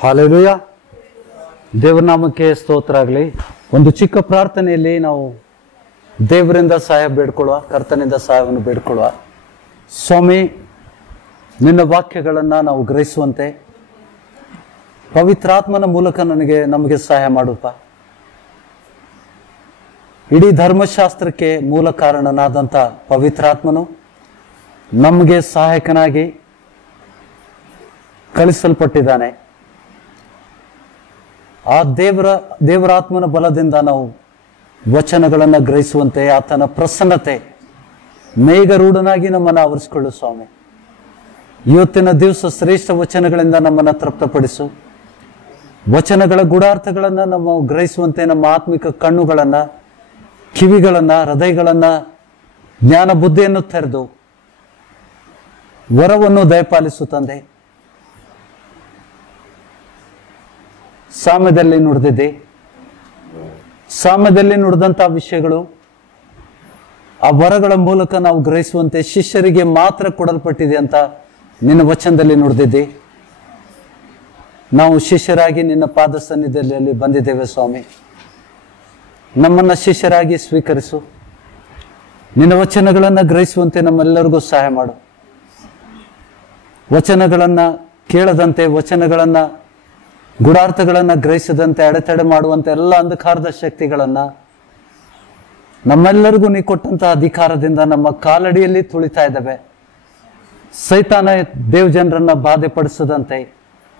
Hallelujah. ದೇವರ ನಾಮಕ್ಕೆ ಸ್ತೋತ್ರ ಆಗಲಿ. ಒಂದು ಚಿಕ್ಕ ಪ್ರಾರ್ಥನೆಯಲ್ಲಿ ನಾವು ದೇವರಿಂದ ಸಹಾಯ ಬೇಡ್ಕೊಳ್ಳುವ, ಕರ್ತನಿಂದ ಸಹಾಯವನ್ನು ಬೇಡ್ಕೊಳ್ಳುವ. ಸ್ವಾಮಿ, ನಿನ್ನ ವಾಕ್ಯಗಳನ್ನು ನಾವು ಗ್ರಹಿಸುವಂತೆ ಪವಿತ್ರಾತ್ಮನ ಮೂಲಕ ನಮಗೆ ಸಹಾಯ ಮಾಡುತ್ತಾ, ಇಡೀ ಧರ್ಮಶಾಸ್ತ್ರಕ್ಕೆ ಮೂಲ ಕಾರಣನಾದಂಥ ಪವಿತ್ರಾತ್ಮನು ನಮಗೆ ಸಹಾಯಕನಾಗಿ ಕಳಿಸಲ್ಪಟ್ಟಿದ್ದಾನೆ. ಆ ದೇವರಾತ್ಮನ ಬಲದಿಂದ ನಾವು ವಚನಗಳನ್ನು ಗ್ರಹಿಸುವಂತೆ ಆತನ ಪ್ರಸನ್ನತೆ ಮೇಘರೂಢನಾಗಿ ನಮ್ಮನ್ನು ಆವರಿಸಿಕೊಳ್ಳು ಸ್ವಾಮಿ. ಇವತ್ತಿನ ದಿವಸ ಶ್ರೇಷ್ಠ ವಚನಗಳಿಂದ ನಮ್ಮನ್ನು ತೃಪ್ತಪಡಿಸು. ವಚನಗಳ ಗೂಢಾರ್ಥಗಳನ್ನು ನಮ್ಮ ಗ್ರಹಿಸುವಂತೆ ನಮ್ಮ ಆತ್ಮಿಕ ಕಣ್ಣುಗಳನ್ನು, ಕಿವಿಗಳನ್ನು, ಹೃದಯಗಳನ್ನು, ಜ್ಞಾನ ಬುದ್ಧಿಯನ್ನು ತೆರೆದು ವರವನ್ನು ದಯಪಾಲಿಸು ತಂದೆ. ಸಾಮ್ಯದಲ್ಲಿ ನುಡಿದಿದೆ, ಸಾಮ್ಯದಲ್ಲಿ ನುಡಿದಂಥ ವಿಷಯಗಳು ಆ ವರಗಳ ಮೂಲಕ ನಾವು ಗ್ರಹಿಸುವಂತೆ ಶಿಷ್ಯರಿಗೆ ಮಾತ್ರ ಕೊಡಲ್ಪಟ್ಟಿದೆ ಅಂತ ನಿನ್ನ ವಚನದಲ್ಲಿ ನುಡಿದಿದ್ದೆ. ನಾವು ಶಿಷ್ಯರಾಗಿ ನಿನ್ನ ಪಾದ ಸನ್ನಿಧಿಯಲ್ಲಿ ಬಂದಿದ್ದೇವೆ ಸ್ವಾಮಿ. ನಮ್ಮನ್ನ ಶಿಷ್ಯರಾಗಿ ಸ್ವೀಕರಿಸು. ನಿನ್ನ ವಚನಗಳನ್ನು ಗ್ರಹಿಸುವಂತೆ ನಮ್ಮೆಲ್ಲರಿಗೂ ಸಹಾಯ ಮಾಡು. ವಚನಗಳನ್ನು ಕೇಳದಂತೆ, ವಚನಗಳನ್ನು ಗೂಢಾರ್ಥಗಳನ್ನು ಗ್ರಹಿಸದಂತೆ ಅಡೆತಡೆ ಮಾಡುವಂತೆ ಎಲ್ಲ ಅಂಧಕಾರದ ಶಕ್ತಿಗಳನ್ನು ನಮ್ಮೆಲ್ಲರಿಗೂ ನೀ ಕೊಟ್ಟಂತಹ ಅಧಿಕಾರದಿಂದ ನಮ್ಮ ಕಾಲಡಿಯಲ್ಲಿ ತುಳಿತಾ ಇದ್ದಾವೆ. ಸೈತಾನ ದೇವ್ ಜನರನ್ನ ಬಾಧೆಪಡಿಸದಂತೆ,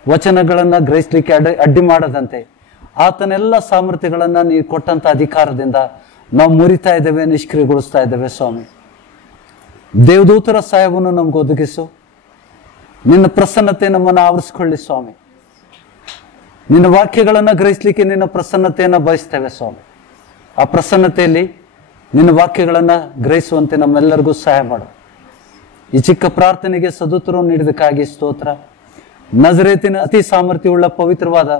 ವಚನಗಳನ್ನು ಗ್ರಹಿಸಲಿಕ್ಕೆ ಅಡ್ಡಿ ಮಾಡದಂತೆ ಆತನೆಲ್ಲ ಸಾಮರ್ಥ್ಯಗಳನ್ನು ನೀ ಕೊಟ್ಟಂತ ಅಧಿಕಾರದಿಂದ ನಾವು ಮುರಿತಾ ಇದ್ದೇವೆ, ನಿಷ್ಕ್ರಿಯಗೊಳಿಸ್ತಾ ಇದ್ದೇವೆ ಸ್ವಾಮಿ. ದೇವದೂತರ ಸಹಾಯವನ್ನು ನಮ್ಗೆ ಒದಗಿಸು. ನಿನ್ನ ಪ್ರಸನ್ನತೆ ನಮ್ಮನ್ನು ಆವರಿಸಿಕೊಳ್ಳಿ ಸ್ವಾಮಿ. ನಿನ್ನ ವಾಕ್ಯಗಳನ್ನು ಗ್ರಹಿಸಲಿಕ್ಕೆ ನಿನ್ನ ಪ್ರಸನ್ನತೆಯನ್ನು ಬಯಸ್ತೇವೆ ಸ್ವಾಮಿ. ಆ ಪ್ರಸನ್ನತೆಯಲ್ಲಿ ನಿನ್ನ ವಾಕ್ಯಗಳನ್ನು ಗ್ರಹಿಸುವಂತೆ ನಮ್ಮೆಲ್ಲರಿಗೂ ಸಹಾಯ ಮಾಡು. ಈ ಚಿಕ್ಕ ಪ್ರಾರ್ಥನೆಗೆ ಸದುತ್ತರವನ್ನು ನೀಡಿದಕ್ಕಾಗಿ ಸ್ತೋತ್ರ. ನಜರೇತಿನ ಅತಿ ಸಾಮರ್ಥ್ಯವುಳ್ಳ ಪವಿತ್ರವಾದ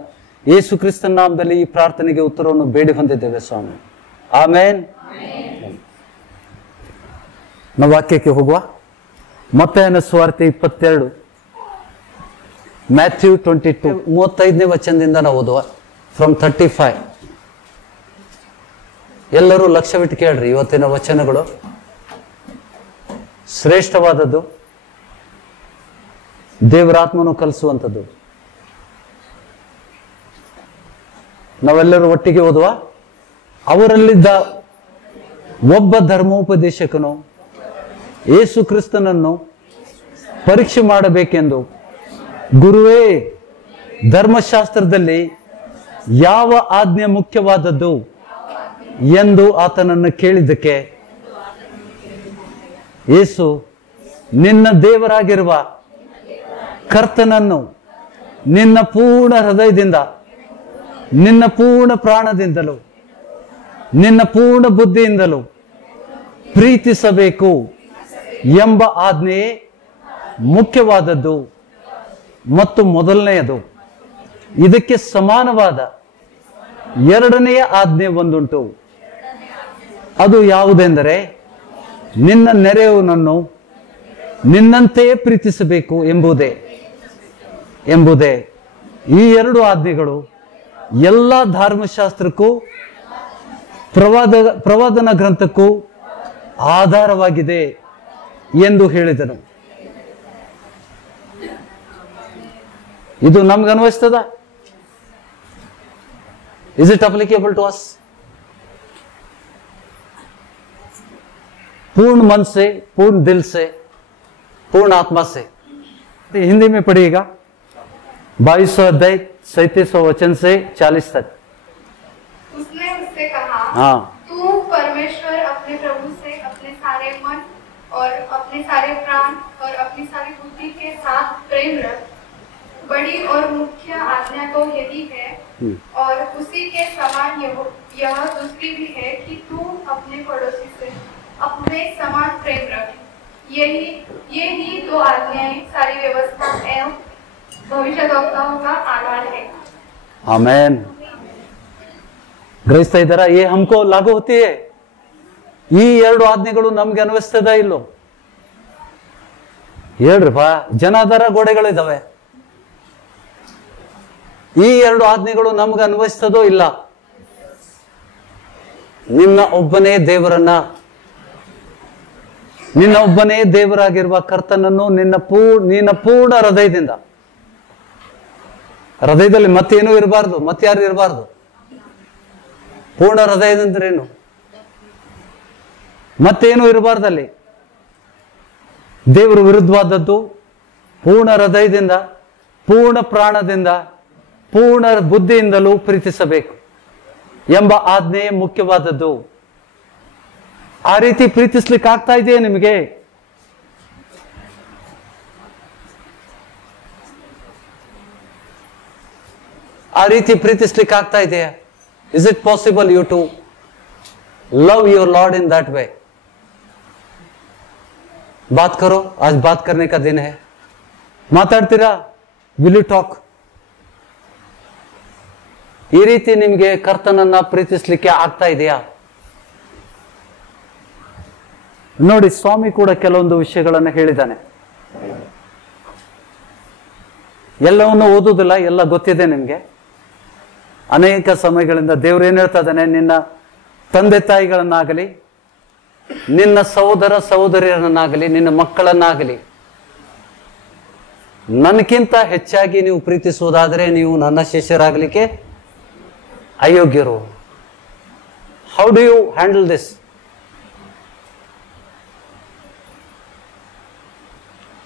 ಯೇಸು ಕ್ರಿಸ್ತನ ನಾಮದಲ್ಲಿ ಈ ಪ್ರಾರ್ಥನೆಗೆ ಉತ್ತರವನ್ನು ಬೇಡಿ ಹೊಂದಿದ್ದೇವೆ ಸ್ವಾಮಿ. ಆಮೇನ್. ನಾವು ವಾಕ್ಯಕ್ಕೆ ಹೋಗುವ. ಮತ್ತಾಯನ ಸುವಾರ್ತೆ 22, ಮ್ಯಾಥ್ಯೂ 22 35ನೇ ವಚನದಿಂದ ನಾವು ಓದುವ. ಫ್ರಮ್ 35. ಎಲ್ಲರೂ ಲಕ್ಷ್ಯವಿಟ್ಟು ಕೇಳ್ರಿ. ಇವತ್ತಿನ ವಚನಗಳು ಶ್ರೇಷ್ಠವಾದದ್ದು, ದೇವರಾತ್ಮನು ಕಲಿಸುವಂಥದ್ದು. ನಾವೆಲ್ಲರೂ ಒಟ್ಟಿಗೆ ಓದುವ. ಅವರಲ್ಲಿದ್ದ ಒಬ್ಬ ಧರ್ಮೋಪದೇಶಕನು ಯೇಸು ಕ್ರಿಸ್ತನನ್ನು ಪರೀಕ್ಷೆ ಮಾಡಬೇಕೆಂದು, ಗುರುವೇ, ಧರ್ಮಶಾಸ್ತ್ರದಲ್ಲಿ ಯಾವ ಆಜ್ಞೆ ಮುಖ್ಯವಾದದ್ದು ಎಂದು ಆತನನ್ನು ಕೇಳಿದ್ದಕ್ಕೆ ಯೇಸು, ನಿನ್ನ ದೇವರಾಗಿರುವ ಕರ್ತನನ್ನು ನಿನ್ನ ಪೂರ್ಣ ಹೃದಯದಿಂದ, ನಿನ್ನ ಪೂರ್ಣ ಪ್ರಾಣದಿಂದಲೂ, ನಿನ್ನ ಪೂರ್ಣ ಬುದ್ಧಿಯಿಂದಲೂ ಪ್ರೀತಿಸಬೇಕು ಎಂಬ ಆಜ್ಞೆಯೇ ಮುಖ್ಯವಾದದ್ದು ಮತ್ತು ಮೊದಲನೆಯದು. ಇದಕ್ಕೆ ಸಮಾನವಾದ ಎರಡನೆಯ ಆಜ್ಞೆ ಒಂದುಂಟು. ಅದು ಯಾವುದೆಂದರೆ, ನಿನ್ನ ನೆರೆಯವನನ್ನು ನಿನ್ನಂತೆಯೇ ಪ್ರೀತಿಸಬೇಕು ಎಂಬುದೇ. ಈ ಎರಡು ಆಜ್ಞೆಗಳು ಎಲ್ಲ ಧರ್ಮಶಾಸ್ತ್ರಕ್ಕೂ ಪ್ರವಾದನ ಗ್ರಂಥಕ್ಕೂ ಆಧಾರವಾಗಿದೆ ಎಂದು ಹೇಳಿದನು. ಇದು ನಮ್ಗೆ ಅನ್ವಯಿಸ್ತದ? Is it applicable to us? पूर्ण मन से, पूर्ण दिल से, पूर्ण आत्मा से. हिंदी में पढ़िएगा. 22वां अध्याय 37वां वचन से 40 तक. उसने उससे कहा, हाँ, तू परमेश्वर अपने प्रभु से अपने सारे मन और अपने सारे प्राण और अपनी सारी बुद्धि के साथ प्रेम रख. बड़ी और मुख्य आज्ञा तो यही है, और उसी के समान यह दूसरी भी है कि तू अपने पड़ोसी से अपने समान प्रेम रख. ये ही दो आज्ञाएं सारी व्यवस्था एवं भविष्यद्वक्ताओं का आधार है. आमेन. ಗ್ರಹಿಸ್ತಾ ಇದ್ದಾರಾ? ये हमको लागू होती है. ಈ ಎರಡು ಆಜ್ಞೆಗಳು ನಮ್ಗೆ ಅನ್ವಯಿಸ್ತದ ಇಲ್ಲೋ ಹೇಳ್ರಿಪ್ಪ. ಜನ ಅದರ ಗೋಡೆಗಳಿದಾವೆ. ಈ ಎರಡು ಆಜ್ಞೆಗಳು ನಮ್ಗೆ ಅನ್ವಯಿಸ್ತದೋ ಇಲ್ಲ? ನಿನ್ನ ಒಬ್ಬನೇ ದೇವರನ್ನ, ನಿನ್ನ ಒಬ್ಬನೇ ದೇವರಾಗಿರುವ ಕರ್ತನನ್ನು ನಿನ್ನ ಪೂರ್ಣ ಹೃದಯದಲ್ಲಿ ಮತ್ತೇನೂ ಇರಬಾರ್ದು, ಮತ್ತಾರು ಇರಬಾರ್ದು. ಪೂರ್ಣ ಹೃದಯದಂದ್ರೇನು? ಮತ್ತೇನು ಇರಬಾರ್ದಲ್ಲಿ. ದೇವರು ವಿರುದ್ಧವಾದದ್ದು ಪೂರ್ಣ ಹೃದಯದಿಂದ, ಪೂರ್ಣ ಪ್ರಾಣದಿಂದ, ಪೂರ್ಣ ಬುದ್ಧಿಯಿಂದಲೂ ಪ್ರೀತಿಸಬೇಕು ಎಂಬ ಆಜ್ಞೆ ಮುಖ್ಯವಾದದ್ದು. ಆ ರೀತಿ ಪ್ರೀತಿಸ್ಲಿಕ್ಕೆ ಆಗ್ತಾ ಇದೆಯೇ ನಿಮಗೆ? ಆ ರೀತಿ ಪ್ರೀತಿಸ್ಲಿಕ್ಕೆ ಆಗ್ತಾ ಇದೆಯಾ? Is it possible you to love your Lord in that way? बात करो, आज बात करने का दिन है. ಮಾತಾಡ್ತೀರಾ? Will you talk? ಈ ರೀತಿ ನಿಮ್ಗೆ ಕರ್ತನನ್ನ ಪ್ರೀತಿಸ್ಲಿಕ್ಕೆ ಆಗ್ತಾ ಇದೆಯಾ? ನೋಡಿ, ಸ್ವಾಮಿ ಕೂಡ ಕೆಲವೊಂದು ವಿಷಯಗಳನ್ನು ಹೇಳಿದ್ದಾನೆ. ಎಲ್ಲವನ್ನು ಓದುವುದಿಲ್ಲ, ಎಲ್ಲ ಗೊತ್ತಿದೆ ನಿಮ್ಗೆ. ಅನೇಕ ಸಮಯಗಳಿಂದ ದೇವ್ರು ಏನ್ ಹೇಳ್ತಾ ಇದ್ದಾನೆ? ನಿನ್ನ ತಂದೆ ತಾಯಿಗಳನ್ನಾಗಲಿ, ನಿನ್ನ ಸಹೋದರ ಸಹೋದರಿಯರನ್ನಾಗಲಿ, ನಿನ್ನ ಮಕ್ಕಳನ್ನಾಗಲಿ ನನಗಿಂತ ಹೆಚ್ಚಾಗಿ ನೀವು ಪ್ರೀತಿಸುವುದಾದರೆ ನೀವು ನನ್ನ ಶಿಷ್ಯರಾಗಲಿಕ್ಕೆ ಅಯೋಗ್ಯರು. How do you handle this?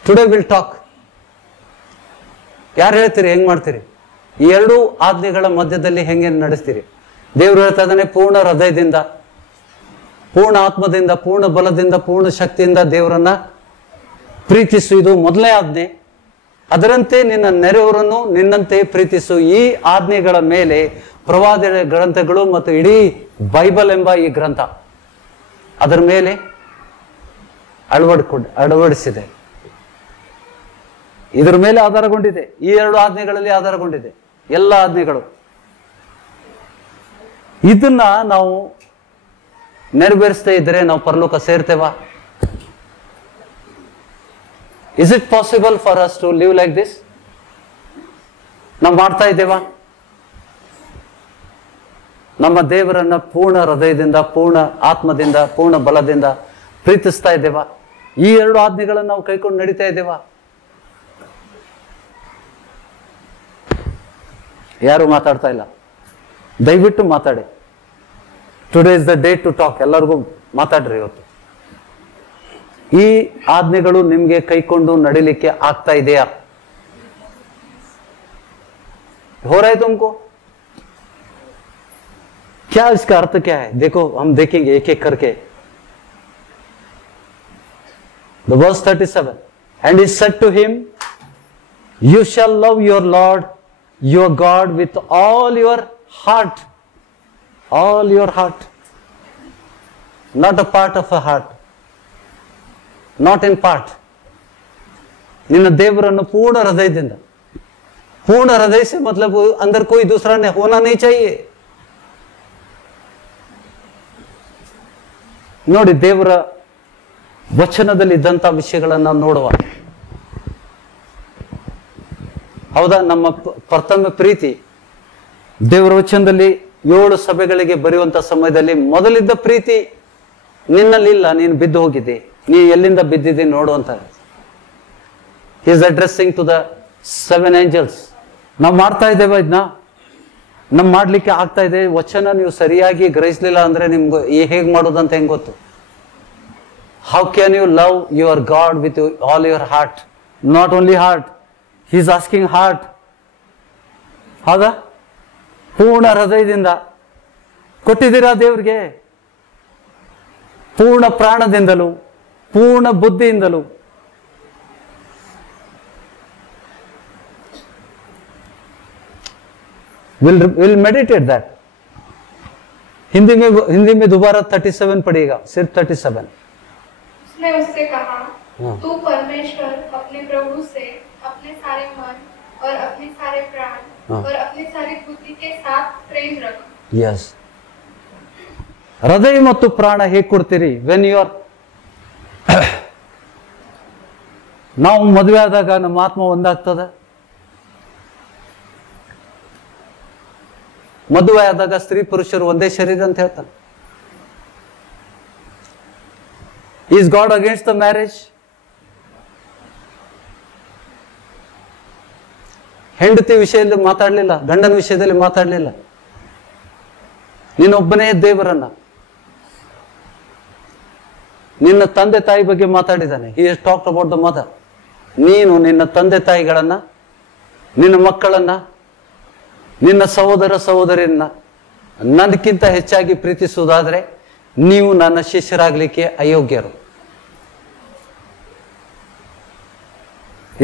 Today will talk. ಯಾರು ಹೇಳ್ತೀರಿ? ಹೆಂಗ್ ಮಾಡ್ತೀರಿ? ಈ ಎರಡೂ ಆಜ್ಞೆಗಳ ಮಧ್ಯದಲ್ಲಿ ಹೆಂಗೆ ನಡೆಸ್ತೀರಿ? ದೇವರು ಹೇಳ್ತಾ ಇದ್ದಾನೆ, ಪೂರ್ಣ ಹೃದಯದಿಂದ, ಪೂರ್ಣ ಆತ್ಮದಿಂದ, ಪೂರ್ಣ ಬಲದಿಂದ, ಪೂರ್ಣ ಶಕ್ತಿಯಿಂದ ದೇವರನ್ನ ಪ್ರೀತಿಸು. ಇದು ಮೊದಲನೇ ಆಜ್ಞೆ. ಅದರಂತೆ ನಿನ್ನ ನೆರೆಯವರನ್ನು ನಿನ್ನಂತೆ ಪ್ರೀತಿಸು. ಈ ಆಜ್ಞೆಗಳ ಮೇಲೆ ಪ್ರವಾದನೆ ಗ್ರಂಥಗಳು ಮತ್ತು ಇಡೀ ಬೈಬಲ್ ಎಂಬ ಈ ಗ್ರಂಥ ಅದರ ಮೇಲೆ ಅಳವಡಿಸಿದೆ. ಇದರ ಮೇಲೆ ಆಧಾರಗೊಂಡಿದೆ. ಈ ಎರಡು ಆಜ್ಞೆಗಳಲ್ಲಿ ಆಧಾರಗೊಂಡಿದೆ ಎಲ್ಲ ಆಜ್ಞೆಗಳು. ಇದನ್ನ ನಾವು ನೆರವೇರಿಸದೇ ಇದ್ರೆ ನಾವು ಪರಲೋಕ ಸೇರ್ತೇವಾ? Is it possible for us to live like this? ನಾವು ಮಾಡ್ತಾ ಇದ್ದೇವಾ? ನಮ್ಮ ದೇವರನ್ನ ಪೂರ್ಣ ಹೃದಯದಿಂದ, ಪೂರ್ಣ ಆತ್ಮದಿಂದ, ಪೂರ್ಣ ಬಲದಿಂದ ಪ್ರೀತಿಸ್ತಾ ಇದ್ದೇವಾ? ಈ ಎರಡು ಆಜ್ಞೆಗಳನ್ನು ನಾವು ಕೈಕೊಂಡು ನಡೀತಾ ಇದ್ದೇವಾ? ಯಾರು ಮಾತಾಡ್ತಾ ಇಲ್ಲ. ದಯವಿಟ್ಟು ಮಾತಾಡಿ. Today is the day to talk. ಎಲ್ಲರಿಗೂ ಮಾತಾಡ್ರಿ ಇವತ್ತು. ಈ ಆಜ್ಞೆಗಳು ನಿಮ್ಗೆ ಕೈಕೊಂಡು ನಡಿಲಿಕ್ಕೆ ಆಗ್ತಾ ಇದೆಯಾ? हो रहा है तुमको? क्या इसका अर्थ क्या है? देखो, हम देखेंगे एक एक करके. The verse 37. And he said to him, you shall love your Lord your God with all your heart. All your heart. Not a part of a heart. Not in part. ನಿನ್ನ ದೇವರನ್ನು ಪೂರ್ಣ ಹೃದಯದಿಂದ. पूर्ण हृदय से मतलब अंदर कोई दूसरा होना नहीं चाहिए. ನೋಡಿ, ದೇವರ ವಚನದಲ್ಲಿ ಇದ್ದಂತ ವಿಷಯಗಳನ್ನ ನೋಡುವ. ಹೌದಾ? ನಮ್ಮ ಪ್ರಥಮ ಪ್ರೀತಿ ದೇವರ ವಚನದಲ್ಲಿ 7 ಸಭೆಗಳಿಗೆ ಬರೆಯುವಂತ ಸಮಯದಲ್ಲಿ ಮೊದಲಿದ್ದ ಪ್ರೀತಿ ನಿನ್ನಲ್ಲಿಲ್ಲ, ನೀನು ಬಿದ್ದು ಹೋಗಿದ್ದೆ, ನೀ ಎಲ್ಲಿಂದ ಬಿದ್ದಿದ್ದೆ ನೋಡುವಂತ. He is addressing to the 7 angels. ನಾವು ಮಾಡ್ತಾ ಇದ್ದೇವೆ ಇದನ್ನ? ನಮ್ ಮಾಡ್ಲಿಕ್ಕೆ ಆಗ್ತಾ ಇದೆ? ವಚನ ನೀವು ಸರಿಯಾಗಿ ಗ್ರಹಿಸ್ಲಿಲ್ಲ ಅಂದ್ರೆ ನಿಮ್ಗೆ ಹೇಗ್ ಮಾಡೋದಂತ ಹೆಂಗ್ ಗೊತ್ತು? How can you love your God with all your heart? Not only heart, he is asking heart. ಹೌದಾ? ಪೂರ್ಣ ಹೃದಯದಿಂದ ಕೊಟ್ಟಿದ್ದೀರಾ ದೇವ್ರಿಗೆ? ಪೂರ್ಣ ಪ್ರಾಣದಿಂದಲೂ ಪೂರ್ಣ ಬುದ್ಧಿಯಿಂದಲೂ. We'll meditate that. हिंदी में दोबारा 37 पढ़िएगा, सिर्फ 37. उसने उससे कहा, तू परमेश्वर अपने प्रभु से अपने सारे मन और अपने सारे प्राण और अपने सारी बुद्धि के साथ प्रेम रख. Yes. ಹೃದಯ ಮತ್ತು ಪ್ರಾಣ ಹೇಗೆ ಕೊಡ್ತೀರಿ? ವೆನ್ ಯು ಆರ್ ನಾವು ಮದುವೆ ಆದಾಗ ನಮ್ಮ ಆತ್ಮ ಒಂದಾಗ್ತದ. ಮದುವೆ ಆದಾಗ ಸ್ತ್ರೀ ಪುರುಷರು ಒಂದೇ ಶರೀರ ಅಂತ ಹೇಳ್ತಾನೆ. Is God against the marriage? ಹೆಂಡತಿ ವಿಷಯದಲ್ಲಿ ಮಾತಾಡಲಿಲ್ಲ, ಗಂಡನ ವಿಷಯದಲ್ಲಿ ಮಾತಾಡಲಿಲ್ಲ. ನೀನೊಬ್ಬನೇ ದೇವರನ್ನ, ನಿನ್ನ ತಂದೆ ತಾಯಿ ಬಗ್ಗೆ ಮಾತಾಡಿದ್ದಾನೆ. He has talked about the mother. ನೀನು ನಿನ್ನ ತಂದೆ ತಾಯಿಗಳನ್ನ, ನಿನ್ನ ಮಕ್ಕಳನ್ನ, ನಿನ್ನ ಸಹೋದರ ಸಹೋದರಿಯನ್ನ ನನಗಿಂತ ಹೆಚ್ಚಾಗಿ ಪ್ರೀತಿಸುವುದಾದ್ರೆ ನೀವು ನನ್ನ ಶಿಷ್ಯರಾಗ್ಲಿಕ್ಕೆ ಅಯೋಗ್ಯರು.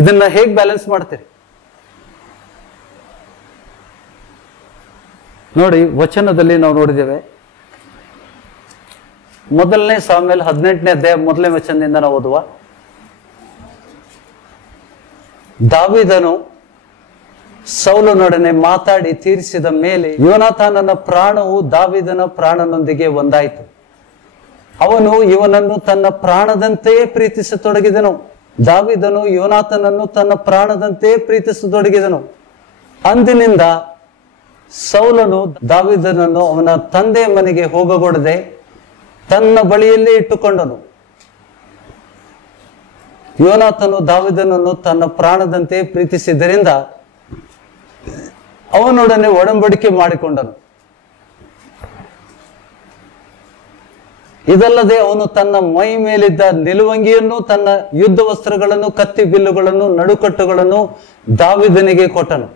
ಇದನ್ನ ಹೇಗೆ ಬ್ಯಾಲೆನ್ಸ್ ಮಾಡ್ತೀರಿ ನೋಡಿ. ವಚನದಲ್ಲಿ ನಾವು ನೋಡಿದ್ದೇವೆ, ಮೊದಲನೇ ಸಾಮ್ಯಲ್ 18ನೇ ಅಧ್ಯಾಯ 1ನೇ ವಚನದಿಂದ ನಾವು ಓದುವ. ದಾವೀದನು ಸೌಲನೊಡನೆ ಮಾತಾಡಿ ತೀರಿಸಿದ ಮೇಲೆ ಯೋನಾತಾನನ ಪ್ರಾಣವು ದಾವೀದನ ಪ್ರಾಣನೊಂದಿಗೆ ಒಂದಾಯಿತು. ಅವನು ಇವನನ್ನು ತನ್ನ ಪ್ರಾಣದಂತೆಯೇ ಪ್ರೀತಿಸತೊಡಗಿದನು. ದಾವೀದನು ಯೋನಾತನನ್ನು ತನ್ನ ಪ್ರಾಣದಂತೆಯೇ ಪ್ರೀತಿಸತೊಡಗಿದನು. ಅಂದಿನಿಂದ ಸೌಲನು ದಾವೀದನನ್ನು ಅವನ ತಂದೆಯ ಮನೆಗೆ ಹೋಗಗೊಡದೆ ತನ್ನ ಬಳಿಯಲ್ಲೇ ಇಟ್ಟುಕೊಂಡನು. ಯೋನಾತನು ದಾವೀದನನ್ನು ತನ್ನ ಪ್ರಾಣದಂತೆ ಪ್ರೀತಿಸಿದ್ದರಿಂದ ಅವನೊಡನೆ ಒಡಂಬಡಿಕೆ ಮಾಡಿಕೊಂಡನು. ಇದಲ್ಲದೆ ಅವನು ತನ್ನ ಮೈ ಮೇಲಿದ್ದ ನಿಲುವಂಗಿಯನ್ನು, ತನ್ನ ಯುದ್ಧ ವಸ್ತ್ರಗಳನ್ನು, ಕತ್ತಿ ಬಿಲ್ಲುಗಳನ್ನು, ನಡುಕಟ್ಟುಗಳನ್ನು ದಾವೀದನಿಗೆ ಕೊಟ್ಟನು.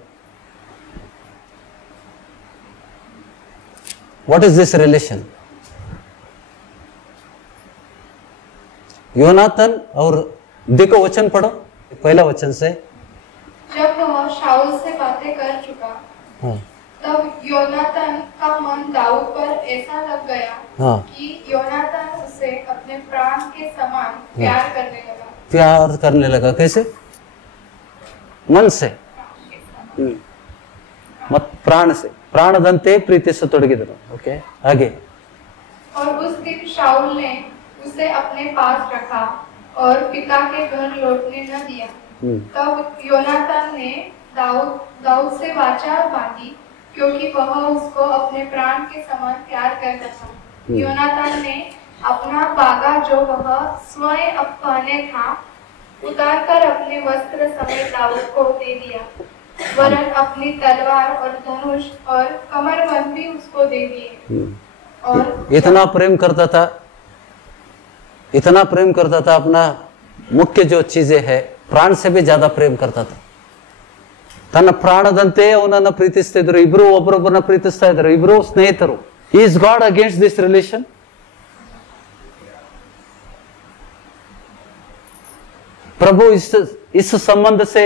What is this relation? योनातन और देखो वचन पढ़ो, पहला वचन से। जब वह शाऊल से बातें कर चुका, तब योनातन का मन दाऊद पर ऐसा लग गया कि योनातन उसे अपने प्राण के समान प्यार करने लगा। प्यार करने लगा कैसे? मन से, मत प्राण से, ಪ್ರಾಣದಂತೆ ಪ್ರೀತಿಸತೊಡಗಿದನು. ಓಕೆ, ಹಾಗೆ. और उस दिन शाऊल ने उसे अपने पास रखा और पिता के घर लौटने न दिया। तब योनातान ने दाऊद से वाचा बांधी, क्योंकि वह उसको अपने प्राण के समान प्यार करता था। योनातान ने अपना बागा जो वह स्वयं अब पहने था उतारकर अपने वस्त्र समेत दाऊद को दे दिया, वरन अपनी तलवार और धनुष और कमरबंद भी उसको दे दिए। और इतना प्रेम करता था अपना मुख्य जो चीजें है, प्राण से भी ज्यादा प्रेम करता था. ತನ್ನ ಪ್ರಾಣದಂತೆ ಅವನನ್ನು ಪ್ರೀತಿಸ್ತಿದ್ರು. ಇಬ್ರು ಒಬ್ಬರೊಬ್ಬರನ್ನ ಪ್ರೀತಿಸ್ತಾ ಇದ್ರು. ಇಬ್ರು ಸ್ನೇಹಿತರು. Is God against this relation? प्रभु इस संबंध से,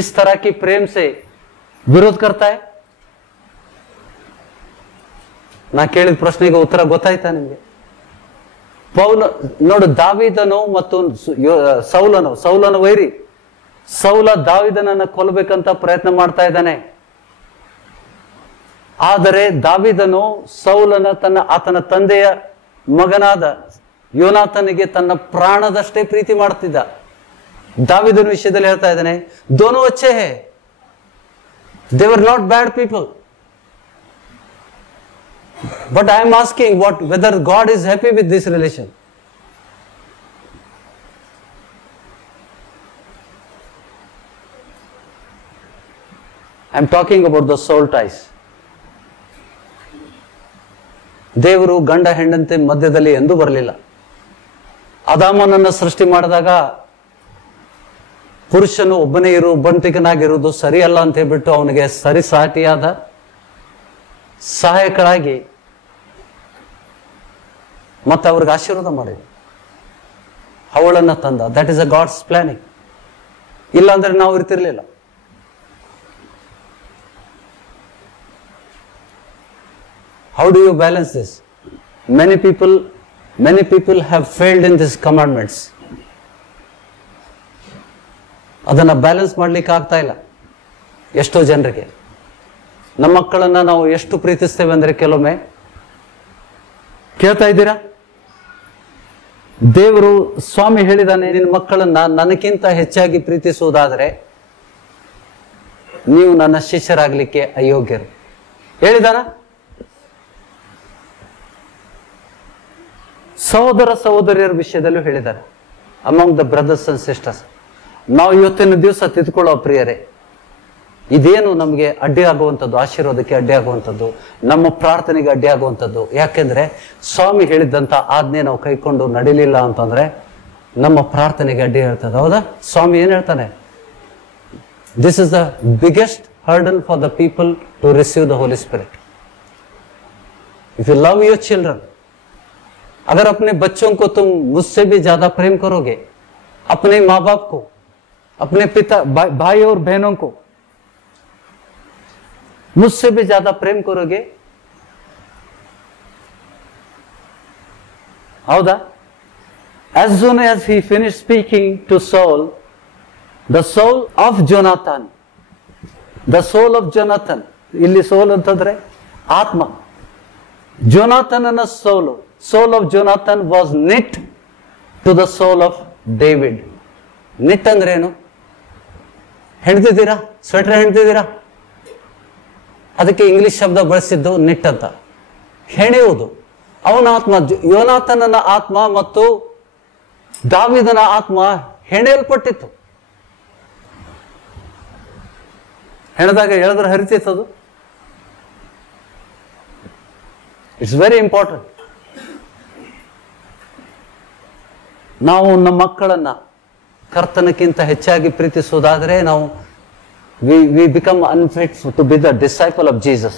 इस तरह की प्रेम से विरोध करता है? ನಾ ಕೇಳಿದ ಪ್ರಶ್ನೆಗೆ ಉತ್ತರ ಗೊತ್ತಾಯ್ತಾ ನಿಮ್ಗೆ? ನೋಡು, ದಾವೀದನು ಮತ್ತು ಸೌಲನ ವೈರಿ. ಸೌಲ ದಾವೀದನನ್ನ ಕೊಲ್ಲಬೇಕಂತ ಪ್ರಯತ್ನ ಮಾಡ್ತಾ ಇದ್ದಾನೆ. ಆದರೆ ದಾವೀದನು ಆತನ ತಂದೆಯ ಮಗನಾದ ಯೋನಾತನಿಗೆ ತನ್ನ ಪ್ರಾಣದಷ್ಟೇ ಪ್ರೀತಿ ಮಾಡ್ತಿದ್ದ. दावीदन विषयದಲ್ಲಿ ಹೇಳ್ತಾ ಇದ್ದಾನೆ, दोनों अच्छे हैं, they were not bad people, but I am asking whether God is happy with this relation. I am talking about the soul ties. ದೇವರು ಗಂಡ ಹೆಂಡಂತೆ ಮಧ್ಯದಲ್ಲಿ ಎಂದೂ ಬರಲಿಲ್ಲ. ಆದಾಮನನ್ನು ಸೃಷ್ಟಿ ಮಾಡಿದಾಗ ಪುರುಷನು ಒಬ್ಬನೇ ಒಬ್ಬಂಟಿಗನಾಗಿರುವುದು ಸರಿಯಲ್ಲ ಅಂತ ಹೇಳ್ಬಿಟ್ಟು ಅವನಿಗೆ ಸರಿಸಾಟಿಯಾದ ಸಹಾಯಕರಾಗಿ ಮತ್ತೆ ಅವ್ರಿಗೆ ಆಶೀರ್ವಾದ ಮಾಡಿದ, ಅವಳನ್ನ ತಂದ. That is a God's planning. ಇಲ್ಲ ಅಂದ್ರೆ ನಾವು ಇರ್ತಿರ್ಲಿಲ್ಲ. How do you balance this? Many people have failed in these commandments. ಅದನ್ನ ಬ್ಯಾಲೆನ್ಸ್ ಮಾಡ್ಲಿಕ್ಕೆ ಆಗ್ತಾ ಇಲ್ಲ ಎಷ್ಟೋ ಜನರಿಗೆ. ನಮ್ಮ ಮಕ್ಕಳನ್ನ ನಾವು ಎಷ್ಟು ಪ್ರೀತಿಸ್ತೇವೆ ಅಂದ್ರೆ ಕೆಲವೊಮ್ಮೆ, ಕೇಳ್ತಾ ಇದ್ದೀರಾ? ದೇವರು ಸ್ವಾಮಿ ಹೇಳಿದಾನೆ, ನಿನ್ನ ಮಕ್ಕಳನ್ನ ನನಗಿಂತ ಹೆಚ್ಚಾಗಿ ಪ್ರೀತಿಸುವುದಾದರೆ ನೀವು ನನ್ನ ಶಿಷ್ಯರಾಗ್ಲಿಕ್ಕೆ ಅಯೋಗ್ಯರು ಹೇಳಿದಾನ. ಸಹೋದರ ಸಹೋದರಿಯರ ವಿಷಯದಲ್ಲೂ ಹೇಳಿದ್ದಾರೆ, among the brothers and sisters. ನಾವು ಇವತ್ತಿನ ದಿವಸ ತಿದ್ಕೊಳ್ಳೋ ಪ್ರಿಯರೇ, ಇದೇನು ನಮಗೆ ಅಡ್ಡಿ ಆಗುವಂಥದ್ದು, ಆಶೀರ್ವಾದಕ್ಕೆ ಅಡ್ಡಿ ಆಗುವಂಥದ್ದು, ನಮ್ಮ ಪ್ರಾರ್ಥನೆಗೆ ಅಡ್ಡಿ ಆಗುವಂಥದ್ದು. ಯಾಕೆಂದ್ರೆ ಸ್ವಾಮಿ ಹೇಳಿದ್ದಂಥ ಆಜ್ಞೆ ನಾವು ಕೈಕೊಂಡು ನಡಿಲಿಲ್ಲ ಅಂತಂದ್ರೆ ನಮ್ಮ ಪ್ರಾರ್ಥನೆಗೆ ಅಡ್ಡಿ ಹೇಳ್ತದೆ. ಹೌದಾ? ಸ್ವಾಮಿ ಏನ್ ಹೇಳ್ತಾನೆ? This is the biggest hurdle for the people to receive the Holi Spirit. If you love your children, अगर अपने बच्चों को तुम मुझसे भी ज्यादा प्रेम करोगे, अपने माँ बाप को, अपने पिता भाई और बहनों को मुझसे भी ज्यादा प्रेम करोगे, हौदा? As soon as he finished speaking to Saul, the soul of Jonathan, the soul of Jonathan, ಇಲ್ಲಿ ಸೋಲ್ ಅಂತಂದ್ರೆ ಆತ್ಮ. Jonathanನ soul, soul of Jonathan was knit to the soul of David. knit ಅಂದ್ರೆ ಏನು? ಹೆಣ್ತಿದ್ದೀರಾ? ಸ್ವೆಟರ್ ಹೆಣ್ತಿದ್ದೀರಾ? ಅದಕ್ಕೆ ಇಂಗ್ಲಿಷ್ ಶಬ್ದ ಬಳಸಿದ್ದು ನಿಟ್ ಅಂತ. ಹೆಣೆಯುವುದು. ಅವನ ಆತ್ಮ, ಯೋನಾಥನನ ಆತ್ಮ ಮತ್ತು ದಾವಿದನ ಆತ್ಮ ಹೆಣೆಯಲ್ಪಟ್ಟಿತ್ತು. ಹೆಣದಾಗ ಎಳೆದ್ರೆ ಹರಿತಿತ್ತದು. It's very important. ನಾವು ನಮ್ಮ ಮಕ್ಕಳನ್ನ ಕರ್ತನಕ್ಕಿಂತ ಹೆಚ್ಚಾಗಿ ಪ್ರೀತಿಸುವುದಾದರೆ ನಾವು we become unfit to be the disciple of Jesus.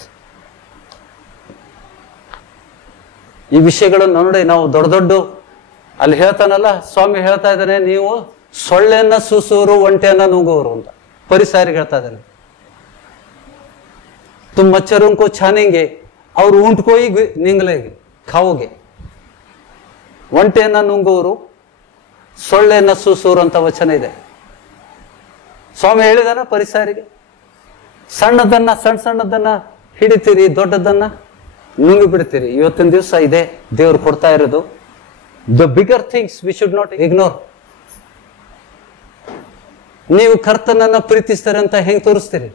ಈ ವಿಷಯಗಳನ್ನು ನೋಡಿ ನಾವು ದೊಡ್ಡ ಅಲ್ಲಿ ಹೇಳ್ತಾನಲ್ಲ, ಸ್ವಾಮಿ ಹೇಳ್ತಾ ಇದ್ದಾನೆ, ನೀವು ಸೊಳ್ಳೆಯನ್ನ ಸೂಸುವರು, ಒಂಟೆಯನ್ನ ನುಂಗುವರು ಅಂತ ಪರಿಸಾರಿಗೆ ಹೇಳ್ತಾ ಇದ್ದಾನೆ. तुम मच्छरों को छानेंगे और ऊंट को ही निंगलेगे खाओगे. ಒಂಟೆಯನ್ನ ನುಂಗುವರು, ಸೊಳ್ಳೆಯನ್ನ ಸೂಸುವರು ಅಂತ ವಚನ ಇದೆ. ಸ್ವಾಮಿ ಹೇಳಿದಾನ ಪರಿಸಾರಿಗೆ, ಸಣ್ಣದನ್ನ ಸಣ್ಣದನ್ನ ಹಿಡಿತೀರಿ, ದೊಡ್ಡದನ್ನ ನುಂಗಿ ಬಿಡ್ತೀರಿ. ಇವತ್ತಿನ ದಿವಸ ಇದೆ ದೇವರು ಕೊಡ್ತಾ ಇರೋದು. The bigger things we should not ignore. ನೀವು ಕರ್ತನನ್ನ ಪ್ರೀತಿಸ್ತಾರೆ ಅಂತ ಹೆಂಗ್ ತೋರಿಸ್ತೀರಿ?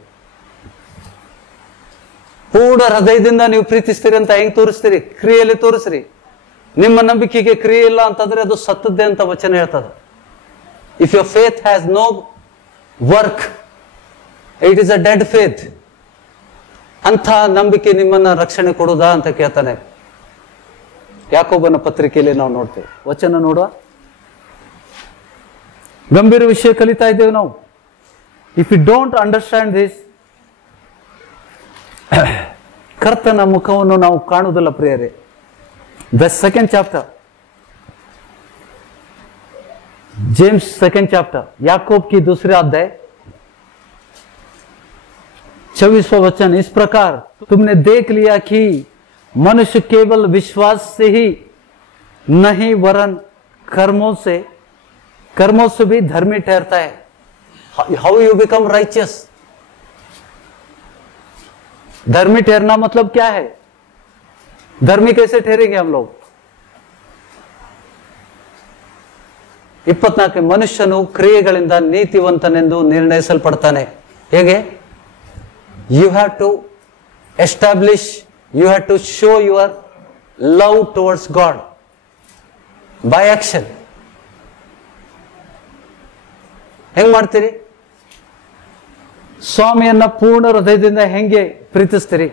ಪೂರ್ಣ ಹೃದಯದಿಂದ ನೀವು ಪ್ರೀತಿಸ್ತೀರಿ ಅಂತ ಹೆಂಗ್ ತೋರಿಸ್ತೀರಿ? ಕ್ರಿಯೆಯಲ್ಲಿ ತೋರಿಸ್ರಿ. ನಿಮ್ಮ ನಂಬಿಕೆಗೆ ಕ್ರಿಯೆ ಇಲ್ಲ ಅಂತಂದ್ರೆ ಅದು ಸತ್ತದ್ದೇ ಅಂತ ವಚನ ಹೇಳ್ತದೆ. If your faith has no work, it is a dead faith. ಅಂಥ ನಂಬಿಕೆ ನಿಮ್ಮನ್ನ ರಕ್ಷಣೆ ಕೊಡುದಾ ಅಂತ ಕೇಳ್ತಾನೆ. ಯಾಕೋಬನ ಪತ್ರಿಕೆಯಲ್ಲಿ ನಾವು ನೋಡ್ತೇವೆ. ವಚನ ನೋಡುವ. ಗಂಭೀರ ವಿಷಯ ಕಲಿತಾ ಇದ್ದೇವೆ ನಾವು. If you don't understand this, ಕರ್ತನ ಮುಖವನ್ನು ನಾವು ಕಾಣುವುದಿಲ್ಲ ಪ್ರಿಯರೇ. The second chapter, James second chapter, याकूब की दूसरे अध्याय 24वां वचन, इस प्रकार तुमने देख लिया कि मनुष्य केवल विश्वास से ही नहीं वरन कर्मों से भी धर्मी ठहरता है. How you become righteous? धर्मी ठहरना मतलब क्या है? धर्मी कैसे ठहरेंगे हम लोग? 24 ಮನುಷ್ಯನು ಕ್ರಿಯೆಗಳಿಂದ ನೀತಿವಂತನೆಂದು ನಿರ್ಣಯಿಸಲ್ಪಡ್ತಾನೆ. ಹೇಗೆ? You have to establish, you have to show your love towards God by action. ಹೆಂಗ್ ಮಾಡ್ತೀರಿ? ಸ್ವಾಮಿಯನ್ನ ಪೂರ್ಣ ಹೃದಯದಿಂದ ಹೆಂಗೆ ಪ್ರೀತಿಸ್ತೀರಿ?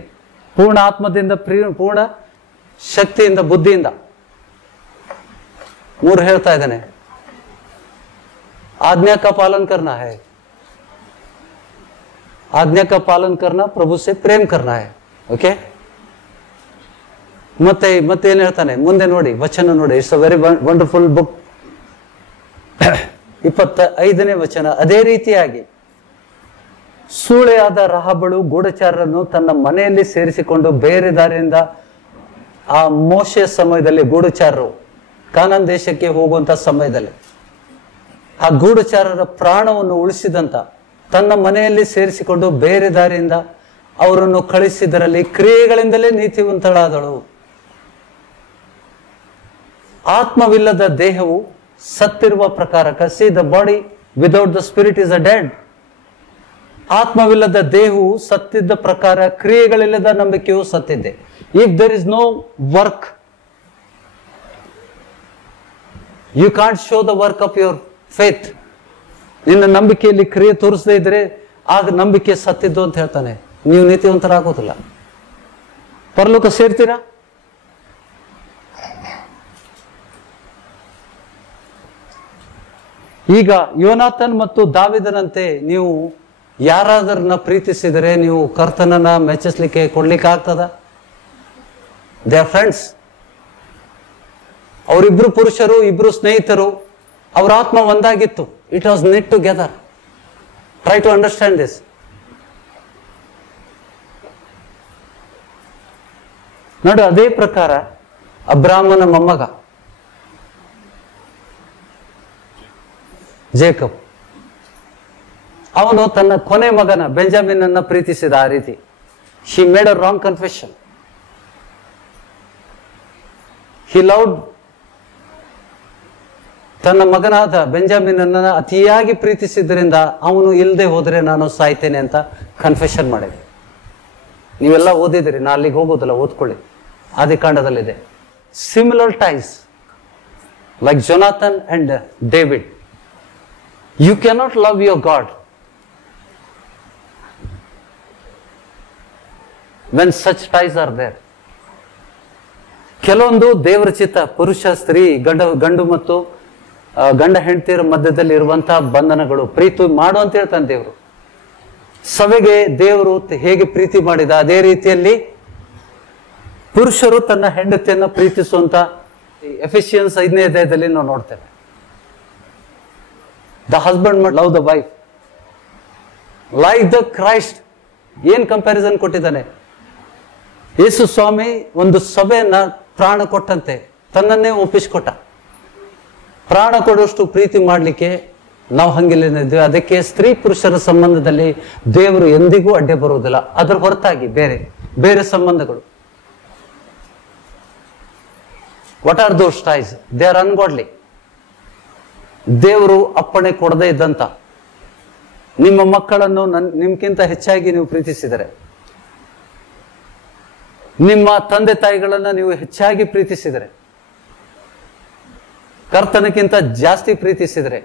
ಪೂರ್ಣ ಆತ್ಮದಿಂದ, ಪೂರ್ಣ ಶಕ್ತಿಯಿಂದ, ಬುದ್ಧಿಯಿಂದ. 3 ಹೇಳ್ತಾ ಇದ್ದಾನೆ. आज्ञा का पालन करना है, आज्ञा का पालन करना, प्रभु से प्रेम करना है. ओके, ಮತ್ತೆ ಏನ್ ಹೇಳ್ತಾನೆ ಮುಂದೆ ನೋಡಿ, ವಚನ ನೋಡಿ. It's a very wonderful book. 25ನೇ ವಚನ, ಅದೇ ರೀತಿಯಾಗಿ ಸೂಳೆಯಾದ ರಹಾಬಳು ಗೂಢಚಾರರನ್ನು ತನ್ನ ಮನೆಯಲ್ಲಿ ಸೇರಿಸಿಕೊಂಡು ಬೇರೆ ದಾರಿಯಿಂದ, ಆ ಮೋಶೆಯ ಸಮಯದಲ್ಲಿ ಗೂಢಚಾರರು ಕಾನಾನ್ ದೇಶಕ್ಕೆ ಹೋಗುವಂತ ಸಮಯದಲ್ಲಿ ಆ ಗೂಢಚಾರರ ಪ್ರಾಣವನ್ನು ಉಳಿಸಿದಂತ ತನ್ನ ಮನೆಯಲ್ಲಿ ಸೇರಿಸಿಕೊಂಡು ಬೇರೆ ದಾರಿಯಿಂದ ಅವರನ್ನು ಕಳಿಸಿದರಲ್ಲಿ ಕ್ರಿಯೆಗಳಿಂದಲೇ ನೀತಿವಂತಳಾದಳು. ಆತ್ಮವಿಲ್ಲದ ದೇಹವು ಸತ್ತಿರುವ ಪ್ರಕಾರಕ. See, the body without the spirit is a dead. ಆತ್ಮವಿಲ್ಲದ ದೇಹವು ಸತ್ತಿದ್ದ ಪ್ರಕಾರ ಕ್ರಿಯೆಗಳಿಲ್ಲದ ನಂಬಿಕೆಯು ಸತ್ತಿದೆ. If there is no work, you can't show the work of your faith. ನಿನ್ನ ನಂಬಿಕೆಯಲ್ಲಿ ಕ್ರಿಯೆ ತೋರಿಸದೇ ಇದ್ರೆ ಆಗ ನಂಬಿಕೆ ಸತ್ತಿದ್ದು ಅಂತ ಹೇಳ್ತಾನೆ. ನೀವು ನೀತಿವಂತರಾಗೋದಿಲ್ಲ. ಪರಲೋಕ ಸೇರ್ತೀರಾ? ಈಗ ಯೋನಾಥನ್ ಮತ್ತು ದಾವಿದನಂತೆ ನೀವು ಯಾರಾದ್ರನ್ನ ಪ್ರೀತಿಸಿದರೆ ನೀವು ಕರ್ತನನ್ನ ಮೆಚ್ಚಿಸ್ಲಿಕ್ಕೆ ಕೊಡ್ಲಿಕ್ಕೆ ಆಗ್ತದ? They are friends. ಅವರಿಬ್ರು ಪುರುಷರು, ಇಬ್ರು ಸ್ನೇಹಿತರು, ಅವರ ಆತ್ಮ ಒಂದಾಗಿತ್ತು. It was knit together. Try to understand this. ನೋಡು, ಅದೇ ಪ್ರಕಾರ ಅಬ್ರಾಮನ ಮೊಮ್ಮಗ ಜೇಕಬ್, ಅವನು ತನ್ನ ಕೊನೆ ಮಗನ ಬೆಂಜಮಿನ್ ಅನ್ನ ಪ್ರೀತಿಸಿದ. ಆ ರೀತಿ he made a wrong confession. He loved ತನ್ನ ಮಗನಾದ ಬೆಂಜಮಿನ್ ಅನ್ನ ಅತಿಯಾಗಿ ಪ್ರೀತಿಸಿದ್ರಿಂದ ಅವನು ಇಲ್ಲದೆ ಹೋದ್ರೆ ನಾನು ಸಾಯ್ತೇನೆ ಅಂತ ಕನ್ಫೆಷನ್ ಮಾಡಿದೆ. ನೀವೆಲ್ಲ ಓದಿದಿರಿ, ನಾ ಅಲ್ಲಿಗೆ ಹೋಗೋದಿಲ್ಲ, ಓದ್ಕೊಳ್ಳಿ. ಆದಿಕಾಂಡದಲ್ಲಿದೆ. Similar ties like Jonathan and David. You cannot love your God when such ties are there. ಕೆಲವೊಂದು ದೇವರ ಚಿತ್ತ, ಪುರುಷ ಸ್ತ್ರೀ, ಗಂಡು ಮತ್ತು ಗಂಡ ಹೆಂಡತಿಯರ ಮಧ್ಯದಲ್ಲಿ ಇರುವಂತಹ ಬಂಧನಗಳು ಪ್ರೀತಿ ಮಾಡು ಅಂತ ಹೇಳ್ತಾನೆ ದೇವರು. ಸಭೆಗೆ ದೇವರು ಹೇಗೆ ಪ್ರೀತಿ ಮಾಡಿದ ಅದೇ ರೀತಿಯಲ್ಲಿ ಪುರುಷರು ತನ್ನ ಹೆಂಡತಿಯನ್ನ ಪ್ರೀತಿಸುವಂತ ಎಫಿಷಿಯನ್ಸ್ 5ನೇ ಅಧ್ಯಾಯದಲ್ಲಿ ನಾವು ನೋಡ್ತೇವೆ. The husband must love the wife like the Christ. ಏನ್ ಕಂಪ್ಯಾರಿಸನ್ ಕೊಟ್ಟಿದ್ದಾನೆ ಯೇಸು ಸ್ವಾಮಿ. ಒಂದು ಸಭೆಯನ್ನ ಪ್ರಾಣ ಕೊಟ್ಟಂತೆ ತನ್ನನ್ನೇ ಒಪ್ಪಿಸಿಕೊಟ್ಟ. ಪ್ರಾಣ ಕೊಡುವಷ್ಟು ಪ್ರೀತಿ ಮಾಡಲಿಕ್ಕೆ ನಾವು ಹಂಗಿಲ್ಲಿದ್ದೇವೆ. ಅದಕ್ಕೆ ಸ್ತ್ರೀ ಪುರುಷರ ಸಂಬಂಧದಲ್ಲಿ ದೇವರು ಎಂದಿಗೂ ಅಡ್ಡೆ ಬರುವುದಿಲ್ಲ. ಅದರ ಹೊರತಾಗಿ ಬೇರೆ ಬೇರೆ ಸಂಬಂಧಗಳು, what are those ties? They are ungodly. ದೇವರು ಅಪ್ಪಣೆ ಕೊಡದೇ ಇದ್ದಂತ ನಿಮ್ಮ ಮಕ್ಕಳನ್ನು ನಿಮ್ಗಿಂತ ಹೆಚ್ಚಾಗಿ ನೀವು ಪ್ರೀತಿಸಿದರೆ, ನಿಮ್ಮ ತಂದೆ ತಾಯಿಗಳನ್ನ ನೀವು ಹೆಚ್ಚಾಗಿ ಪ್ರೀತಿಸಿದರೆ, ಕರ್ತನಕ್ಕಿಂತ ಜಾಸ್ತಿ ಪ್ರೀತಿಸಿದರೆ,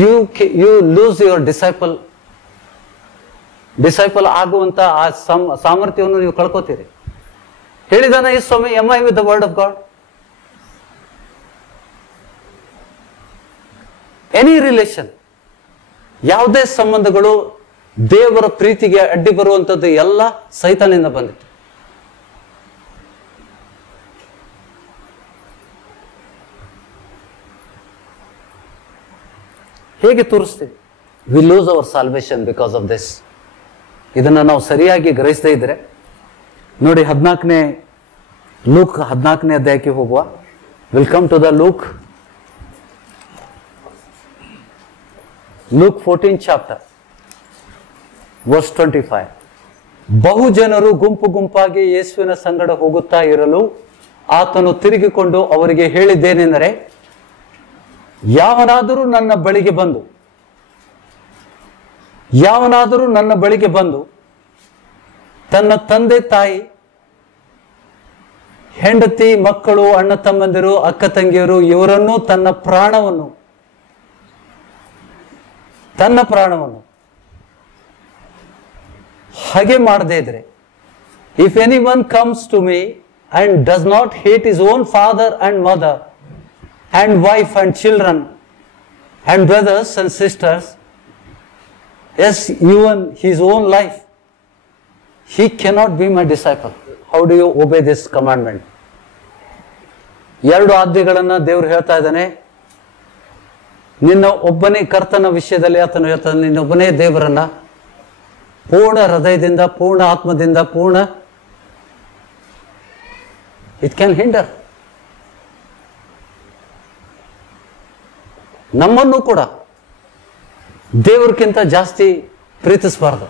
ಯು ಲೂಸ್ ಯುವರ್ ಡಿಸೈಪಲ್ ಆಗುವಂತ ಆ ಸಾಮರ್ಥ್ಯವನ್ನು ನೀವು ಕಳ್ಕೋತೀರಿ. ಹೇಳಿದಾನ ಈ ಸ್ವಾಮಿ, am I with the word of God. Any relation, ಯಾವುದೇ ಸಂಬಂಧಗಳು ದೇವರ ಪ್ರೀತಿಗೆ ಅಡ್ಡಿ ಬರುವಂಥದ್ದು ಎಲ್ಲ ಸೈತಾನಿಂದ ಬಂದಿತ್ತು. ಹೇಗೆ ತೋರಿಸ್ತೀವಿ? We lose our salvation because of this. ಇದನ್ನ ನಾವು ಸರಿಯಾಗಿ ಗ್ರಹಿಸದೇ ಇದ್ರೆ ನೋಡಿ, 14ನೇ ಲೂಕ್ 14ನೇ ಅಧ್ಯಾಯಕ್ಕೆ ಹೋಗುವ. Welcome to the Luke 14 chapter verse 25. ಬಹು ಜನರು ಗುಂಪು ಗುಂಪಾಗಿ ಯೇಸುವಿನ ಸಂಗಡ ಹೋಗುತ್ತಾ ಇರಲು ಆತನು ತಿರುಗಿಕೊಂಡು ಅವರಿಗೆ ಹೇಳಿದ್ದೇನೆಂದರೆ, ಯಾವನಾದರೂ ನನ್ನ ಬಳಿಗೆ ಬಂದು ತನ್ನ ತಂದೆ ತಾಯಿ, ಹೆಂಡತಿ, ಮಕ್ಕಳು, ಅಣ್ಣ ತಮ್ಮಂದಿರು, ಅಕ್ಕ ತಂಗಿಯರು ಇವರನ್ನು ತನ್ನ ಪ್ರಾಣವನ್ನು ಹಾಗೆ ಮಾಡದೇ ಇದ್ರೆ, if any one comes to me and does not hate his own father and mother and wife and children and brothers and sisters, yes, even his own life, he cannot be my disciple. How do you obey this commandment? 2 ಆಜ್ಞೆಗಳನ್ನ ದೇವರು ಹೇಳ್ತಾ ಇದ್ದಾನೆ. ನಿನ್ನ ಒಬ್ಬನೇ ಕರ್ತನ ವಿಷಯದಲ್ಲಿ ಆತನು ಹೇಳ್ತಾನೆ, ನಿನ್ನೊಬ್ಬನೇ ದೇವರನ್ನ ಪೂರ್ಣ ಹೃದಯದಿಂದ, ಪೂರ್ಣ ಆತ್ಮದಿಂದ, it can hinder. ನಮ್ಮನ್ನು ಕೂಡ ದೇವರಿಗಿಂತ ಜಾಸ್ತಿ ಪ್ರೀತಿಸಬಾರ್ದು.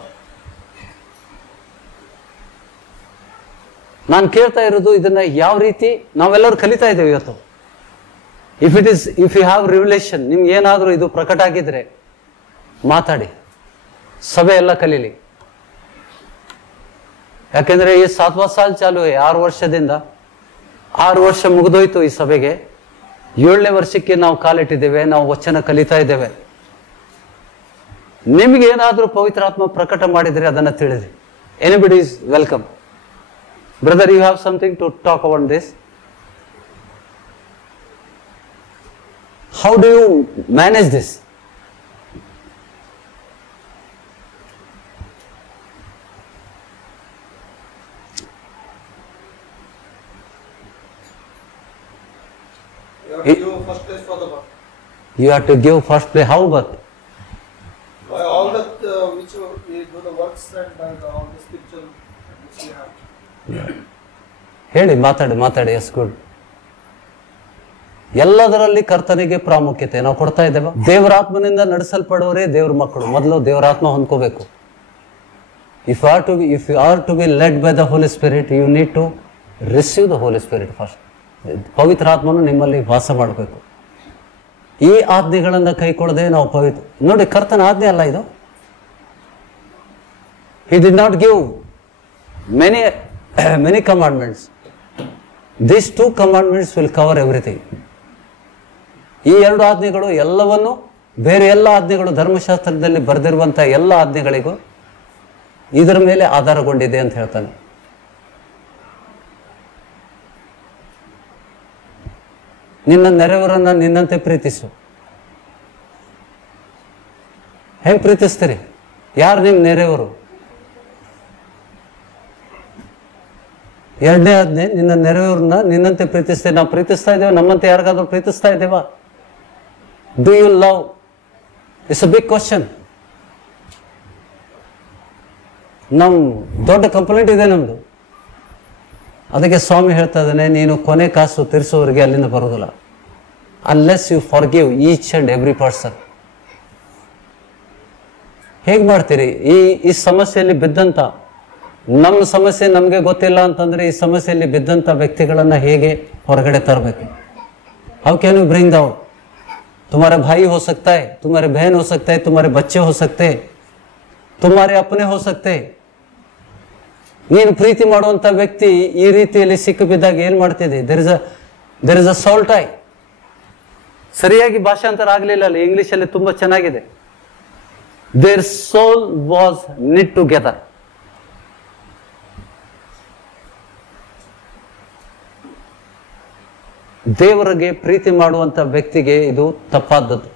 ನಾನು ಕೇಳ್ತಾ ಇರೋದು ಇದನ್ನ ಯಾವ ರೀತಿ ನಾವೆಲ್ಲರೂ ಕಲಿತಾ ಇದ್ದೇವೆ ಇವತ್ತು. ಇಫ್ ಯು ಹ್ಯಾವ್ ರಿವಿಲೇಷನ್, ನಿಮ್ಗೆ ಏನಾದರೂ ಇದು ಪ್ರಕಟ ಆಗಿದ್ರೆ ಮಾತಾಡಿ, ಸಭೆ ಎಲ್ಲ ಕಲೀಲಿ. ಯಾಕೆಂದ್ರೆ ಈ 7वा साल ಚಾಲು 6 ವರ್ಷದಿಂದ 6 ವರ್ಷ ಮುಗಿದೋಯ್ತು ಈ ಸಭೆಗೆ. 7ನೇ ವರ್ಷಕ್ಕೆ ನಾವು ಕಾಲಿಟ್ಟಿದ್ದೇವೆ, ನಾವು ವಚನ ಕಲಿತಾ ಇದ್ದೇವೆ. ನಿಮ್ಗೆ ಏನಾದ್ರೂ ಪವಿತ್ರಾತ್ಮ ಪ್ರಕಟ ಮಾಡಿದ್ರೆ ಅದನ್ನ ತಿಳಿದ್ರಿ. Anybody is welcome. Brother, you have something to talk about this. How do you manage this? You have to give first place for the work. You have to give first place. How but? By all that which we do the works and by all the spiritual which we have. ಹೇಳಿ, ಮಾತಾಡಿ. S, good. ಎಲ್ಲದರಲ್ಲಿ ಕರ್ತನಿಗೆ ಪ್ರಾಮುಖ್ಯತೆ ನಾವು ಕೊಡ್ತಾ ಇದ್ದೇವೆ. ದೇವರಾತ್ಮನಿಂದ ನಡೆಸಲ್ಪಡುವವರೇ ದೇವ್ರ ಮಕ್ಕಳು. ಮೊದಲು ದೇವರಾತ್ಮ ಹೊಂದ್ಕೋಬೇಕು. If you are to be led by the Holi spirit, you need to receive the Holi spirit first. ಪವಿತ್ರಾತ್ಮನು ನಿಮ್ಮಲ್ಲಿ ವಾಸ ಮಾಡಬೇಕು. ಈ ಆಜ್ಞೆಗಳನ್ನು ಕೈಕೊಳ್ಳದೆ ನಾವು ಪವಿತ್ರ. ನೋಡಿ, ಕರ್ತನ ಆಜ್ಞೆ ಅಲ್ಲ ಇದು. He did not give many commandments. These 2 commandments will cover everything. ಈ 2 ಆಜ್ಞೆಗಳು ಎಲ್ಲವನ್ನು, ಬೇರೆ ಎಲ್ಲ ಆಜ್ಞೆಗಳು ಧರ್ಮಶಾಸ್ತ್ರದಲ್ಲಿ ಬರೆದಿರುವಂತಹ ಎಲ್ಲ ಆಜ್ಞೆಗಳಿಗೂ ಇದರ ಮೇಲೆ ಆಧಾರಗೊಂಡಿದೆ ಅಂತ ಹೇಳ್ತಾನೆ. ನಿನ್ನ ನೆರೆಯವರನ್ನ ನಿನ್ನಂತೆ ಪ್ರೀತಿಸು. ಹೆಂಗ್ ಪ್ರೀತಿಸ್ತೀರಿ? ಯಾರು ನಿಮ್ಮ ನೆರೆಯವರು? 2ನೇ ಆಜ್ಞೆ, ನಿನ್ನ ನೆರೆಯವ್ರನ್ನ ನಿನ್ನಂತೆ ಪ್ರೀತಿಸ್ತೇವೆ. ನಾವು ಪ್ರೀತಿಸ್ತಾ ಇದ್ದೇವೆ? ನಮ್ಮಂತೆ ಯಾರಿಗಾದ್ರೂ ಪ್ರೀತಿಸ್ತಾ ಇದ್ದೇವಾ? Do you love? It's a big question. ನಮ್ ದೊಡ್ಡ ಕಂಪ್ಲೇಂಟ್ ಇದೆ ನಮ್ದು. ಅದಕ್ಕೆ ಸ್ವಾಮಿ ಹೇಳ್ತಾ ಇದ್ದಾನೆ, ನೀನು ಕೊನೆ ಕಾಸು ತೀರಿಸೋವರೆಗೆ ಅಲ್ಲಿಂದ ಬರೋದಿಲ್ಲ. Unless you forgive each and every person. ಹೇಗೆ ಮಾಡ್ತೀರಿ? ಈ ಸಮಸ್ಯೆಯಲ್ಲಿ ಬಿದ್ದಂತ, ನಮ್ಮ ಸಮಸ್ಯೆ ನಮಗೆ ಗೊತ್ತಿಲ್ಲ ಅಂತಂದ್ರೆ ಈ ಸಮಸ್ಯೆಯಲ್ಲಿ ಬಿದ್ದಂತ ವ್ಯಕ್ತಿಗಳನ್ನ ಹೇಗೆ ಹೊರಗಡೆ ತರಬೇಕು? How can you bring out? तुम्हारे भाई हो सकता है, तुम्हारे बहन हो सकता है, तुम्हारे बच्चे हो सकते, तुम्हारे अपने हो सकते. ನೀನು ಪ್ರೀತಿ ಮಾಡುವಂತ ವ್ಯಕ್ತಿ ಈ ರೀತಿಯಲ್ಲಿ ಸಿಕ್ಕು ಬಿದ್ದಾಗ ಏನ್ ಮಾಡ್ತಿದೆ? There is a salt I. ಸರಿಯಾಗಿ ಭಾಷಾಂತರ ಆಗ್ಲಿಲ್ಲ ಅಲ್ಲಿ, ಇಂಗ್ಲಿಷ್ ಅಲ್ಲಿ ತುಂಬಾ ಚೆನ್ನಾಗಿದೆ. Their soul was knit together. ದೇವರಿಗೆ ಪ್ರೀತಿ ಮಾಡುವಂತ ವ್ಯಕ್ತಿಗೆ ಇದು ತಪ್ಪಾದದ್ದು.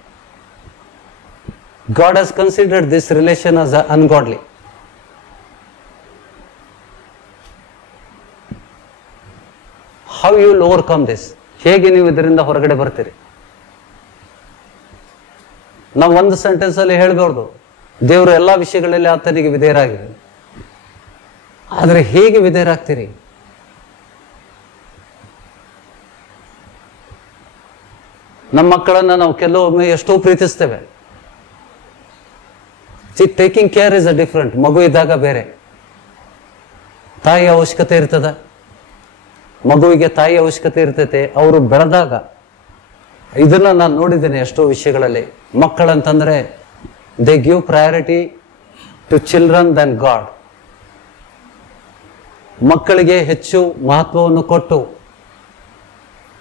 God has considered this relation as ungodly. How you will overcome this? ಹೇಗೆ ನೀವು ಇದರಿಂದ ಹೊರಗಡೆ ಬರ್ತೀರಿ? ನಾವು ಒಂದು ಸೆಂಟೆನ್ಸ್ ಅಲ್ಲಿ ಹೇಳ್ಬಾರ್ದು, ದೇವರು ಎಲ್ಲಾ ವಿಷಯಗಳಲ್ಲಿ ಆತನಿಗೆ ವಿಧೇಯರಾಗಿದೆ. ಆದ್ರೆ ಹೇಗೆ ವಿಧೇಯರಾಗ್ತೀರಿ? ನಮ್ಮ ಮಕ್ಕಳನ್ನ ನಾವು ಕೆಲವೊಮ್ಮೆ ಎಷ್ಟೋ ಪ್ರೀತಿಸ್ತೇವೆ. Taking care is a different. ಮಗು ಇದ್ದಾಗ ಬೇರೆ, ತಾಯಿ ಅವಶ್ಯಕತೆ ಇರ್ತದ. ಮಗುವಿಗೆ ತಾಯಿ ಅವಶ್ಯಕತೆ ಇರ್ತೈತೆ. ಅವರು ಬೆಳೆದಾಗ ಇದನ್ನ ನಾನು ನೋಡಿದ್ದೇನೆ ಎಷ್ಟೋ ವಿಷಯಗಳಲ್ಲಿ. ಮಕ್ಕಳಂತಂದ್ರೆ they give priority to children than God. ಮಕ್ಕಳಿಗೆ ಹೆಚ್ಚು ಮಹತ್ವವನ್ನು ಕೊಟ್ಟು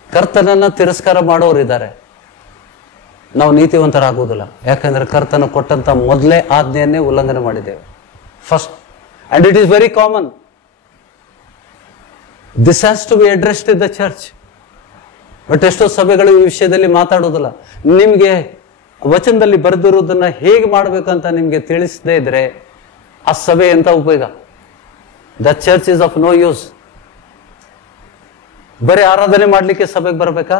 ಕರ್ತನನ್ನ ತಿರಸ್ಕಾರ ಮಾಡೋರಿದ್ದಾರೆ. ನಾವು ನೀತಿವಂತರಾಗುವುದಿಲ್ಲ, ಯಾಕಂದ್ರೆ ಕರ್ತನ ಕೊಟ್ಟಂತ ಮೊದಲೇ ಆಜ್ಞೆಯನ್ನೇ ಉಲ್ಲಂಘನೆ ಮಾಡಿದ್ದೇವೆ first. And it is very common. This has to be addressed in the church. But ಎಷ್ಟೋ ಸಭೆಗಳು ಈ ವಿಷಯದಲ್ಲಿ ಮಾತಾಡೋದಿಲ್ಲ. ನಿಮ್ಗೆ ವಚನದಲ್ಲಿ ಬರೆದಿರುವುದನ್ನ ಹೇಗೆ ಮಾಡ್ಬೇಕಂತ ನಿಮ್ಗೆ ತಿಳಿಸದೇ ಇದ್ರೆ ಆ ಸಭೆ ಎಂತ ಉಪಯೋಗ? The church is of no use. ಬರೀ ಆರಾಧನೆ ಮಾಡ್ಲಿಕ್ಕೆ ಸಭೆಗೆ ಬರಬೇಕಾ?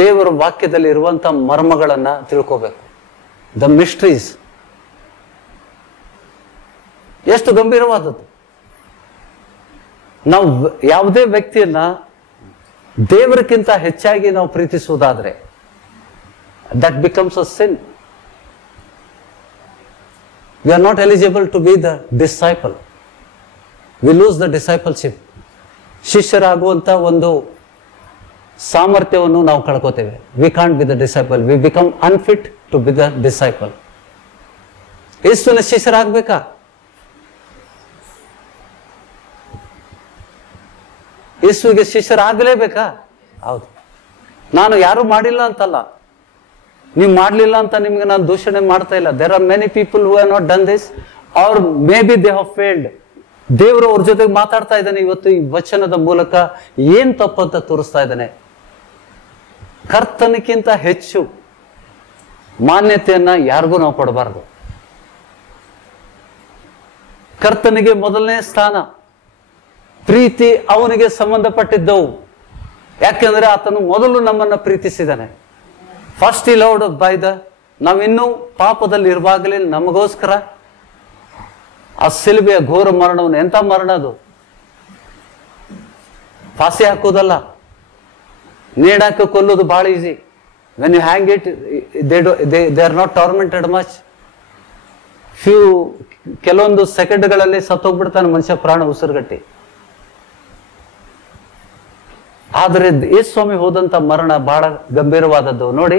ದೇವರ ವಾಕ್ಯದಲ್ಲಿ ಇರುವಂತ ಮರ್ಮಗಳನ್ನ ತಿಳ್ಕೋಬೇಕು. ದ ಮಿಸ್ಟ್ರೀಸ್ ಎಷ್ಟು ಗಂಭೀರವಾದದ್ದು. ನಾವು ಯಾವುದೇ ವ್ಯಕ್ತಿಯನ್ನ ದೇವರಿಗಿಂತ ಹೆಚ್ಚಾಗಿ ನಾವು ಪ್ರೀತಿಸುವುದಾದ್ರೆ that becomes a sin. We are not eligible to be the disciple. We lose the discipleship. ಶಿಷ್ಯರಾಗುವಂತ ಒಂದು ಸಾಮರ್ಥ್ಯವನ್ನು ನಾವು ಕಳ್ಕೋತೇವೆ. We can't be the disciple. We become unfit to be the disciple. ಯೇಸುವಿನ ಶಿಷ್ಯರಾಗಬೇಕಾ? ಯೇಸುವಿಗೆ ಶಿಷ್ಯರಾಗಲೇಬೇಕಾ? ಹೌದು. ನಾನು ಯಾರು ಮಾಡಿಲ್ಲ ಅಂತಲ್ಲ, ನೀವು ಮಾಡಲಿಲ್ಲ ಅಂತ ನಿಮ್ಗೆ ನಾನು ದೂಷಣೆ ಮಾಡ್ತಾ ಇಲ್ಲ. There are many people who have not done this or may be they have failed. ದೇವರು ಅವ್ರ ಜೊತೆಗೆ ಮಾತಾಡ್ತಾ ಇದ್ದಾನೆ ಇವತ್ತು ಈ ವಚನದ ಮೂಲಕ. ಏನ್ ತಪ್ಪಂತ ತೋರಿಸ್ತಾ ಇದ್ದಾನೆ. ಕರ್ತನಿಗಿಂತ ಹೆಚ್ಚು ಮಾನ್ಯತೆಯನ್ನ ಯಾರಿಗೂ ನಾವು ಕೊಡಬಾರ್ದು. ಕರ್ತನಿಗೆ ಮೊದಲನೇ ಸ್ಥಾನ, ಪ್ರೀತಿ ಅವನಿಗೆ ಸಂಬಂಧಪಟ್ಟಿದ್ದವು. ಯಾಕೆಂದ್ರೆ ಆತನು ಮೊದಲು ನಮ್ಮನ್ನ ಪ್ರೀತಿಸಿದಾನೆ. ಫಸ್ಟ್ ಈ ಲವ್ಡ್ ಬೈ ದ, ನಾವಿನ್ನೂ ಪಾಪದಲ್ಲಿ ಇರುವಾಗಲೇ ನಮಗೋಸ್ಕರ ಆ ಸಿಲುಬೆಯ ಘೋರ ಮರಣವನ್ನು, ಎಂಥ ಮರಣ ಅದು, ಫಾಸಿ ಹಾಕೋದಲ್ಲ, ನೇಡಾಕ ಕೊಲ್ಲೋದು ಬಹಳ easy. When you hang it they are not tormented much. ಕೆಲವೊಂದು ಸೆಕೆಂಡ್ಗಳಲ್ಲಿ ಸತ್ತೋಗ್ಬಿಡ್ತಾನೆ ಮನುಷ್ಯ ಪ್ರಾಣ ಉಸಿರುಗಟ್ಟಿ. ಆದರೆ ಯೇಸುಸ್ವಾಮಿ ಹೋದಂತ ಮರಣ ಬಹಳ ಗಂಭೀರವಾದದ್ದು. ನೋಡಿ,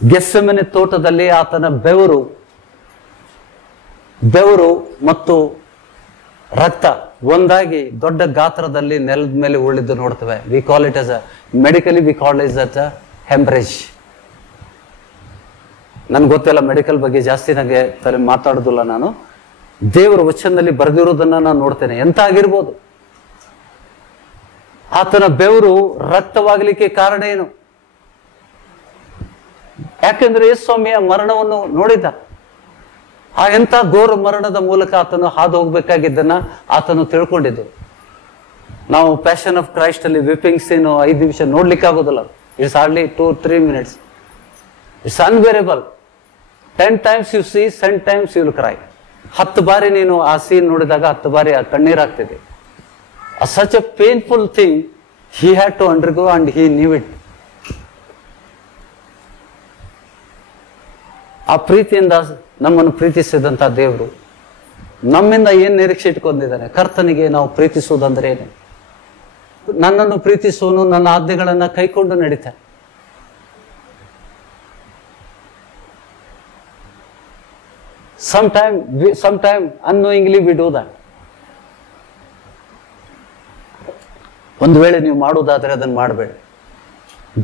ಗೆತ್ಸೆಮನೆ ತೋಟದಲ್ಲಿ ಆತನ ಬೆವರು ಮತ್ತು ರಕ್ತ ಒಂದಾಗಿ ದೊಡ್ಡ ಗಾತ್ರದಲ್ಲಿ ನೆಲದ ಮೇಲೆ ಉಳಿದು ನೋಡ್ತೇವೆ. We call it as a medically we call is at a haemorrhage. ನನ್ಗೆ ಗೊತ್ತಿಲ್ಲ ಮೆಡಿಕಲ್ ಬಗ್ಗೆ ಜಾಸ್ತಿ ನನಗೆ ತಲೆ ಮಾತಾಡೋದಿಲ್ಲ. ನಾನು ದೇವರ ವಚನದಲ್ಲಿ ಬರೆದಿರೋದನ್ನ ನಾನು ನೋಡ್ತೇನೆ. ಎಂತ ಆಗಿರ್ಬೋದು. ಆತನ ಬೆವರು ರಕ್ತವಾಗಲಿಕ್ಕೆ ಕಾರಣ ಏನು? ಯಾಕೆಂದ್ರೆ ಯೇಸುಸ್ವಾಮಿಯ ಮರಣವನ್ನು ನೋಡಿದ್ದ. ಆ ಎಂಥ ಘೋರ ಮರಣದ ಮೂಲಕ ಆತನು ಹಾದು ಹೋಗ್ಬೇಕಾಗಿದ್ದನ್ನ ಆತನು ತಿಳ್ಕೊಂಡಿದ್ದು. ನಾವು ಪ್ಯಾಷನ್ ಆಫ್ ಕ್ರೈಸ್ಟ್ ಅಲ್ಲಿ ವಿಪಿಂಗ್ ಸೀನ್ 5 ನಿಮಿಷ ನೋಡ್ಲಿಕ್ಕೆ ಆಗೋದಿಲ್ಲ. It's hardly 2-3 minutes. It's unbearable. 10 times you see, 10 times you will cry. 10 ಬಾರಿ ನೀನು ಆ ಸೀನ್ ನೋಡಿದಾಗ 10 ಬಾರಿ ಆ ಕಣ್ಣೀರಾಗ್ತಿದೆ. Such a painful thing he had to undergo and he knew it. ಆ ಪ್ರೀತಿಯಿಂದ ನಮ್ಮನ್ನು ಪ್ರೀತಿಸಿದಂತ ದೇವರು ನಮ್ಮಿಂದ ಏನ್ ನಿರೀಕ್ಷೆ ಇಟ್ಕೊಂಡಿದ್ದಾನೆ? ಕರ್ತನಿಗೆ ನಾವು ಪ್ರೀತಿಸುವುದಂದ್ರೆ ಏನು? ನನ್ನನ್ನು ಪ್ರೀತಿಸುವನು ನನ್ನ ಆಜ್ಞೆಗಳನ್ನ ಕೈಕೊಂಡು ನಡೀತಾನೆ. sometime unknowingly we do that. ಒಂದು ವೇಳೆ ನೀವು ಮಾಡುವುದಾದ್ರೆ ಅದನ್ನ ಮಾಡಬೇಡಿ.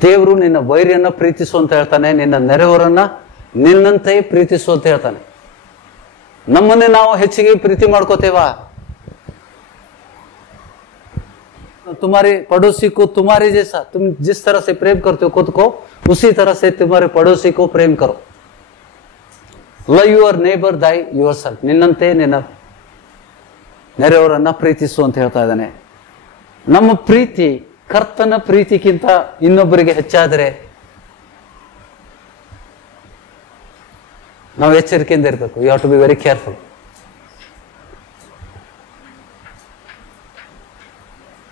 ದೇವರು ನಿನ್ನ ವೈರಿಯನ್ನ ಪ್ರೀತಿಸು ಅಂತ ಹೇಳ್ತಾನೆ, ನಿನ್ನ ನೆರೆಯವರನ್ನ ನಿನ್ನಂತೆ ಪ್ರೀತಿಸು ಅಂತ ಹೇಳ್ತಾನೆ. ನಮ್ಮನ್ನೇ ನಾವು ಹೆಚ್ಚಿಗೆ ಪ್ರೀತಿ ಮಾಡ್ಕೋತೇವಾ? तुम्हारे पड़ोसी को तुम्हारे जैसा, तुम जिस तरह से प्रेम करते हो खुद को, उसी तरह से तुम्हारे पड़ोसी को प्रेम करो. Love your neighbor thy yourself. ನಿನ್ನಂತೆ ನಿನ್ನ ನೆರೆಯವರನ್ನ ಪ್ರೀತಿಸು ಅಂತ ಹೇಳ್ತಾ ಇದ್ದಾನೆ. ನಮ್ಮ ಪ್ರೀತಿ ಕರ್ತನ ಪ್ರೀತಿಗಿಂತ ಇನ್ನೊಬ್ಬರಿಗೆ ಹೆಚ್ಚಾದರೆ ನಾವು ಎಚ್ಚರಿಕೆಯಿಂದ ಇರಬೇಕು. You have to be very careful.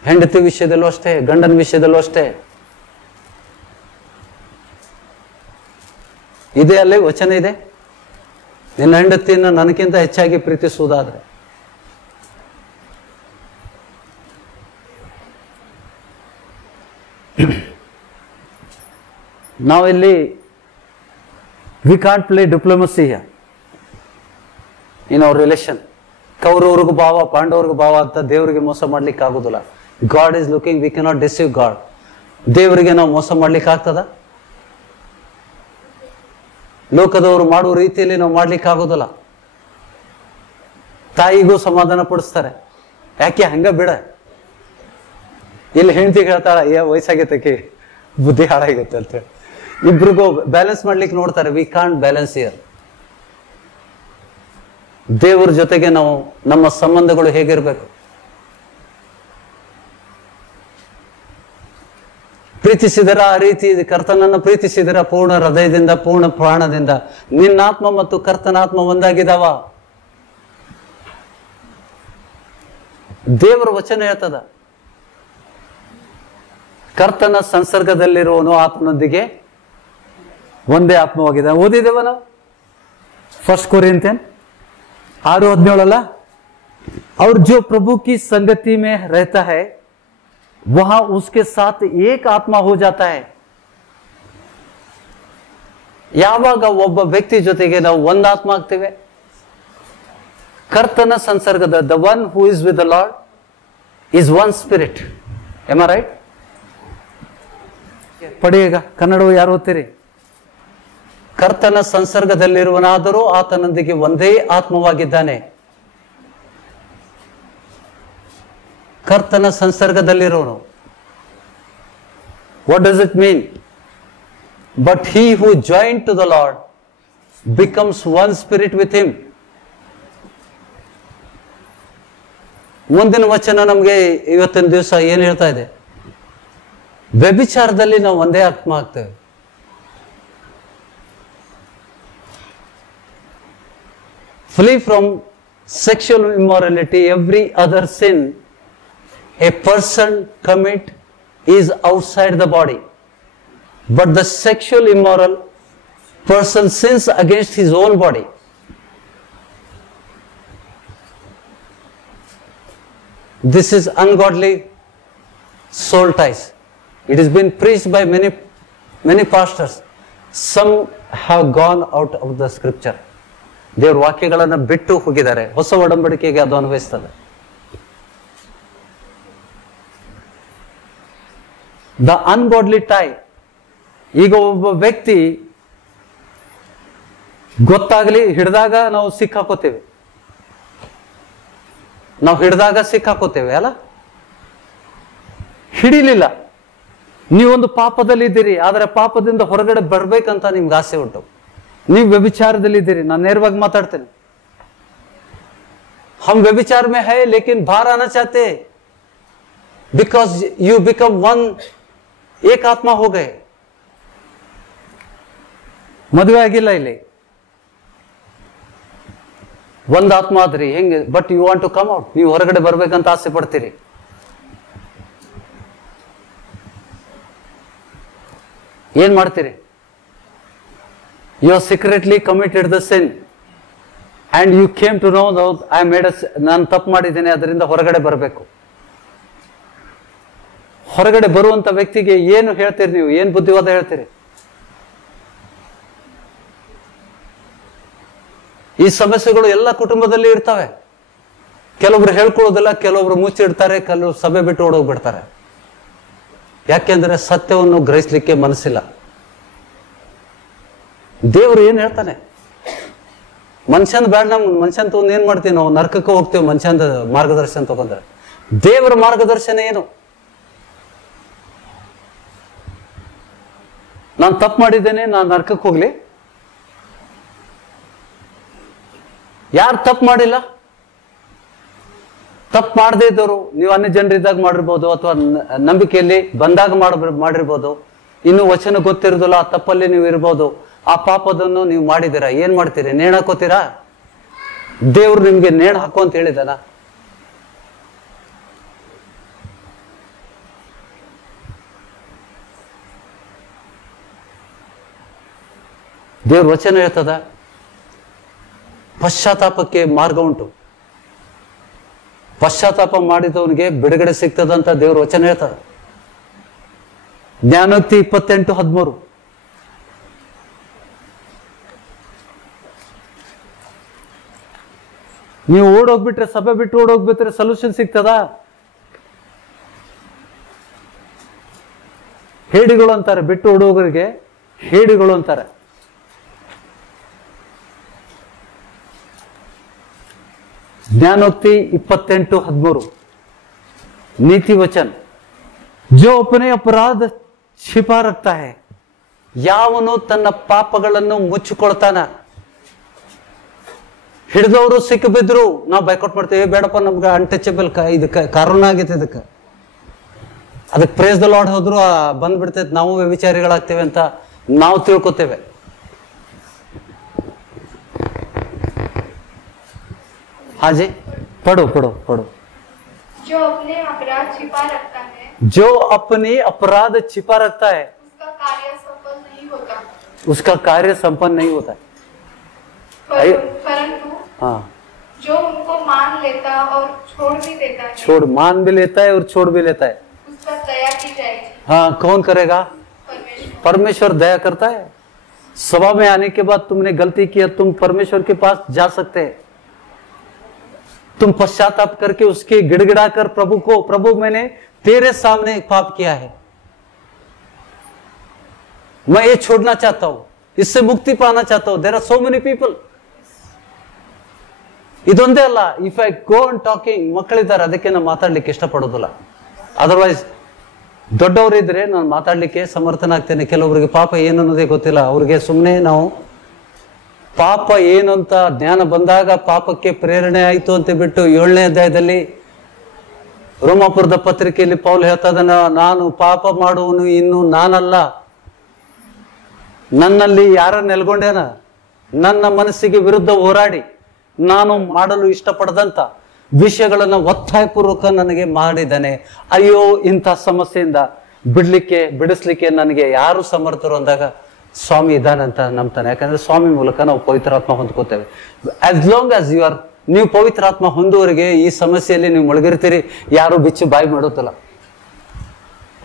ಹೆಂಡತಿ ವಿಷಯದಲ್ಲೂ ಅಷ್ಟೇ, ಗಂಡನ ವಿಷಯದಲ್ಲೂ ಅಷ್ಟೇ. ಇದೆ ಅಲ್ಲೇ ವಚನ ಇದೆ, ನಿನ್ನ ಹೆಂಡತಿಯನ್ನು ನನಗಿಂತ ಹೆಚ್ಚಾಗಿ ಪ್ರೀತಿಸುವುದಾದ್ರೆ. ನಾವಿಲ್ಲಿ we can't play diplomacy in our relation. ಕೌರವ್ರಿಗೂ ಭಾವ, ಪಾಂಡವ್ರಿಗೂ ಭಾವ ಅಂತ ದೇವರಿಗೆ ಮೋಸ ಮಾಡ್ಲಿಕ್ಕೆ ಆಗುದಿಲ್ಲ. God is looking, we cannot deceive God. ದೇವರಿಗೆ ನಾವು ಮೋಸ ಮಾಡ್ಲಿಕ್ಕೆ ಆಗ್ತದ? ಲೋಕದವರು ಮಾಡುವ ರೀತಿಯಲ್ಲಿ ನಾವು ಮಾಡ್ಲಿಕ್ಕೆ ಆಗೋದಿಲ್ಲ. ತಾಯಿಗೂ ಸಮಾಧಾನ ಪಡಿಸ್ತಾರೆ, ಯಾಕೆ ಹಂಗ ಬಿಡ. ಇಲ್ಲಿ ಹೆಂಡತಿ ಹೇಳ್ತಾಳ, ವಯಸ್ಸಾಗೈತಕ್ಕೆ ಬುದ್ಧಿ ಹಾಳಾಗೈತೆ ಅಂತ ಹೇಳಿ ಇಬ್ರಿಗೂ ಬ್ಯಾಲೆನ್ಸ್ ಮಾಡ್ಲಿಕ್ಕೆ ನೋಡ್ತಾರೆ. We can't balance here. ದೇವರ ಜೊತೆಗೆ ನಾವು ನಮ್ಮ ಸಂಬಂಧಗಳು ಹೇಗಿರ್ಬೇಕು? ಪ್ರೀತಿಸಿದರ ಆ ರೀತಿ ಕರ್ತನನ್ನು ಪ್ರೀತಿಸಿದರ ಪೂರ್ಣ ಹೃದಯದಿಂದ, ಪೂರ್ಣ ಪ್ರಾಣದಿಂದ. ನಿನ್ನಾತ್ಮ ಮತ್ತು ಕರ್ತನಾತ್ಮ ಒಂದಾಗಿದಾವ. ದೇವರ ವಚನ ಹೇಳ್ತದ, ಕರ್ತನ ಸಂಸರ್ಗದಲ್ಲಿರುವನು ಆತ್ಮನೊಂದಿಗೆ ಒಂದೇ ಆತ್ಮವಾಗಿದೆ. ಓದಿದ್ದೇವ ನಾವು 1 कोरिन्थियन 6:17 और जो प्रभु की संगति में रहता है वहां उसके साथ एक आत्मा हो जाता है. ಯಾವಾಗ ಒಬ್ಬ ವ್ಯಕ್ತಿ ಜೊತೆಗೆ ನಾವು ಒಂದಾತ್ಮ ಆಗ್ತೇವೆ, ಕರ್ತನ ಸಂಸರ್ಗದ, the one who is with the Lord is one spirit. Am I right? ಪಡೆಯಗ ಕನ್ನಡವು ಯಾರು ಓದ್ತೀರಿ? ಕರ್ತನ ಸಂಸರ್ಗದಲ್ಲಿರುವನಾದರೂ ಆತನೊಂದಿಗೆ ಒಂದೇ ಆತ್ಮವಾಗಿದ್ದಾನೆ. ಕರ್ತನ ಸಂಸರ್ಗದಲ್ಲಿರೋನು. What does it mean? But he who joined to the lord becomes one spirit with him. ಮುಂದಿನ ವಚನ ನಮಗೆ ಇವತ್ತಿನ ದಿವಸ ಏನ್ ಹೇಳ್ತಾ ಇದೆ? ವ್ಯಭಿಚಾರದಲ್ಲಿ ನಾವು ಒಂದೇ ಆತ್ಮ ಆಗ್ತೇವೆ. Flee from sexual immorality. Every other sin a person commit is outside the body, but the sexual immoral person sins against his own body. This is ungodly soul ties. It has been preached by many pastors. Some have gone out of the scripture. ದೇವ್ರ ವಾಕ್ಯಗಳನ್ನು ಬಿಟ್ಟು ಹೋಗಿದ್ದಾರೆ. ಹೊಸ ಒಡಂಬಡಿಕೆಗೆ ಅದು ಅನ್ವಯಿಸ್ತದೆ. The ungodly tie. ಈಗ ಒಬ್ಬ ವ್ಯಕ್ತಿ ಗೊತ್ತಾಗ್ಲಿ ಹಿಡಿದಾಗ ನಾವು ಸಿಕ್ಕಾಕೋತೇವೆ. ನಾವು ಹಿಡಿದಾಗ ಸಿಕ್ಕಾಕೋತೇವೆ ಅಲ್ಲ? ಹಿಡಿಲಿಲ್ಲ. ನೀವೊಂದು ಪಾಪದಲ್ಲಿ ಇದ್ದೀರಿ, ಆದರೆ ಪಾಪದಿಂದ ಹೊರಗಡೆ ಬರ್ಬೇಕಂತ ನಿಮ್ಗೆ ಆಸೆ ಉಂಟು. ನೀವು ವ್ಯಭಿಚಾರದಲ್ಲಿದ್ದೀರಿ. ನಾನು ನೇರವಾಗಿ ಮಾತಾಡ್ತೇನೆ. हम व्यभिचार में है लेकिन बाहर आना चाहते, बिकॉज यू बिकम वन. एक आत्मा हो गए. ಮದುವೆ ಆಗಿಲ್ಲ ಇಲ್ಲಿ, ಒಂದ್ ಆತ್ಮ ಆದ್ರಿ ಹೆಂಗೆ? But you want to come out. ನೀವು ಹೊರಗಡೆ ಬರ್ಬೇಕಂತ ಆಸೆ ಪಡ್ತೀರಿ. ಏನ್ ಮಾಡ್ತೀರಿ? You have secretly committed the sin and you came to know that I made a, ನಾನು ತಪ್ಪು ಮಾಡಿದ್ದೇನೆ, ಅದರಿಂದ ಹೊರಗಡೆ ಬರಬೇಕು. ಹೊರಗಡೆ ಬರುವಂತ ವ್ಯಕ್ತಿಗೆ ಏನು ಹೇಳ್ತೀರಿ ನೀವು? ಏನು ಬುದ್ಧಿವಾದ ಹೇಳ್ತೀರಿ? ಈ ಸಮಸ್ಯೆಗಳು ಎಲ್ಲ ಕುಟುಂಬದಲ್ಲಿ ಇರ್ತವೆ. ಕೆಲವೊಬ್ರು ಹೇಳ್ಕೊಳ್ಳೋದಿಲ್ಲ, ಕೆಲವೊಬ್ರು ಮುಚ್ಚಿಡ್ತಾರೆ, ಕೆಲವರು ಸಭೆ ಬಿಟ್ಟು ಓಡೋಗ್ಬಿಡ್ತಾರೆ. ಯಾಕೆಂದ್ರೆ ಸತ್ಯವನ್ನು ಗ್ರಹಿಸ್ಲಿಕ್ಕೆ ಮನಸ್ಸಿಲ್ಲ. ದೇವರು ಏನ್ ಹೇಳ್ತಾನೆ? ಮನುಷ್ಯಂದ ಬೇಡ, ನಮ್ ಮನುಷ್ಯನ್ ತಗೊಂಡು ಏನ್ ಮಾಡ್ತೀವಿ ನಾವು? ನರಕಕ್ಕೆ ಹೋಗ್ತೇವೆ ಮನುಷ್ಯಂದ ಮಾರ್ಗದರ್ಶನ ತಗೊಂಡ್ರೆ. ದೇವರ ಮಾರ್ಗದರ್ಶನ ಏನು? ನಾನು ತಪ್ಪು ಮಾಡಿದ್ದೇನೆ, ನಾನು ನರಕಕ್ಕೆ ಹೋಗ್ಲಿ? ಯಾರು ತಪ್ಪು ಮಾಡಿಲ್ಲ? ತಪ್ಪು ಮಾಡದೇ ಇದ್ದವರು, ನೀವು ಅನ್ಯ ಜನರಿದ್ದಾಗ ಮಾಡಿರ್ಬೋದು, ಅಥವಾ ನಂಬಿಕೆಯಲ್ಲಿ ಬಂದಾಗ ಮಾಡಿರ್ಬೋದು. ಇನ್ನು ವಚನ ಗೊತ್ತಿರೋದಿಲ್ಲ, ಆ ತಪ್ಪಲ್ಲಿ ನೀವು ಇರ್ಬೋದು. ಆ ಪಾಪದನ್ನು ನೀವು ಮಾಡಿದ್ದೀರಾ, ಏನ್ ಮಾಡ್ತೀರಿ? ನೇಣು ಹಾಕೋತೀರಾ? ದೇವ್ರು ನಿಮ್ಗೆ ನೇಣು ಹಾಕೋ ಅಂತ ಹೇಳಿದಾನ? ದೇವ್ರ ವಚನ ಹೇಳ್ತದ, ಪಶ್ಚಾತ್ತಾಪಕ್ಕೆ ಮಾರ್ಗ ಉಂಟು. ಪಶ್ಚಾತ್ತಾಪ ಮಾಡಿದವನಿಗೆ ಬಿಡುಗಡೆ ಸಿಗ್ತದಂತ ದೇವ್ರ ವಚನ ಹೇಳ್ತದ. ಜ್ಞಾನೋಕ್ತಿ 28:13. ನೀವು ಓಡೋಗ್ಬಿಟ್ರೆ, ಸಭೆ ಬಿಟ್ಟು ಓಡೋಗ್ಬಿಟ್ರೆ ಸೊಲ್ಯೂಷನ್ ಸಿಗ್ತದ? ಹೇಡಿಗಳು ಅಂತಾರೆ, ಬಿಟ್ಟು ಓಡೋಗರಿಗೆ ಹೇಡಿಗಳು ಅಂತಾರೆ. ज्ञानोक्ति 28:13 नीति वचन. जो अपने अपराध छिपा रखता है, ಯಾವನು ತನ್ನ ಪಾಪಗಳನ್ನು ಮುಚ್ಚಿಕೊಳ್ತಾನ. ಹಿಡಿದವರು ಸಿಕ್ಕ ಬಿದ್ರು ನಾವು ಬೈಕೌಟ್ ಮಾಡ್ತೇವೆ, ಬೇಡಪ್ಪ ನಮ್ಗೆ ಅನ್ಟಚಬಲ್, ಇದಕ್ಕೆ ಕಾರಣ ಆಗೈತೆ, ಅದಕ್ಕೆ ಪ್ರೇಸ್ ದ ಲಾರ್ಡ್ ಹೋದ್ರು ಬಂದ್ಬಿಡ್ತೈತೆ, ನಾವು ವ್ಯಭಿಚಾರಿಗಳಾಗ್ತೇವೆ ಅಂತ ನಾವು ತಿಳ್ಕೊತೇವೆ. हाँ जी, पढ़ो पढ़ो पढ़ो. जो अपने अपराध छिपा रखता है, जो अपनी अपराध छिपा रखता है, उसका कार्य सफल नहीं होता. उसका कार्य संपन्न नहीं होता है. परंतु हाँ, जो उनको मान लेता और छोड़ भी देता है, छोड़ मान भी लेता है और छोड़ भी लेता है. उस पर दया की जाएगी. हाँ, कौन करेगा? परमेश्वर. परमेश्वर दया करता है. सभा में आने के बाद तुमने गलती किया, तुम परमेश्वर के पास जा सकते हैं. तुम पश्चाताप करके उसके गिड़गिड़ा कर प्रभु को, प्रभु मैंने तेरे सामने पाप किया है, मैं ये छोड़ना चाहता हूं, इससे मुक्ति पाना चाहता हूं. There are so many people. ಇದೊಂದೇ ಅಲ್ಲ, if I go on talking, ಮಕ್ಕಳಿದ್ದಾರೆ ಅದಕ್ಕೆ ನಾನು ಮಾತಾಡ್ಲಿಕ್ಕೆ ಇಷ್ಟಪಡೋದಿಲ್ಲ. ಅದರ್ವೈಸ್ ದೊಡ್ಡವರಿದ್ರೆ ನಾನು ಮಾತಾಡ್ಲಿಕ್ಕೆ ಸಮರ್ಥನಾಗ್ತೇನೆ. ಕೆಲವರಿಗೆ ಪಾಪ ಏನು ಅನ್ನೋದೇ ಗೊತ್ತಿಲ್ಲ, ಅವ್ರಿಗೆ ಸುಮ್ಮನೆ ನಾವು ಪಾಪ ಏನು ಅಂತ ಜ್ಞಾನ ಬಂದಾಗ ಪಾಪಕ್ಕೆ ಪ್ರೇರಣೆ ಆಯಿತು ಅಂತ ಬಿಟ್ಟು 7ನೇ ಅಧ್ಯಾಯದಲ್ಲಿ ರೋಮಾಪುರದ ಪತ್ರಿಕೆಯಲ್ಲಿ ಪೌಲ್ ಹೇಳ್ತಾ ಇದ್ದಾನೆ, ನಾನು ಪಾಪ ಮಾಡುವನು ಇನ್ನು ನಾನಲ್ಲ, ನನ್ನಲ್ಲಿ ಯಾರ ನೆಲ್ಗೊಂಡೇನ, ನನ್ನ ಮನಸ್ಸಿಗೆ ವಿರುದ್ಧ ಹೋರಾಡಿ ನಾನು ಮಾಡಲು ಇಷ್ಟಪಡದಂತ ವಿಷಯಗಳನ್ನು ಒತ್ತಾಯಪೂರ್ವಕ ನನಗೆ ಮಾಡಿದ್ದಾನೆ. ಅಯ್ಯೋ, ಇಂಥ ಸಮಸ್ಯೆಯಿಂದ ಬಿಡಿಸ್ಲಿಕ್ಕೆ ನನಗೆ ಯಾರು ಸಮರ್ಥರು ಅಂದಾಗ ಸ್ವಾಮಿ ಇದ್ದಾನೆ ಅಂತ ನಂಬ್ತಾನೆ. ಯಾಕಂದ್ರೆ ಸ್ವಾಮಿ ಮೂಲಕ ನಾವು ಪವಿತ್ರಾತ್ಮ ಹೊಂದ್ಕೋತೇವೆ. As long as you are, ನೀವು ಪವಿತ್ರಾತ್ಮ ಹೊಂದುವವರೆಗೆ ಈ ಸಮಸ್ಯೆಯಲ್ಲಿ ನೀವು ಮುಳುಗಿರ್ತೀರಿ, ಯಾರು ಬಿಚ್ಚು ಬಾಯಿ ಮಾಡೋದಿಲ್ಲ.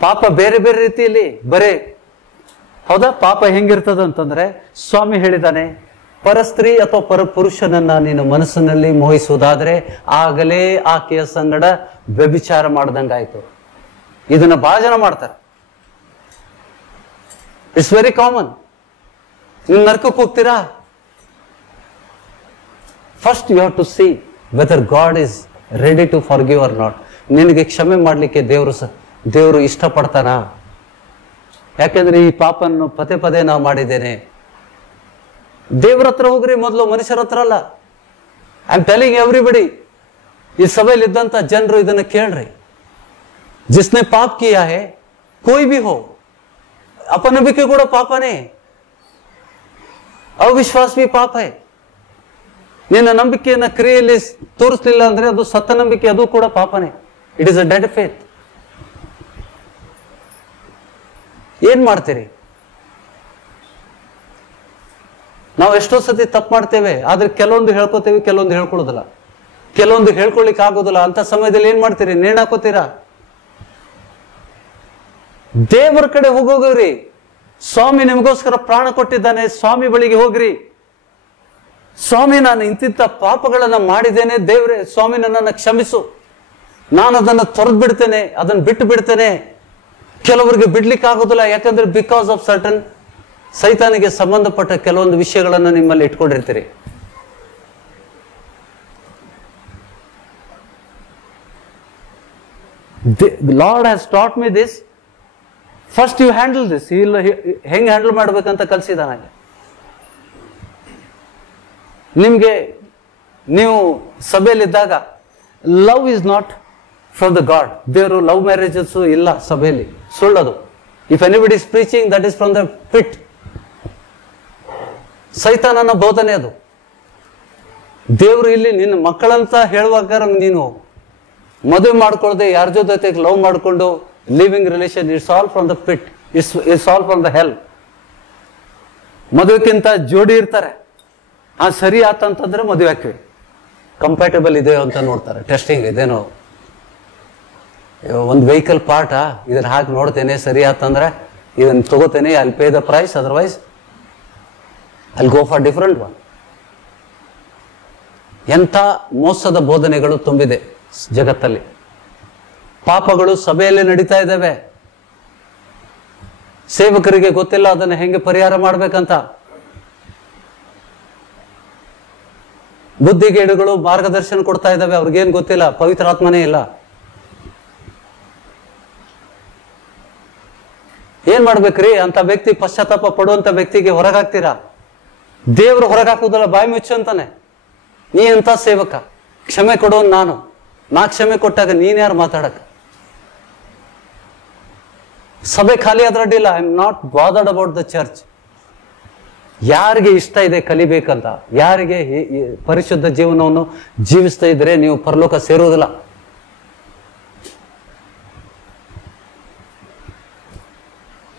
ಪಾಪ ಬೇರೆ ಬೇರೆ ರೀತಿಯಲ್ಲಿ ಬರೇ, ಹೌದಾ? ಪಾಪ ಹೆಂಗಿರ್ತದ ಅಂತಂದ್ರೆ, ಸ್ವಾಮಿ ಹೇಳಿದಾನೆ, ಪರಸ್ತ್ರೀ ಅಥವಾ ಪರಪುರುಷನನ್ನ ನೀನು ಮನಸ್ಸಿನಲ್ಲಿ ಮೋಹಿಸುವುದಾದ್ರೆ ಆಗಲೇ ಆಕೆಯ ಸಂಗಡ ವ್ಯಭಿಚಾರ ಮಾಡ್ದಂಗಾಯ್ತು. ಇದನ್ನ ಬಹಳ ಜನ ಮಾಡ್ತಾರೆ. It's very common. ನೀವು ನರಕಕ್ಕೆ ಹೋಗ್ತೀರಾ? First you have to see whether God is ready to forgive or not. ನಿನಗೆ ಕ್ಷಮೆ ಮಾಡ್ಲಿಕ್ಕೆ ದೇವರು ಇಷ್ಟಪಡ್ತಾನ? ಯಾಕೆಂದ್ರೆ ಈ ಪಾಪನ್ನು ಪದೇ ಪದೇ ನಾವು ಮಾಡಿದ್ದೇನೆ. ದೇವ್ರ ಹತ್ರ ಹೋಗ್ರಿ ಮೊದಲು, ಮನುಷ್ಯರ ಹತ್ರ ಅಲ್ಲ. ಐ ಆಮ್ ಟೆಲಿಂಗ್ ಎವ್ರಿಬಡಿ, ಈ ಸಭೆಯಲ್ಲಿ ಇದ್ದಂತ ಜನರು ಇದನ್ನ ಕೇಳ್ರಿ. ಜಿಸ್ನೆ ಪಾಪ ಕಿಯಾ ಹೈ, ಕೋಯಿ ಭಿ ಹೋ, ಅಪನಂಬಿಕೆ ಕೂಡ ಪಾಪನೇ, ಅವಿಶ್ವಾಸ ಭಿ ಪಾಪ ಹೈ. ನಿನ್ನ ನಂಬಿಕೆಯನ್ನ ಕ್ರಿಯೆಯಲ್ಲಿ ತೋರಿಸ್ಲಿಲ್ಲ ಅಂದ್ರೆ ಅದು ಸತ್ತ ನಂಬಿಕೆ, ಅದು ಕೂಡ ಪಾಪನೇ. It is a dead faith. ಏನ್ ಮಾಡ್ತೀರಿ? ನಾವು ಎಷ್ಟೋ ಸತಿ ತಪ್ಪು ಮಾಡ್ತೇವೆ, ಆದ್ರೆ ಕೆಲವೊಂದು ಹೇಳ್ಕೊತೇವೆ, ಕೆಲವೊಂದು ಹೇಳ್ಕೊಳ್ಳೋದಿಲ್ಲ. ಕೆಲವೊಂದು ಹೇಳ್ಕೊಳ್ಲಿಕ್ಕೆ ಆಗೋದಿಲ್ಲ. ಅಂತ ಸಮಯದಲ್ಲಿ ಏನ್ ಮಾಡ್ತೀರಿ? ನೇಣು ಹಾಕೋತೀರಾ? ದೇವರ ಕಡೆ ಹೋಗೋಗ್ರಿ. ಸ್ವಾಮಿ ನಿಮಗೋಸ್ಕರ ಪ್ರಾಣ ಕೊಟ್ಟಿದ್ದಾನೆ, ಸ್ವಾಮಿ ಬಳಿಗೆ ಹೋಗ್ರಿ. ಸ್ವಾಮಿ, ನಾನು ಇಂತಿಂತ ಪಾಪಗಳನ್ನ ಮಾಡಿದ್ದೇನೆ, ದೇವ್ರೆ ಸ್ವಾಮಿ ನನ್ನನ್ನು ಕ್ಷಮಿಸು, ನಾನು ಅದನ್ನು ತೊರೆದು ಬಿಡ್ತೇನೆ, ಅದನ್ನು ಬಿಟ್ಟು ಬಿಡ್ತೇನೆ. ಕೆಲವರಿಗೆ ಬಿಡ್ಲಿಕ್ಕೆ ಆಗೋದಿಲ್ಲ, ಯಾಕಂದ್ರೆ ಬಿಕಾಸ್ ಆಫ್ ಸರ್ಟನ್ ಸೈತಾನಿಗೆ ಸಂಬಂಧಪಟ್ಟ ಕೆಲವೊಂದು ವಿಷಯಗಳನ್ನು ನಿಮ್ಮಲ್ಲಿ ಇಟ್ಕೊಂಡಿರ್ತೀರಿ. Lord has taught me this, first you handle this. ಹೆಂಗ್ ಹ್ಯಾಂಡಲ್ ಮಾಡ್ಬೇಕಂತ ಕಲಿಸಿದ ನನಗೆ. ನಿಮ್ಗೆ ನೀವು ಸಭೆಯಲ್ಲಿದ್ದಾಗ love is not from the God. ದೇವರು ಲವ್ ಮ್ಯಾರೇಜಸ್ ಇಲ್ಲ ಸಭೆಯಲ್ಲಿ, ಸುಳ್ಳದು. If anybody is preaching, that is from the pit. ಸೈತಾನನ ಬೋಧನೆ ಅದು. ದೇವರು ಇಲ್ಲಿ ನಿನ್ನ ಮಕ್ಕಳಂತ ಹೇಳುವಾಗ ನೀನು ಮದುವೆ ಮಾಡ್ಕೊಳ್ಳದೆ ಯಾರ ಜೊತೆ ಲವ್ ಮಾಡ್ಕೊಂಡು living relation, it's all from the pit, it's all from the hell. ಮದುವೆಕ್ಕಿಂತ ಜೋಡಿ ಇರ್ತಾರೆ, ಸರಿ ಆತಂತಂದ್ರೆ ಮದುವೆ ಹಾಕಿ, ಕಂಪ್ಯಾಟಬಲ್ ಇದೆ ಅಂತ ನೋಡ್ತಾರೆ. ಟೆಸ್ಟಿಂಗ್ ಇದೇನೋ ಒಂದು ವೆಹಿಕಲ್ ಪಾರ್ಟ, ಇದನ್ನ ಹಾಕಿ ನೋಡ್ತೇನೆ, ಸರಿ ಆತಂದ್ರೆ ಇದನ್ನ ತಗೋತೇನೆ, I will pay the price, otherwise I will go for different one. ಎಂಥ ಮೋಸದ ಬೋಧನೆಗಳು ತುಂಬಿದೆ ಜಗತ್ತಲ್ಲಿ. ಪಾಪಗಳು ಸಭೆಯಲ್ಲಿ ನಡೀತಾ ಇದ್ದಾವೆ. ಸೇವಕರಿಗೆ ಗೊತ್ತಿಲ್ಲ ಅದನ್ನು ಹೆಂಗೆ ಪರಿಹಾರ ಮಾಡ್ಬೇಕಂತ. ಬುದ್ಧಿಗೇಡುಗಳು ಮಾರ್ಗದರ್ಶನ ಕೊಡ್ತಾ ಇದ್ದಾವೆ, ಅವ್ರಿಗೇನು ಗೊತ್ತಿಲ್ಲ, ಪವಿತ್ರಾತ್ಮನೇ ಇಲ್ಲ. ಏನ್ ಮಾಡ್ಬೇಕ್ರಿ? ಅಂತ ವ್ಯಕ್ತಿ, ಪಶ್ಚಾತ್ತಾಪ ಪಡುವಂತ ವ್ಯಕ್ತಿಗೆ ಹೊರಗಾಗ್ತೀರಾ? ದೇವ್ರು ಹೊರಗಾಕುವುದಲ್ಲ, ಬಾಯಿ ಮುಚ್ಚು ಅಂತಾನೆ. ನೀ ಎಂತ ಸೇವಕ, ಕ್ಷಮೆ ಕೊಡೋನ್ ನಾನು. ನಾ ಕ್ಷಮೆ ಕೊಟ್ಟಾಗ ನೀನ್ ಯಾರು ಮಾತಾಡಕ? ಸಭೆ ಖಾಲಿ ಆದ್ರೆ ಅಡ್ಡಿಲ್ಲ, I am not bothered about the church. ಯಾರಿಗೆ ಇಷ್ಟ ಇದೆ ಕಲಿಬೇಕಂತ, ಯಾರಿಗೆ ಪರಿಶುದ್ಧ ಜೀವನವನ್ನು ಜೀವಿಸ್ತಾ ಇದ್ರೆ ನೀವು ಪರಲೋಕ ಸೇರೋದಿಲ್ಲ.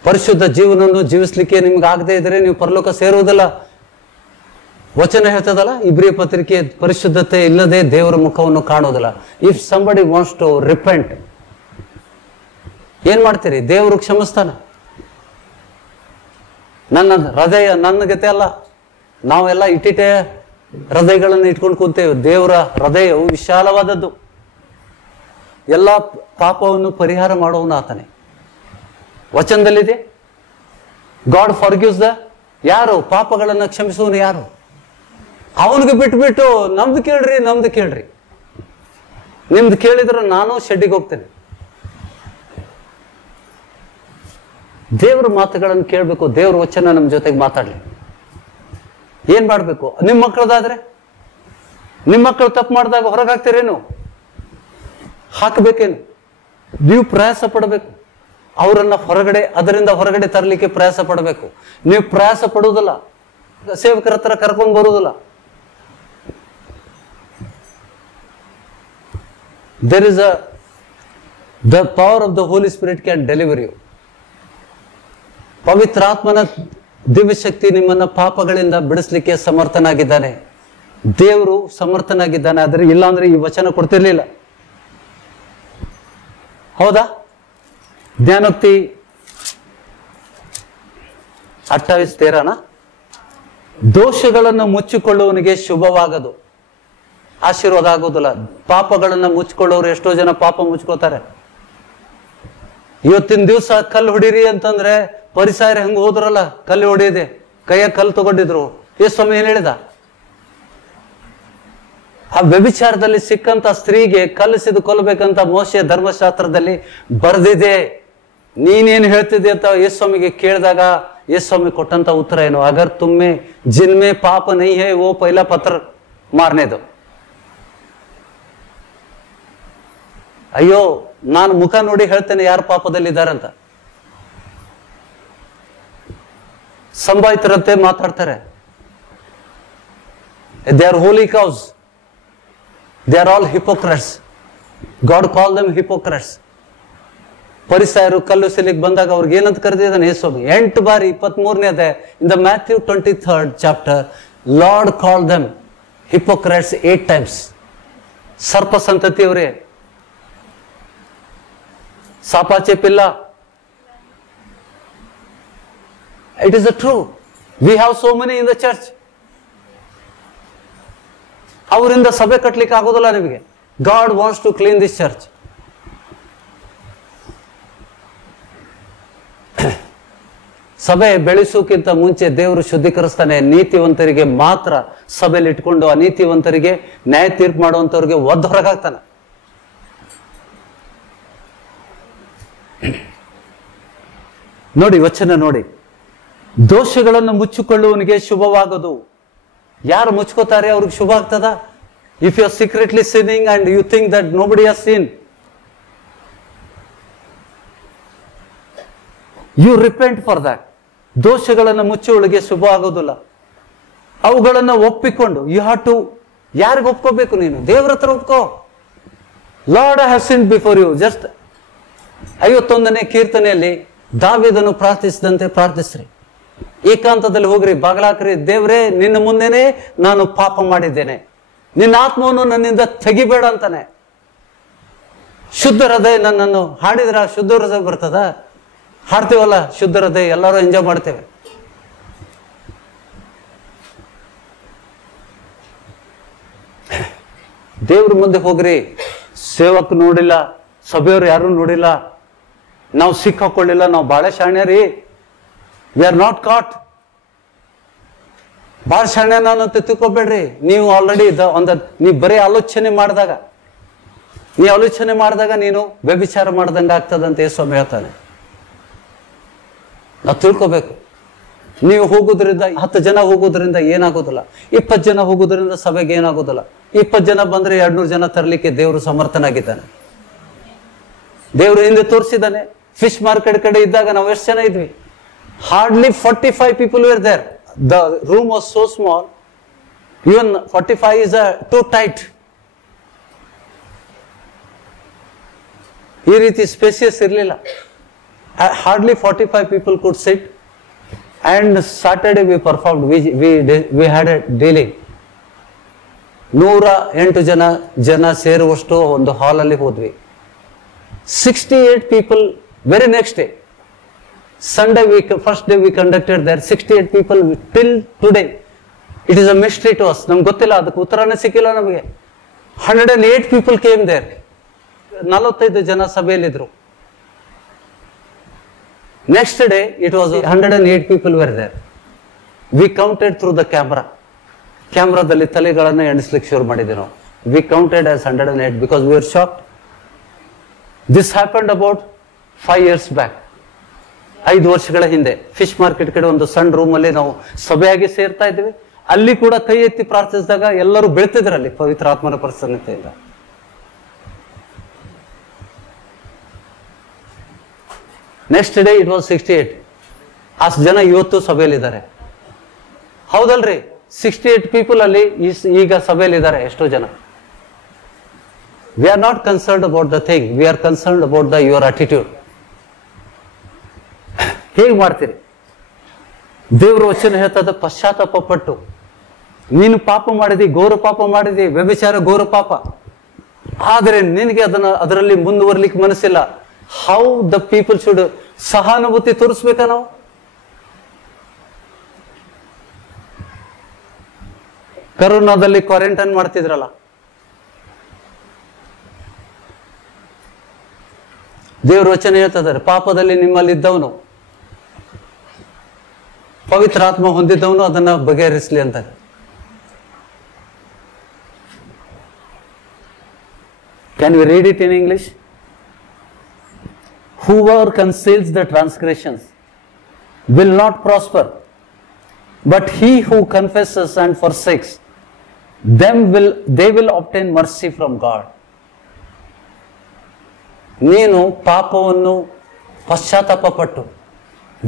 ಪರಿಶುದ್ಧ ಜೀವನವನ್ನು ಜೀವಿಸ್ಲಿಕ್ಕೆ ನಿಮ್ಗೆ ಆಗದೆ ಇದ್ರೆ ನೀವು ಪರಲೋಕ ಸೇರುವುದಿಲ್ಲ. ವಚನ ಹೇಳ್ತದಲ್ಲ, ಇಬ್ರಿಯ ಪತ್ರಿಕೆ, ಪರಿಶುದ್ಧತೆ ಇಲ್ಲದೆ ದೇವರ ಮುಖವನ್ನು ಕಾಣೋದಿಲ್ಲ. If somebody wants to repent, ಏನ್ ಮಾಡ್ತೀರಿ? ದೇವರು ಕ್ಷಮಿಸ್ತಾನ. ನನ್ನ ಹೃದಯ ನನ್ನ ಗತೆ ಅಲ್ಲ. ನಾವೆಲ್ಲ ಇಟ್ಟಿಟ್ಟೆ ಹೃದಯಗಳನ್ನು ಇಟ್ಕೊಂಡು ಕೂತೇವೆ. ದೇವರ ಹೃದಯವು ವಿಶಾಲವಾದದ್ದು. ಎಲ್ಲ ಪಾಪವನ್ನು ಪರಿಹಾರ ಮಾಡುವನು ಆತನೇ. ವಚನದಲ್ಲಿದೆ, ಗಾಡ್ ಫಾರ್ಗಿವ್ಸ್ ದ, ಯಾರು ಪಾಪಗಳನ್ನ ಕ್ಷಮಿಸುವನು ಯಾರು? ಅವನಿಗೆ ಬಿಟ್ಬಿಟ್ಟು ನಮ್ದು ಕೇಳ್ರಿ, ನಮ್ದು ಕೇಳ್ರಿ. ನಿಮ್ದು ಕೇಳಿದ್ರೆ ನಾನು ಶೆಡ್ಡಿಗೆ ಹೋಗ್ತೇನೆ. ದೇವ್ರ ಮಾತುಗಳನ್ನು ಕೇಳಬೇಕು. ದೇವ್ರ ವಚನ ನಮ್ಮ ಜೊತೆಗೆ ಮಾತಾಡ್ಲಿ. ಏನ್ ಮಾಡ್ಬೇಕು? ನಿಮ್ಮ ಮಕ್ಕಳದಾದ್ರೆ, ನಿಮ್ಮ ಮಕ್ಕಳು ತಪ್ಪು ಮಾಡಿದಾಗ ಹೊರಗೆ ಹಾಕ್ತೀರೇನು? ಹಾಕಬೇಕೇನು? ನೀವು ಪ್ರಯಾಸ ಪಡಬೇಕು. ಅವರನ್ನ ಹೊರಗಡೆ, ಅದರಿಂದ ಹೊರಗಡೆ ತರಲಿಕ್ಕೆ ಪ್ರಯಾಸ ಪಡಬೇಕು. ನೀವು ಪ್ರಯಾಸ ಪಡುವುದಿಲ್ಲ, ಸೇವಕರ ಹತ್ರ ಕರ್ಕೊಂಡು ಬರುವುದಿಲ್ಲ. There is the power of the Holy Spirit can deliver you. ಪವಿತ್ರಾತ್ಮನ ದಿವ್ಯ ಶಕ್ತಿ ನಿಮ್ಮನ್ನ ಪಾಪಗಳಿಂದ ಬಿಡಿಸ್ಲಿಕ್ಕೆ ಸಮರ್ಥನಾಗಿದ್ದಾನೆ. ದೇವರು ಸಮರ್ಥನಾಗಿದ್ದಾನೆ. ಆದ್ರೆ ಇಲ್ಲಾಂದ್ರೆ ಈ ವಚನ ಕೊಡ್ತಿರ್ಲಿಲ್ಲ. ಹೌದಾ? ಜ್ಞಾನೋಕ್ತಿ 28:13 ದೋಷಗಳನ್ನು ಮುಚ್ಚಿಕೊಳ್ಳುವವನಿಗೆ ಶುಭವಾಗದು, ಆಶೀರ್ವಾದ ಆಗೋದಿಲ್ಲ. ಪಾಪಗಳನ್ನ ಮುಚ್ಚಿಕೊಳ್ಳೋರು ಎಷ್ಟೋ ಜನ ಪಾಪ ಮುಚ್ಕೋತಾರೆ. ಇವತ್ತಿನ ದಿವಸ ಕಲ್ಲು ಹೊಡೀರಿ ಅಂತಂದ್ರೆ ಪರಿಸಾಯರು ಹೆಂಗ್ ಹೋದ್ರಲ್ಲ, ಕಲ್ಲು ಹೊಡೆಯದೆ ಕೈಯ ಕಲ್ಲು ತಗೊಂಡಿದ್ರು. ಸ್ವಾಮಿ ಏನ್ ಹೇಳಿದ? ಆ ವ್ಯಭಿಚಾರದಲ್ಲಿ ಸಿಕ್ಕಂತ ಸ್ತ್ರೀಗೆ ಕಲ್ಲಿಸಿದು ಕೊಲ್ಲಬೇಕಂತ ಮೋಶೆ ಧರ್ಮಶಾಸ್ತ್ರದಲ್ಲಿ ಬರೆದಿದೆ. ನೀನೇನು ಹೇಳ್ತಿದ್ದೆ ಅಂತ ಯೇಸ್ವಾಮಿಗೆ ಕೇಳಿದಾಗ ಯೇಸ್ವಾಮಿ ಕೊಟ್ಟಂತ ಉತ್ತರ ಏನು? ಅಗರ್ ತುಮ್ಮೆ ಜಿನ್ಮೆ ಪಾಪ ನೈ ಹೇ ವೋ ಪೈಲಾ ಪತ್ರ ಮಾರನೇದು. ಅಯ್ಯೋ, ನಾನು ಮುಖ ನೋಡಿ ಹೇಳ್ತೇನೆ ಯಾರು ಪಾಪದಲ್ಲಿದ್ದಾರಂತ. ಸಂಭಾಯಿತರಂತೆ ಮಾತಾಡ್ತಾರೆ. They are holy cows, they are all hypocrites. God call them hypocrites. ಪರಿಸಾಯರು ಕಲ್ಲು ಸಿಲಿಗೆ ಬಂದಾಗ ಅವ್ರಿಗೆ ಏನಂತ ಕರೆದಿದ್ದಾನೆ ಯೇಸು? 8 ಬಾರಿ 23ನೇ in the Matthew 23rd chapter Lord call them hypocrites 8 times. ಸರ್ಪ ಸಂತತಿಯವರೇ, ಸಾಪಾಚೆ ಪಿಲ್ಲ. It is a true. We have so many in the church. ಅವರಿಂದ ಸಭೆ ಕಟ್ಟಲಿಕ್ಕೆ ಆಗೋದಿಲ್ಲ ನಿಮಗೆ. God wants to clean this church. ಸಭೆ ಬೆಳೆಸೋಕ್ಕಿಂತ ಮುಂಚೆ ದೇವರು ಶುದ್ಧೀಕರಿಸ್ತಾನೆ. ನೀತಿವಂತರಿಗೆ ಮಾತ್ರ ಸಭೆಯಲ್ಲಿ ಇಟ್ಕೊಂಡು ಅನೀತಿವಂತರಿಗೆ ನ್ಯಾಯ ತೀರ್ಪು ಮಾಡುವಂತವ್ರಿಗೆ ಒದ್ದು ಹೊರಗಾಗ್ತಾನೆ. ನೋಡಿ ವಚನ ನೋಡಿ, ದೋಷಗಳನ್ನು ಮುಚ್ಚಿಕೊಳ್ಳುವವನಿಗೆ ಶುಭವಾಗದು. ಯಾರು ಮುಚ್ಕೋತಾರೆ ಅವ್ರಿಗೆ ಶುಭ ಆಗ್ತದ? If you are secretly sinning and you think that nobody has seen, you repent for that. ದೋಷಗಳನ್ನು ಮುಚ್ಚುವಳಿಗೆ ಶುಭ ಆಗೋದಿಲ್ಲ. ಅವುಗಳನ್ನು ಒಪ್ಪಿಕೊಂಡು ಯು ಹ್ಯಾವ್ ಟು, ಯಾರಿಗೆ ಒಪ್ಕೋಬೇಕು? ನೀನು ದೇವರ ಹತ್ರ ಒಪ್ಕೋ. Lord I have sinned before you. Just 51ನೇ ಕೀರ್ತನೆಯಲ್ಲಿ ದಾವೀದನು ಪ್ರಾರ್ಥಿಸಿದಂತೆ ಪ್ರಾರ್ಥಿಸ್ರಿ. ಏಕಾಂತದಲ್ಲಿ ಹೋಗ್ರಿ, ಬಾಗಲಾಕ್ರಿ. ದೇವರೇ, ನಿನ್ನ ಮುಂದೆನೆ ನಾನು ಪಾಪ ಮಾಡಿದ್ದೇನೆ, ನಿನ್ನ ಆತ್ಮವನ್ನು ನನ್ನಿಂದ ತೆಗಿಬೇಡ ಅಂತಾನೆ. ಶುದ್ಧ ಹೃದಯ ನನ್ನನ್ನು ಹಾಡಿದ್ರ ಶುದ್ಧ ಹೃದಯ ಬರ್ತದ? ಹಾಡ್ತೀವಲ್ಲ ಶುದ್ಧ ಹೃದಯ, ಎಲ್ಲರೂ ಎಂಜಾಯ್ ಮಾಡ್ತೇವೆ. ದೇವ್ರ ಮುಂದೆ ಹೋಗ್ರಿ. ಸೇವಕ್ ನೋಡಿಲ್ಲ, ಸಭೆಯವ್ರು ಯಾರು ನೋಡಿಲ್ಲ, ನಾವು ಸಿಕ್ಕಾಕೊಳ್ಳಿಲ್ಲ, ನಾವು ಬಾಳೆ ಶಾಣ್ಯ ರೀ. ವಿ ಆರ್ ನಾಟ್ ಕಾಟ್. ಬಾಳ ಶಾಣ್ಯ ನಾನು ಅಂತ ತಿಳ್ಕೊಬೇಡ್ರಿ. ನೀವು ಆಲ್ರೆಡಿ ನೀವು ಬರೀ ಆಲೋಚನೆ ಮಾಡಿದಾಗ ನೀನು ವ್ಯಭಿಚಾರ ಮಾಡ್ದಂಗೆ ಆಗ್ತದಂತ ಯೇಸು ಹೇಳ್ತಾನೆ. ನಾವು ತಿಳ್ಕೊಬೇಕು. ನೀವು ಹೋಗೋದ್ರಿಂದ 10 ಜನ ಹೋಗೋದ್ರಿಂದ ಏನಾಗೋದಿಲ್ಲ. 20 ಜನ ಹೋಗೋದ್ರಿಂದ ಸಭೆಗೆ ಏನಾಗೋದಿಲ್ಲ. 20 ಜನ ಬಂದ್ರೆ 200 ಜನ ತರಲಿಕ್ಕೆ ದೇವರು ಸಮರ್ಥನಾಗಿದ್ದಾನೆ. ದೇವರು ಹಿಂದೆ ತೋರಿಸಿದ್ದಾನೆ. ಫಿಶ್ ಮಾರ್ಕೆಟ್ ಕಡೆ ಇದ್ದಾಗ ನಾವು ಎಷ್ಟು ಜನ ಇದ್ವಿ? Hardly 45 people were there. The room was so small. Even 45 is too tight. ಈ ರೀತಿ ಸ್ಪೇಸಿಯಸ್ ಇರಲಿಲ್ಲ. Hardly 45 people could sit. And Saturday we performed. We had a dealing. 108 ಜನ ಸೇರುವಷ್ಟು ಒಂದು ಹಾಲಲ್ಲಿ ಹೋದ್ವಿ. 68 people very next day. Sunday first day we conducted there. 68 people till today. It is a mystery to us. ನಮ್ಗೆ ಗೊತ್ತಿಲ್ಲ, ಅದಕ್ಕೆ ಉತ್ತರನೇ ಸಿಕ್ಕಿಲ್ಲ ನಮಗೆ. 108 people came there. 45 ಜನ ಸಭೆಯಲ್ಲಿದ್ರು. Next day, it was 108 people were there. We counted through the camera. ಕ್ಯಾಮ್ರಾದಲ್ಲಿ ತಲೆಗಳನ್ನು ಎಣಿಸ್ಲಿಕ್ಕೆ ಶುರು ಮಾಡಿದ್ವಿ ನಾವು. We counted as 108 because we were shocked. This happened about 5 years back. 5 ವರ್ಷಗಳ ಹಿಂದೆ ಫಿಶ್ ಮಾರ್ಕೆಟ್ ಕಡೆ ಒಂದು ಸಣ್ಣ ರೂಮಲ್ಲಿ ನಾವು ಸಭೆಯಾಗಿ ಸೇರ್ತಾ ಇದ್ವಿ. ಅಲ್ಲಿ ಕೂಡ ಕೈ ಎತ್ತಿ ಪ್ರಾರ್ಥಿಸಿದಾಗ ಎಲ್ಲರೂ ಬೆಳ್ತಿದ್ರಲ್ಲಿ ಪವಿತ್ರ ಆತ್ಮನ ಪ್ರಸನ್ನತೆಯಿಂದ. Next day it was 68. ಅಷ್ಟು ಜನ ಇವತ್ತು ಸಭೆಯಲ್ಲಿದ್ದಾರೆ. ಹೌದಲ್ರಿ? 68 ಪೀಪಲ್ ಅಲ್ಲಿ ಈಗ ಸಭೆಯಲ್ಲಿದ್ದಾರೆ ಎಷ್ಟೋ ಜನ. V are not concerned about the thing, we are concerned about the your attitude. ಹೇಗೆ ಮಾಡ್ತೀರಿ? ದೇವರ ವಚನ ಹೇಳ್ತದ, ಪಶ್ಚಾತ್ತಾಪ ಪಟ್ಟು ನೀನು ಪಾಪ ಮಾಡಿದಿ, ಘೋರ ಪಾಪ ಮಾಡಿದಿ, ವ್ಯಭಿಚಾರ ಘೋರ ಪಾಪ, ಆದರೆ ನಿನಗೆ ಅದರಲ್ಲಿ ಮುಂದುವರ್ಲಿಕ್ಕೆ ಮನಸ್ಸಿಲ್ಲ. ಹೌ ದ ಪೀಪಲ್ ಶುಡ್ ಸಹಾನುಭೂತಿ ತೋರಿಸ್ಬೇಕಾ ನಾವು? ಕರೋನಾದಲ್ಲಿ ಕ್ವಾರಂಟೈನ್ ಮಾಡ್ತಿದ್ರಲ್ಲ, ದೇವ್ರ ವಚನ ಹೇಳ್ತಿದ್ದಾರೆ, ಪಾಪದಲ್ಲಿ ನಿಮ್ಮಲ್ಲಿದ್ದವನು ಪವಿತ್ರ ಆತ್ಮ ಹೊಂದಿದ್ದವನು ಅದನ್ನ ಬಗೆಹರಿಸಲಿ ಅಂತ. Can we read it in English? Whoever conceals the transgressions will not prosper, but he who confesses and forsakes they will obtain mercy from God. ನೀನು ಪಾಪವನ್ನು ಪಶ್ಚಾತ್ತಾಪ ಪಟ್ಟು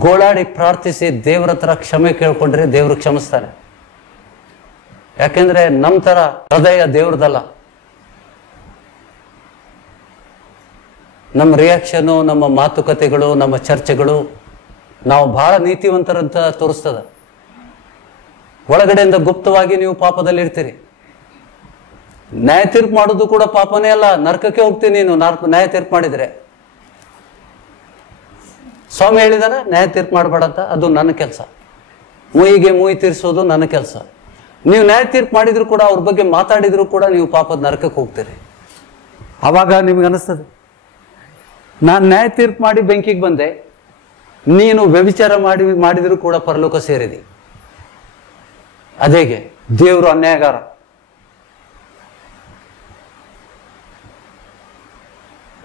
ಗೋಳಾಡಿ ಪ್ರಾರ್ಥಿಸಿ ದೇವರ ಹತ್ರ ಕ್ಷಮೆ ಕೇಳ್ಕೊಂಡ್ರೆ ದೇವರು ಕ್ಷಮಿಸ್ತಾನೆ. ಯಾಕೆಂದ್ರೆ ನಮ್ಮ ತರ ಹೃದಯ ದೇವ್ರದಲ್ಲ. ನಮ್ಮ ರಿಯಾಕ್ಷನು, ನಮ್ಮ ಮಾತುಕತೆಗಳು, ನಮ್ಮ ಚರ್ಚೆಗಳು ನಾವು ಬಹಳ ನೀತಿವಂತರಂತ ತೋರಿಸ್ತದ. ಒಳಗಡೆಯಿಂದ ಗುಪ್ತವಾಗಿ ನೀವು ಪಾಪದಲ್ಲಿ ಇರ್ತೀರಿ. ನ್ಯಾಯ ತೀರ್ಪು ಮಾಡೋದು ಕೂಡ ಪಾಪನೇ ಅಲ್ಲ, ನರಕಕ್ಕೆ ಹೋಗ್ತೀನಿ ನೀನು ನ್ಯಾಯ ತೀರ್ಪು ಮಾಡಿದ್ರೆ. ಸ್ವಾಮಿ ಹೇಳಿದಾನೆ ನ್ಯಾಯ ತೀರ್ಪು ಮಾಡಬೇಡ ಅಂತ, ಅದು ನನ್ನ ಕೆಲಸ. ಮುಯಿಗೆ ಮುಯಿ ತೀರಿಸೋದು ನನ್ನ ಕೆಲಸ. ನೀವು ನ್ಯಾಯ ತೀರ್ಪು ಮಾಡಿದ್ರು ಕೂಡ, ಅವ್ರ ಬಗ್ಗೆ ಮಾತಾಡಿದ್ರು ಕೂಡ ನೀವು ಪಾಪದ ನರಕಕ್ಕೆ ಹೋಗ್ತೀರಿ. ಅವಾಗ ನಿಮ್ಗೆ ಅನಿಸ್ತದೆ, ನಾನು ನ್ಯಾಯ ತೀರ್ಪು ಮಾಡಿ ಬೆಂಕಿಗೆ ಬಂದೆ, ನೀನು ವ್ಯಭಿಚಾರ ಮಾಡಿದ್ರು ಕೂಡ ಪರಲೋಕ ಸೇರಿದಿ. ಅದೇಗೆ ದೇವರು ಅನ್ಯಾಯಗಾರ.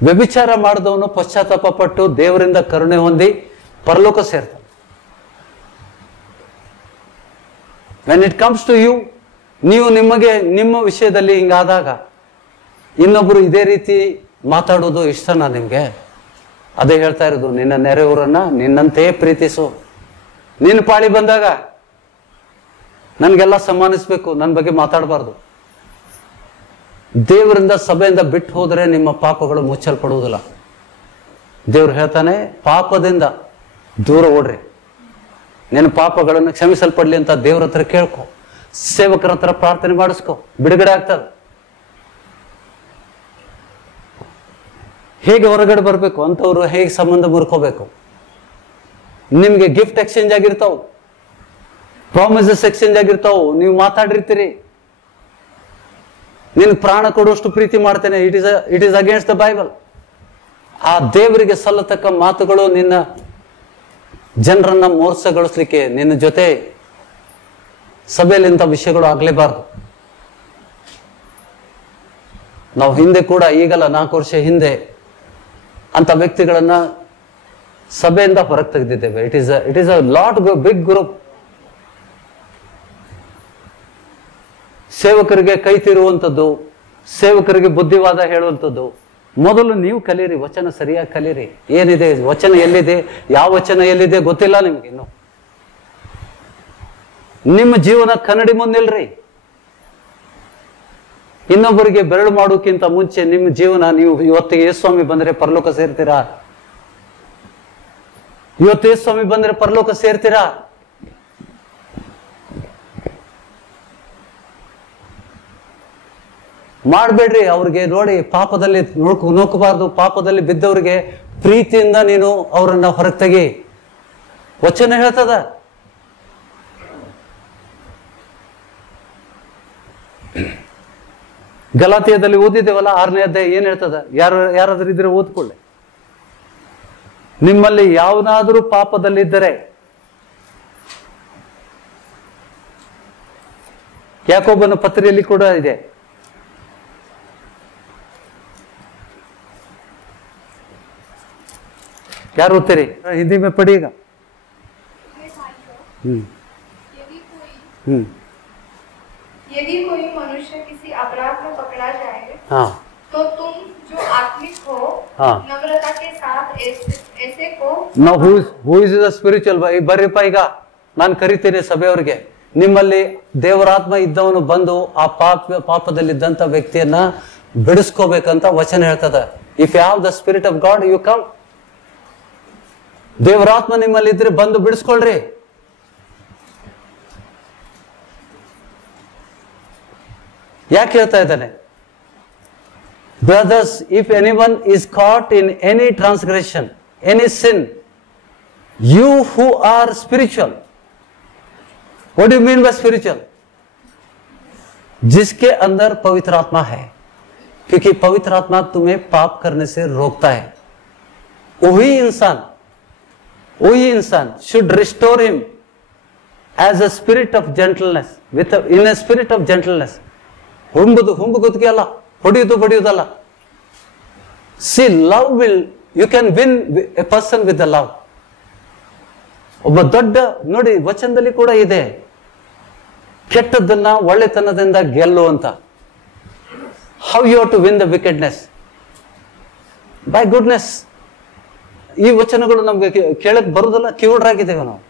ವ್ಯಭಿಚಾರ ಮಾಡಿದವನು ಪಶ್ಚಾತ್ತಾಪ ಪಟ್ಟು ದೇವರಿಂದ ಕರುಣೆ ಹೊಂದಿ ಪರಲೋಕ ಸೇರ್ತಾನೆ. When it comes to you, ನೀವು ನಿಮ್ಮ ವಿಷಯದಲ್ಲಿ ಹಿಂಗಾದಾಗ ಇನ್ನೊಬ್ರು ಇದೇ ರೀತಿ ಮಾತಾಡೋದು ಇಷ್ಟನಾ ನಿಮ್ಗೆ? ಅದೇ ಹೇಳ್ತಾ ಇರೋದು, ನಿನ್ನ ನೆರೆಯವರನ್ನ ನಿನ್ನಂತೆಯೇ ಪ್ರೀತಿಸು. ನಿನ್ನ ಪಾಳಿ ಬಂದಾಗ ನನ್ಗೆಲ್ಲ ಸಮ್ಮಾನಿಸ್ಬೇಕು, ನನ್ನ ಬಗ್ಗೆ ಮಾತಾಡಬಾರ್ದು. ದೇವರಿಂದ ಸಭೆಯಿಂದ ಬಿಟ್ಟು ಹೋದರೆ ನಿಮ್ಮ ಪಾಪಗಳು ಮುಚ್ಚಲ್ಪಡುವುದಿಲ್ಲ. ದೇವ್ರು ಹೇಳ್ತಾನೆ, ಪಾಪದಿಂದ ದೂರ ಓಡ್ರಿ, ನಿನ್ನ ಪಾಪಗಳನ್ನು ಕ್ಷಮಿಸಲ್ಪಡ್ಲಿ ಅಂತ ದೇವ್ರ ಹತ್ರ ಕೇಳ್ಕೊ, ಸೇವಕರ ಹತ್ರ ಪ್ರಾರ್ಥನೆ ಮಾಡಿಸ್ಕೊ, ಬಿಡುಗಡೆ ಆಗ್ತದೆ. ಹೇಗೆ ಹೊರಗಡೆ ಬರಬೇಕು ಅಂತವ್ರು ಹೇಗೆ ಸಂಬಂಧ ಮುರ್ಕೋಬೇಕು. ನಿಮ್ಗೆ ಗಿಫ್ಟ್ ಎಕ್ಸ್ಚೇಂಜ್ ಆಗಿರ್ತಾವ, ಪ್ರಾಮಿಸಸ್ ಎಕ್ಸ್ಚೇಂಜ್ ಆಗಿರ್ತಾವ, ನೀವು ಮಾತಾಡಿರ್ತೀರಿ, ನೀನು ಪ್ರಾಣ ಕೊಡುವಷ್ಟು ಪ್ರೀತಿ ಮಾಡ್ತೇನೆ, it is against the Bible. ಆ ದೇವರಿಗೆ ಸಲ್ಲತಕ್ಕ ಮಾತುಗಳು ನಿನ್ನ ಜನರನ್ನ ಮೋಸಗೊಳಿಸ್ಲಿಕ್ಕೆ ನಿನ್ನ ಜೊತೆ ಸಭೆಯಲ್ಲಿ ಇಂಥ ವಿಷಯಗಳು ಆಗ್ಲೇಬಾರ್ದು. ನಾವು ಹಿಂದೆ ಕೂಡ, ಈಗಲ್ಲ 4 ವರ್ಷ ಹಿಂದೆ ಅಂತ ವ್ಯಕ್ತಿಗಳನ್ನ ಸಭೆಯಿಂದ ಹೊರಗೆ ತೆಗೆದಿದ್ದೇವೆ. It is a lot big group. ಸೇವಕರಿಗೆ ಕೈ ತೀರುವಂಥದ್ದು, ಸೇವಕರಿಗೆ ಬುದ್ಧಿವಾದ ಹೇಳುವಂಥದ್ದು. ಮೊದಲು ನೀವು ಕಲೀರಿ, ವಚನ ಸರಿಯಾಗಿ ಕಲೀರಿ. ಏನಿದೆ ವಚನ ಎಲ್ಲಿದೆ, ಯಾವ ವಚನ ಎಲ್ಲಿದೆ ಗೊತ್ತಿಲ್ಲ ನಿಮ್ಗೆ ಇನ್ನು. ನಿಮ್ಮ ಜೀವನ ಕನ್ನಡಿ ಮುಂದಿಲ್ರಿ. ಇನ್ನೊಬ್ಬರಿಗೆ ಬೆರಳು ಮಾಡೋಕ್ಕಿಂತ ಮುಂಚೆ ನಿಮ್ಮ ಜೀವನ, ನೀವು ಇವತ್ತಿಗೆ ಯೇಸುಸ್ವಾಮಿ ಬಂದರೆ ಪರಲೋಕ ಸೇರ್ತೀರಾ? ಇವತ್ತು ಯೇಸುಸ್ವಾಮಿ ಬಂದರೆ ಪರಲೋಕ ಸೇರ್ತೀರಾ? ಮಾಡಬೇಡ್ರಿ. ಅವ್ರಿಗೆ ನೋಡಿ, ಪಾಪದಲ್ಲಿ ನೋಕಬಾರ್ದು. ಪಾಪದಲ್ಲಿ ಬಿದ್ದವ್ರಿಗೆ ಪ್ರೀತಿಯಿಂದ ನೀನು ಅವರನ್ನ ಹೊರಗೆ ತೆಗಿ. ವಚನ ಹೇಳ್ತದ, ಗಲಾತಿಯದಲ್ಲಿ ಓದಿದ್ದೇವಲ್ಲ 6ನೇ ಅಧ್ಯಾಯ ಏನ್ ಹೇಳ್ತದ? ಯಾರಾದ್ರೂ ಇದ್ರೆ ಓದ್ಕೊಳ್ಳಿ. ನಿಮ್ಮಲ್ಲಿ ಯಾವುದಾದರೂ ಪಾಪದಲ್ಲಿದ್ದರೆ, ಯಾಕೋಬನ ಪತ್ರಿಯಲ್ಲಿ ಕೂಡ ಇದೆ, ಯಾರು ಓದ್ತೀರಿ? ಹಿಂದಿ ಮೇ ಪಡಿ ಈಗ. यदि कोई मनुष्य किसी अपराध में पकड़ा जाए, हाँ, तो तुम जो आत्मिक हो, हाँ, नम्रता के साथ ऐसे को ನಾವು ಹೂ ಇಸ್ ದ ಸ್ಪಿರಿಚುವಲ್ ಬರ್ರಿಪ್ಪ ಈಗ ನಾನು ಕರಿತೀನಿ ಸಭೆಯವರಿಗೆ. ನಿಮ್ಮಲ್ಲಿ ದೇವರಾತ್ಮ ಇದ್ದವನು ಬಂದು ಆ ಪಾಪದಲ್ಲಿದ್ದಂತ ವ್ಯಕ್ತಿಯನ್ನ ಬಿಡಿಸ್ಕೋಬೇಕಂತ ವಚನ ಹೇಳ್ತದ. If you have the spirit of God you come. ದೇವರಾತ್ಮ ನಿಮ್ಮಲ್ಲಿ ಇದ್ರೆ ಬಂದು ಬಿಡಿಸ್ಕೊಳ್ರಿ. ಯಾಕೆ ಹೇಳ್ತಾ ಇದ್ದಾನೆ? Brothers, if anyone is caught in any transgression, any sin, you who are spiritual. What do you mean by spiritual? जिसके अंदर पवित्र आत्मा है, क्योंकि पवित्र आत्मा तुम्हें पाप करने से रोकता है. वही इंसान should restore him as a spirit of gentleness, in a spirit of gentleness. ಹುಂಬುಗುತ್ತಿಗೆ ಅಲ್ಲ, ಹೊಡೆಯುವುದು ಬಡಿಯುವುದಲ್ಲ. See love will, you can win a person with the love. ಒಬ್ಬ ದೊಡ್ಡ ನೋಡಿ ವಚನದಲ್ಲಿ ಕೂಡ ಇದೆ, ಕೆಟ್ಟದ್ದನ್ನ ಒಳ್ಳೆತನದಿಂದ ಗೆಲ್ಲು ಅಂತ. How you have to win the wickedness? By goodness. ಈ ವಚನಗಳು ನಮ್ಗೆ ಕೇಳಕ್ ಬರುದಲ್ಲ, ಕಿವುಡರಾಗಿದ್ದೇವೆ ನಾವು.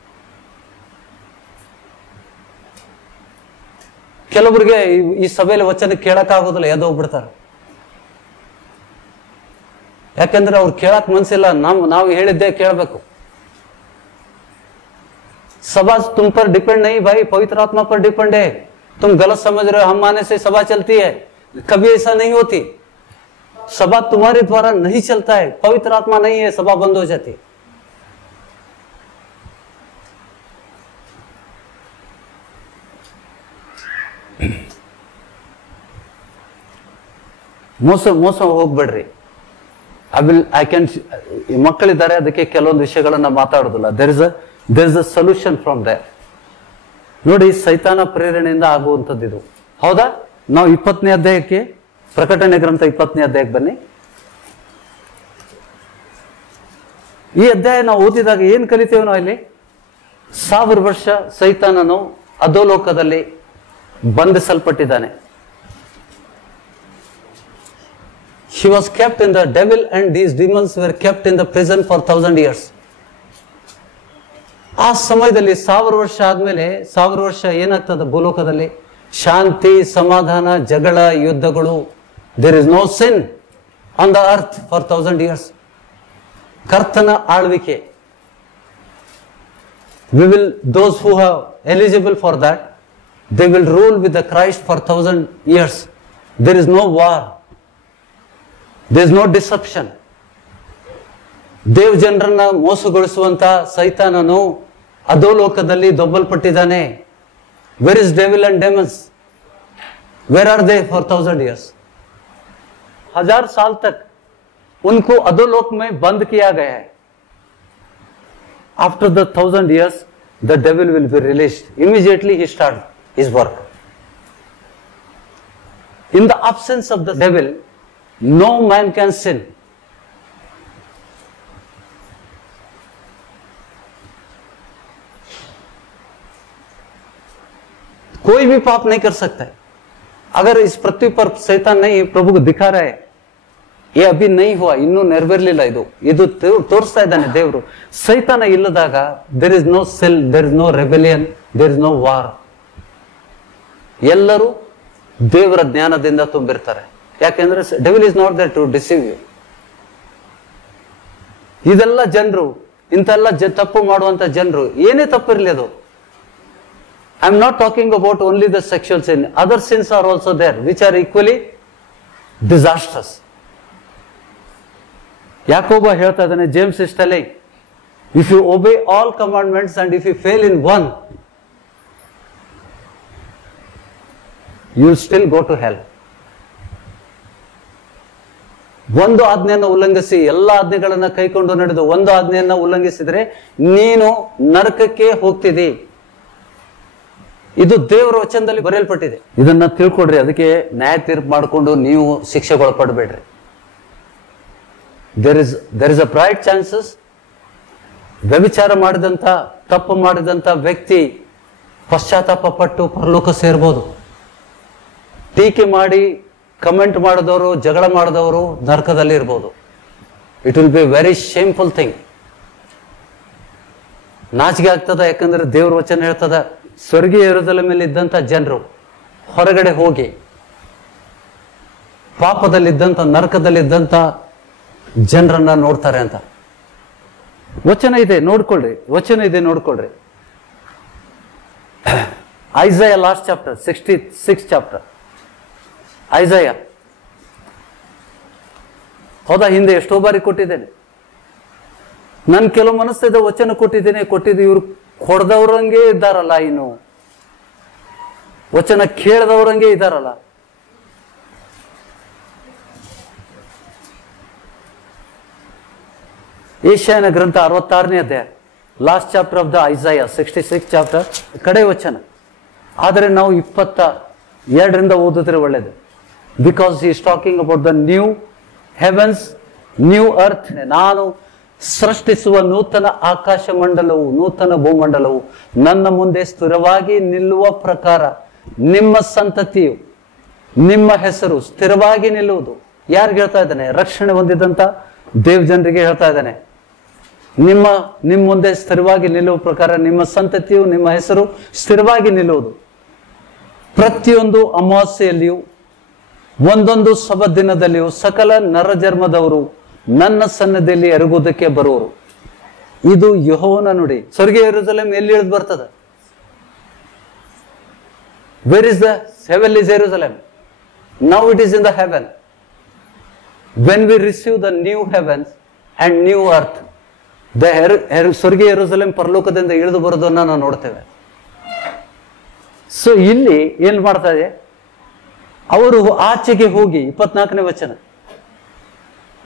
ಕೆಲವರಿಗೆ ಈ ಸಭೆಯಲ್ಲಿ ವಚನ ಕೇಳಕ್ ಆಗೋದಿಲ್ಲ, ಎದ್ದೋಗ್ಬಿಡ್ತಾರೆ. ಯಾಕಂದ್ರೆ ಅವ್ರು ಕೇಳಕ್ ಮನ್ಸಿಲ್ಲ, ನಾವು ಹೇಳಿದ್ದೇ ಕೇಳಬೇಕು. सभा तुम पर डिपेंड नहीं भाई, पवित्र आत्मा पर डिपेंड है. तुम गलत समझ रहे हो, हम आने से सभा चलती है. कभी ऐसा नहीं होती. सभा तुम्हारे द्वारा नहीं चलता है, पवित्र आत्मा नहीं है, सभा बंद हो जाती है. ಮೋಸ ಹೋಗ್ಬೇಡ್ರಿ. ಐ ಕ್ಯಾನ್ ಮಕ್ಕಳಿದ್ದಾರೆ, ಅದಕ್ಕೆ ಕೆಲವೊಂದು ವಿಷಯಗಳನ್ನ ಮಾತಾಡೋದಿಲ್ಲ. There is a solution from there. ನೋಡಿ, ಸೈತಾನ ಪ್ರೇರಣೆಯಿಂದ ಆಗುವಂಥದ್ದು ಇದು. ಹೌದಾ? ನಾವು 20ನೇ ಅಧ್ಯಾಯಕ್ಕೆ, ಪ್ರಕಟಣೆ ಗ್ರಂಥ 20ನೇ ಅಧ್ಯಾಯಕ್ಕೆ ಬನ್ನಿ. ಈ ಅಧ್ಯಾಯ ನಾವು ಓದಿದಾಗ ಏನ್ ಕಲಿತೇವೆ ನಾವು ಇಲ್ಲಿ? 1000 ವರ್ಷ ಸೈತಾನನು ಅಧೋಲೋಕದಲ್ಲಿ ಬಂಧಿಸಲ್ಪಟ್ಟಿದ್ದಾನೆ. He was kept in the devil and these demons were kept in the prison for 1000 years. ಆ ಸಮಯದಲ್ಲಿ 1000 ವರ್ಷ ಆದ್ಮೇಲೆ 1000 ವರ್ಷ ಏನಾಗ್ತದೆ ಭೂಲೋಕದಲ್ಲಿ? ಶಾಂತಿ, ಸಮಾಧಾನ, ಜಗಳ, ಯುದ್ಧಗಳು. There is no sin on the earth for 1000 years. ಕರ್ತನ ಆಳ್ವಿಕೆ. We will, those who are eligible for that, they will rule with the Christ for 1000 years. There is no war. There is no deception. Dev ಜನರನ್ನ ಮೋಸಗೊಳಿಸುವಂತ ಸೈತಾನನು ಅಧೋಲೋಕದಲ್ಲಿ ದೊಬ್ಬಲ್ಪಟ್ಟಿದ್ದಾನೆ. Where is devil and demons? Where are they for 1000 years? 1000 साल तक उनको अधोलोक में बंद किया गया है. After the 1000 years, the devil will be released. Immediately he starts his work. In the absence of the devil, no man can sin. कोई भी पाप नहीं कर सकता है. अगर इस पृथ्वी पर शैतान नहीं प्रभु को दिखा रहा है, ये अभी नहीं हुआ, ಇನ್ನೂ ನೆರವೇರಲಿಲ್ಲ, ಇದು ತೋರಿಸ್ತಾ ಇದ್ದಾನೆ ದೇವರು. ಸೈತಾನ ಇಲ್ಲದಾಗ there is no sell, there is no rebellion, there is no war. ಎಲ್ಲರೂ ದೇವರ ಜ್ಞಾನದಿಂದ ತುಂಬಿರ್ತಾರೆ. ಯಾಕೆಂದ್ರೆ devil is not there to deceive you. ಇದೆಲ್ಲ ಜನರು, ಇಂತೆಲ್ಲ ತಪ್ಪು ಮಾಡುವಂತ ಜನರು, ಏನೇ ತಪ್ಪಿರಲಿ ಅದು. I am not talking about only the sexual sin. Other sins are also there which are equally disasters. ಯಾಕೋಬ ಹೇಳ್ತಾ ಇದ್ದಾನೆ, James is telling, if you obey all commandments and if you fail in one, you will still go to hell. ಒಂದು ಆಜ್ಞೆಯನ್ನು ಉಲ್ಲಂಘಿಸಿ ಎಲ್ಲ ಆಜ್ಞೆಗಳನ್ನ ಕೈಕೊಂಡು ನಡೆದು ಒಂದು ಆಜ್ಞೆಯನ್ನ ಉಲ್ಲಂಘಿಸಿದ್ರೆ ನೀನು ನರಕಕ್ಕೆ ಹೋಗ್ತಿದಿ. ಇದು ದೇವರ ವಚನದಲ್ಲಿ ಬರೆಯಲ್ಪಟ್ಟಿದೆ. ಇದನ್ನ ತಿಳ್ಕೊಡ್ರಿ. ಅದಕ್ಕೆ ನ್ಯಾಯ ತೀರ್ಪು ಮಾಡಿಕೊಂಡು ನೀವು ಶಿಕ್ಷೆಗೊಳಪಡಬೇಡ್ರಿ. There is a bright chances ವ್ಯಭಿಚಾರ ಮಾಡಿದಂತ ತಪ್ಪು ಮಾಡಿದಂತ ವ್ಯಕ್ತಿ ಪಶ್ಚಾತ್ತಾಪ ಪಟ್ಟು ಪರಲೋಕ ಸೇರ್ಬೋದು. ಟೀಕೆ ಮಾಡಿ ಕಮೆಂಟ್ ಮಾಡಿದವರು, ಜಗಳ ಮಾಡಿದವರು ನರಕದಲ್ಲಿ ಇರ್ಬೋದು. It will be very shameful thing. ನಾಚಿಕೆ ಆಗ್ತದ. ಯಾಕಂದ್ರೆ ದೇವ್ರ ವಚನ ಹೇಳ್ತದ, ಸ್ವರ್ಗೀಯ ಯೆರೂಸಲೇಮಿನಲ್ಲಿ ಇದ್ದಂತ ಜನರು ಹೊರಗಡೆ ಹೋಗಿ ಪಾಪದಲ್ಲಿದ್ದಂತ ನರಕದಲ್ಲಿದ್ದಂತ ಜನರನ್ನ ನೋಡ್ತಾರೆ ಅಂತ ವಚನ ಇದೆ. ನೋಡ್ಕೊಳ್ರಿ, ವಚನ ಇದೆ, ನೋಡ್ಕೊಳ್ರಿ. ಐಸಯ ಲಾಸ್ಟ್ ಚಾಪ್ಟರ್ 66 ಚಾಪ್ಟರ್ ಐಸಯ. ಹೌದಾ, ಹಿಂದೆ ಎಷ್ಟೋ ಬಾರಿ ಕೊಟ್ಟಿದ್ದೇನೆ. ನನ್ ಕೆಲವು ಮನಸ್ಸಿದ ವಚನ ಕೊಟ್ಟಿದ್ದು ಇವ್ರು ಹೊಡೆದವ್ರಂಗೆ ಇದ್ದಾರಲ್ಲ, ಇನ್ನು ವಚನ ಕೇಳದವ್ರಂಗೆ ಇದ್ದಾರಲ್ಲ. ಏಷ್ಯಾನ ಗ್ರಂಥ 66ನೇ ಅಧ್ಯಾಯ, last chapter of the Isaiah 66 chapter, ಕಡೆ ವಚನ. ಆದರೆ ನಾವು 22ರಿಂದ ಓದಿದ್ರೆ ಒಳ್ಳೇದು. Because he is talking about the new heavens, new earth. ನಾನು ಸೃಷ್ಟಿಸುವ ನೂತನ ಆಕಾಶ ಮಂಡಲವು, ನೂತನ ಭೂಮಂಡಲವು ನನ್ನ ಮುಂದೆ ಸ್ಥಿರವಾಗಿ ನಿಲ್ಲುವ ಪ್ರಕಾರ ನಿಮ್ಮ ಸಂತತಿಯು, ನಿಮ್ಮ ಹೆಸರು ಸ್ಥಿರವಾಗಿ ನಿಲ್ಲುವುದು. ಯಾರಿಗೆ ಹೇಳ್ತಾ ಇದ್ದಾನೆ? ರಕ್ಷಣೆ ಹೊಂದಿದಂತ ದೇವ್ ಜನರಿಗೆ ಹೇಳ್ತಾ ಇದ್ದಾನೆ. ನಿಮ್ಮ ಮುಂದೆ ಸ್ಥಿರವಾಗಿ ನಿಲ್ಲುವ ಪ್ರಕಾರ ನಿಮ್ಮ ಸಂತತಿಯು, ನಿಮ್ಮ ಹೆಸರು ಸ್ಥಿರವಾಗಿ ನಿಲ್ಲುವುದು. ಪ್ರತಿಯೊಂದು ಅಮಾವಾಸ್ಯೆಯಲ್ಲಿಯೂ ಒಂದೊಂದು ಸಬ್ಬತ್ ದಿನದಲ್ಲಿಯೂ ಸಕಲ ನರಜನ್ಮದವರು ನನ್ನ ಸನ್ನದಿಯಲ್ಲಿ ಎರಗುವುದಕ್ಕೆ ಬರುವರು. ಇದು ಯೆಹೋವನ ನುಡಿ. ಸ್ವರ್ಗೀಯ ಯೆರೂಸಲೇಮ್ ಎಲ್ಲಿ ಇಳಿದು ಬರ್ತದೆ? Where is the heaven is Jerusalem? Now it is in the heaven. When we receive the new heavens and new earth, ಸ್ವರ್ಗೀಯ ಯೆರೂಸಲೇಮ್ ಪರಲೋಕದಿಂದ ಇಳಿದು ಬರೋದನ್ನ ನಾವು ನೋಡ್ತೇವೆ. ಸೊ ಇಲ್ಲಿ ಏನ್ ಮಾಡ್ತಾ ಇದೆ? ಅವರು ಆಚೆಗೆ ಹೋಗಿ, 24ನೇ ವಚನ,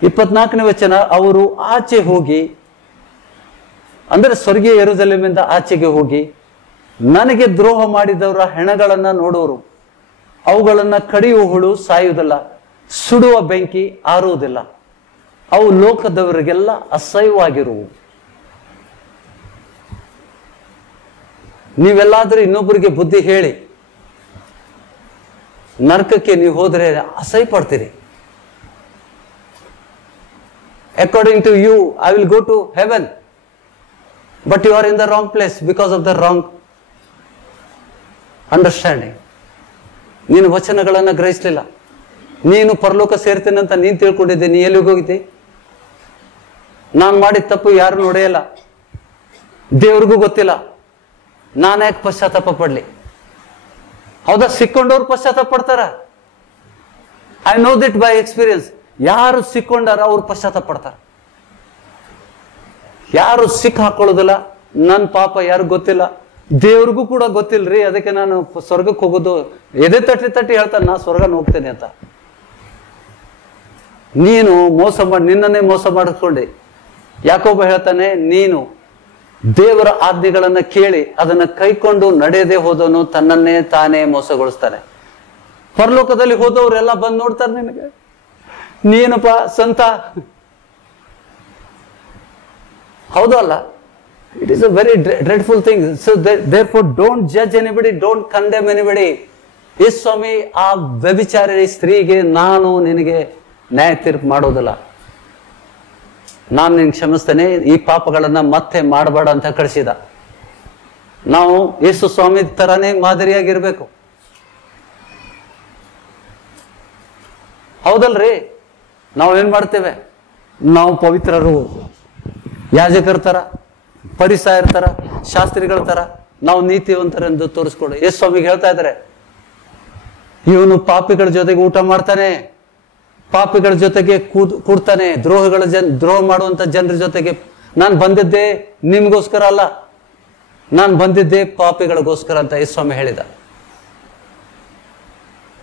24ನೇ ವಚನ, ಅವರು ಆಚೆ ಹೋಗಿ ಅಂದ್ರೆ ಸ್ವರ್ಗೀಯ ಯೆರೂಸಲೇಮಿಂದ ಆಚೆಗೆ ಹೋಗಿ ನನಗೆ ದ್ರೋಹ ಮಾಡಿದವರ ಹೆಣಗಳನ್ನ ನೋಡುವರು. ಅವುಗಳನ್ನ ಕಡಿಯುವ ಹುಳು ಸಾಯುವುದಿಲ್ಲ, ಸುಡುವ ಬೆಂಕಿ ಆರುವುದಿಲ್ಲ. ಅವು ಲೋಕದವರಿಗೆಲ್ಲ ಅಸಹ್ಯವಾಗಿರುವು. ನೀವೆಲ್ಲಾದ್ರೂ ಇನ್ನೊಬ್ಬರಿಗೆ ಬುದ್ಧಿ ಹೇಳಿ ನರಕಕ್ಕೆ ನೀವು ಹೋದ್ರೆ ಅಸಹ್ಯ ಪಡ್ತೀರಿ. According to you I will go to heaven, but you are in the wrong place because of the wrong understanding. ನೀನು ವಚನಗಳನ್ನ ಗ್ರಹಿಸಲಿಲ್ಲ. ನೀನು ಪರಲೋಕ ಸೇರ್ತೀನಂತ ನೀನ್ ತಿಳ್ಕೊಂಡಿದ್ದೆ. ನೀ ಎಲ್ಲಿಗೆ ಹೋಗಿದ್ದೆ? ನಾನು ಮಾಡಿದ ತಪ್ಪು ಯಾರು ನೋಡೆಯಲ್ಲ, ದೇವ್ರಿಗೂ ಗೊತ್ತಿಲ್ಲ. ನಾನು ಯಾಕೆ ಪಶ್ಚಾತ್ತಾಪ ಪಡ್ಲಿ? ಹೌದಾ? ಸಿಕ್ಕೊಂಡವ್ರು ಪಶ್ಚಾತ್ತಾಪ ಪಡ್ತಾರ. I know it by experience. ಯಾರು ಸಿಕ್ಕೊಂಡಾರ ಅವ್ರು ಪಶ್ಚಾತ್ತಾಪ ಪಡ್ತಾರ. ಯಾರು ಸಿಕ್ ಹಾಕೊಳ್ಳೋದಿಲ್ಲ. ನನ್ನ ಪಾಪ ಯಾರಿಗೂ ಗೊತ್ತಿಲ್ಲ, ದೇವ್ರಿಗೂ ಕೂಡ ಗೊತ್ತಿಲ್ರಿ. ಅದಕ್ಕೆ ನಾನು ಸ್ವರ್ಗಕ್ಕೆ ಹೋಗೋದು ಎದೆ ತಟ್ಟಿ ಹೇಳ್ತಾನೆ, ನಾ ಸ್ವರ್ಗನ ಹೋಗ್ತೇನೆ ಅಂತ. ನೀನು ಮೋಸ ಮಾಡಿ, ನಿನ್ನನ್ನೇ ಮೋಸ ಮಾಡಿಸ್ಕೊಂಡೆ. ಯಾಕೊಬ್ಬ ಹೇಳ್ತಾನೆ, ನೀನು ದೇವರ ಆಜ್ಞೆಗಳನ್ನ ಕೇಳಿ ಅದನ್ನ ಕೈಕೊಂಡು ನಡೆಯದೆ ಹೋದವನು ತನ್ನನ್ನೇ ತಾನೇ ಮೋಸಗೊಳಿಸ್ತಾನೆ. ಪರಲೋಕದಲ್ಲಿ ಹೋದವರೆಲ್ಲ ಬಂದು ನೋಡ್ತಾರೆ ನಿನಗೆ, ನೀನಪ್ಪ ಸಂತ. ಹೌದಲ್ಲ? It is a very dreadful thing. So therefore don't judge anybody, don't condemn anybody. ಈ ಸ್ವಾಮಿ, ಆ ವ್ಯಭಿಚಾರಿ ಸ್ತ್ರೀಗೆ ನಾನು ನಿನಗೆ ನ್ಯಾಯ ತೀರ್ಪು ಮಾಡೋದಿಲ್ಲ, ನಾನು ನಿನ್ಗೆ ಕ್ಷಮಿಸ್ತೇನೆ, ಈ ಪಾಪಗಳನ್ನ ಮತ್ತೆ ಮಾಡಬೇಡ ಅಂತ ಕಳಿಸಿದ. ನಾವು ಯೇಸು ಸ್ವಾಮಿ ತರಾನೇ ಮಾದರಿಯಾಗಿರ್ಬೇಕು. ಹೌದಲ್ರಿ? ನಾವು ಏನ್ ಮಾಡ್ತೇವೆ? ನಾವು ಪವಿತ್ರರು, ಯಾಜಕರ ತರ, ಪರಿಸಾಯರ ತರ, ಶಾಸ್ತ್ರಿಗಳ ತರ ನಾವು ನೀತಿವಂತರೆಂದು ತೋರಿಸ್ಕೊಡು. ಯೇಸು ಸ್ವಾಮಿಗೆ ಹೇಳ್ತಾ ಇದ್ದಾರೆ, ಇವನು ಪಾಪಿಗಳ ಜೊತೆಗೆ ಊಟ ಮಾಡ್ತಾನೆ, ಪಾಪಿಗಳ ಜೊತೆಗೆ ಕೂಡ್ತಾನೆ, ದ್ರೋಹ ಮಾಡುವಂತ ಜನರ ಜೊತೆಗೆ. ನಾನು ಬಂದಿದ್ದೆ ನಿಮ್ಗೋಸ್ಕರ ಅಲ್ಲ, ನಾನು ಬಂದಿದ್ದೆ ಪಾಪಿಗಳಿಗೋಸ್ಕರ ಅಂತ ಯೇಸು ಸ್ವಾಮಿ ಹೇಳಿದ.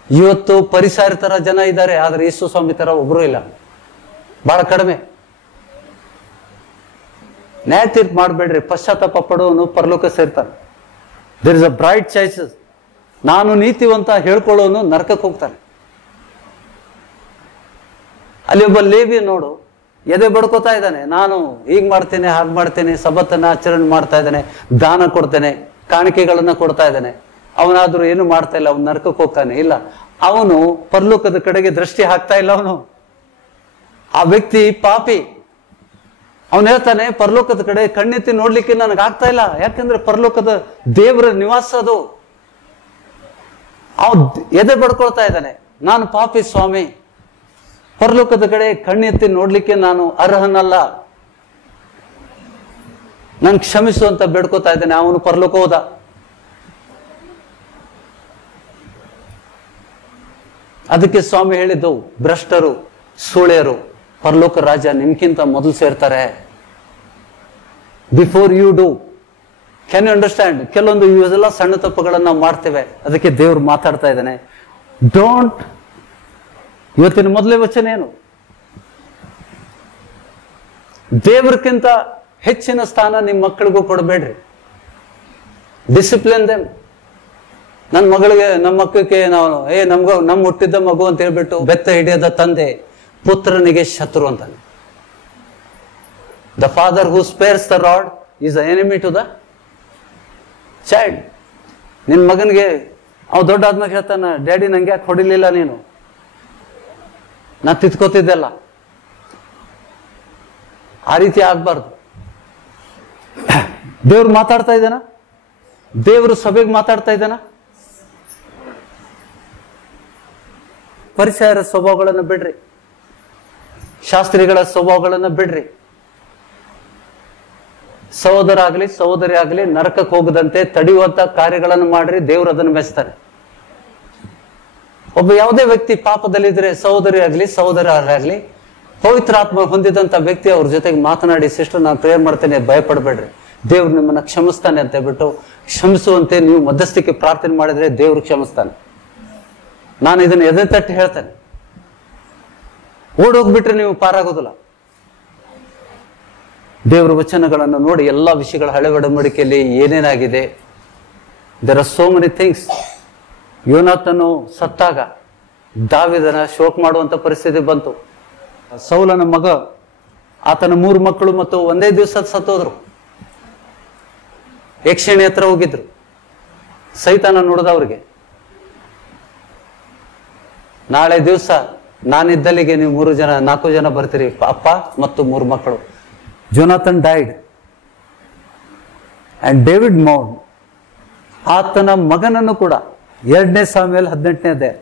ಇವತ್ತು ಪರಿಸಾರ ತರ ಜನ ಇದ್ದಾರೆ, ಆದ್ರೆ ಯೇಸು ಸ್ವಾಮಿ ತರ ಒಬ್ರು ಇಲ್ಲ. ಬಹಳ ಕಡಿಮೆ. ನ್ಯಾಯ ತೀರ್ಪು ಮಾಡಬೇಡ್ರಿ. ಪಶ್ಚಾತ್ತಾಪ ಪಡುವನು ಪರಲೋಕ ಸೇರ್ತಾನೆ. There is a bright choices. ನಾನು ನೀತಿವಂತ ಹೇಳ್ಕೊಳ್ಳೋನು ನರಕಕ್ಕೆ ಹೋಗ್ತಾನೆ. ಅಲ್ಲಿ ಒಬ್ಬ ಲೇವಿ ನೋಡು, ಎದೆ ಬಡ್ಕೋತಾ ಇದ್ದಾನೆ, ನಾನು ಹೀಗ್ ಮಾಡ್ತೇನೆ, ಹಾಗೆ ಮಾಡ್ತೇನೆ, ಸಬತ್ತನ್ನ ಆಚರಣೆ ಮಾಡ್ತಾ ಇದ್ದಾನೆ, ದಾನ ಕೊಡ್ತೇನೆ, ಕಾಣಿಕೆಗಳನ್ನ ಕೊಡ್ತಾ ಇದ್ದಾನೆ. ಅವನಾದ್ರೂ ಏನು ಮಾಡ್ತಾ ಇಲ್ಲ, ಅವನು ನರಕಕ್ಕೆ ಹೋಗ್ತಾನೆ. ಇಲ್ಲ, ಅವನು ಪರಲೋಕದ ಕಡೆಗೆ ದೃಷ್ಟಿ ಹಾಕ್ತಾ ಇಲ್ಲ. ಅವನು ಆ ವ್ಯಕ್ತಿ ಪಾಪಿ. ಅವನು ಹೇಳ್ತಾನೆ, ಪರಲೋಕದ ಕಡೆ ಕಣ್ಣೆತ್ತಿ ನೋಡ್ಲಿಕ್ಕೆ ನನಗೆ ಆಗ್ತಾ ಇಲ್ಲ, ಯಾಕಂದ್ರೆ ಪರಲೋಕದ ದೇವರ ನಿವಾಸ ಅದು. ಅವನು ಎದೆ ಬಡ್ಕೊಳ್ತಾ ಇದ್ದಾನೆ, ನಾನು ಪಾಪಿ ಸ್ವಾಮಿ, ಪರಲೋಕದ ಕಡೆ ಕಣ್ಣೆತ್ತಿ ನೋಡ್ಲಿಕ್ಕೆ ನಾನು ಅರ್ಹನಲ್ಲ, ನನ್ ಕ್ಷಮಿಸು ಅಂತ ಬೇಡ್ಕೋತಾ ಇದ್ದಾನೆ. ಅವನು ಪರಲೋಕ ಹೋದ. ಅದಕ್ಕೆ ಸ್ವಾಮಿ ಹೇಳಿದ್ದು, ಭ್ರಷ್ಟರು, ಸೂಳೆಯರು ಪರಲೋಕ ರಾಜ್ಯ ನಿಮ್ಗಿಂತ ಮೊದಲು ಸೇರ್ತಾರೆ. Before you do. Can you understand? ಕೆಲವೊಂದು ಇವೆಲ್ಲ ಸಣ್ಣ ತಪ್ಪುಗಳನ್ನ ನಾವು ಮಾಡ್ತೇವೆ. ಅದಕ್ಕೆ ದೇವ್ರು ಮಾತಾಡ್ತಾ ಇದ್ದಾನೆ, ಡೋಂಟ್. ಇವತ್ತಿನ ಮೊದಲೇ ವಚನ ಏನು? ದೇವ್ರಕ್ಕಿಂತ ಹೆಚ್ಚಿನ ಸ್ಥಾನ ನಿಮ್ಮ ಮಕ್ಕಳಿಗೂ ಕೊಡಬೇಡ್ರಿ. Discipline them. ನನ್ನ ಮಗಳಿಗೆ, ನಮ್ಮ ಮಕ್ಕಳಿಗೆ ನಾವು ನಮ್ಮ ಹುಟ್ಟಿದ್ದ ಮಗು ಅಂತ ಹೇಳ್ಬಿಟ್ಟು ಬೆತ್ತ ಹಿಡಿಯದ ತಂದೆ ಪುತ್ರನಿಗೆ ಶತ್ರು ಅಂತಾನೆ. The father who spares the rod is the enemy to the child. ನಿನ್ ಮಗನಿಗೆ ಅವ್ ದೊಡ್ಡ ಆದ್ಮೇಲೆ ಹೇಳ್ತಾನ, ಡ್ಯಾಡಿ ನಂಗೆ ಯಾಕೆ ಹೊಡಿಲಿಲ್ಲ ನೀನು, ನಾ ತಿತ್ಕೋತಿದ್ದೆಲ್ಲ. ಆ ರೀತಿ ಆಗ್ಬಾರ್ದು. ದೇವ್ರು ಮಾತಾಡ್ತಾ ಇದ್ದಾನ? ದೇವರು ಸಭೆಗೆ ಮಾತಾಡ್ತಾ ಇದ್ದಾನ? ಪರಿಸರ ಸ್ವಭಾವಗಳನ್ನು ಬಿಡ್ರಿ, ಶಾಸ್ತ್ರಿಗಳ ಸ್ವಭಾವಗಳನ್ನು ಬಿಡ್ರಿ. ಸಹೋದರ ಆಗಲಿ ಸಹೋದರಿ ಆಗಲಿ ನರಕಕ್ಕೆ ಹೋಗದಂತೆ ತಡೆಯುವಂತ ಕಾರ್ಯಗಳನ್ನು ಮಾಡ್ರಿ, ದೇವರು ಅದನ್ನು ಮೆಚ್ತಾನೆ. ಒಬ್ಬ ಯಾವುದೇ ವ್ಯಕ್ತಿ ಪಾಪದಲ್ಲಿದ್ರೆ, ಸಹೋದರಿ ಆಗಲಿ ಸಹೋದರ ಆಗಲಿ, ಪವಿತ್ರಾತ್ಮ ಹೊಂದಿದಂತ ವ್ಯಕ್ತಿ ಅವ್ರ ಜೊತೆಗೆ ಮಾತನಾಡಿ, ಸಿಸ್ಟರ್ ನಾನು ಪ್ರೇಯರ್ ಮಾಡ್ತೇನೆ, ಭಯಪಡಬೇಡ್ರಿ, ದೇವ್ರು ನಿಮ್ಮನ್ನ ಕ್ಷಮಿಸ್ತಾನೆ ಅಂತ ಹೇಳ್ಬಿಟ್ಟು ಕ್ಷಮಿಸುವಂತೆ ನೀವು ಮಧ್ಯಸ್ಥಿಕೆ ಪ್ರಾರ್ಥನೆ ಮಾಡಿದ್ರೆ ದೇವ್ರು ಕ್ಷಮಿಸ್ತಾನೆ. ನಾನು ಇದನ್ನ ಎದೆ ತಟ್ಟಿ ಹೇಳ್ತೇನೆ. ಓಡೋಗ್ಬಿಟ್ರೆ ನೀವು ಪಾರಾಗೋದಿಲ್ಲ. ದೇವರ ವಚನಗಳನ್ನು ನೋಡಿ ಎಲ್ಲ ವಿಷಯಗಳ ಹಳೆ ಒಡಂಬಡಿಕೆಯಲ್ಲಿ ಏನೇನಾಗಿದೆ. There are so many things. ಯೋನಾತನು ಸತ್ತಾಗ ದಾವೀದನ ಶೋಕ ಮಾಡುವಂತ ಪರಿಸ್ಥಿತಿ ಬಂತು. ಸೌಲನ ಮಗ, ಆತನ 3 ಮಕ್ಕಳು ಮತ್ತು ಒಂದೇ ದಿವಸ ಸತ್ತೋದ್ರು. ಯಕ್ಷಿಣಿ ಹತ್ರ ಹೋಗಿದ್ರು. ಸೈತಾನ ನೋಡಿದವ್ರಿಗೆ, ನಾಳೆ ದಿವಸ ನಾನಿದ್ದಲ್ಲಿಗೆ ನೀವು 4 ಜನ ಬರ್ತೀರಿ, ಅಪ್ಪ ಮತ್ತು 3 ಮಕ್ಕಳು. ಜೋನಾಥನ್ ಡೈಡ್ ಅಂಡ್ ಡೇವಿಡ್ ಮೌಂಡ್, ಆತನ ಮಗನನ್ನು ಕೂಡ 2ನೇ ಸಾಮುವೇಲ್ 18ನೇ ಅಧ್ಯಾಯ.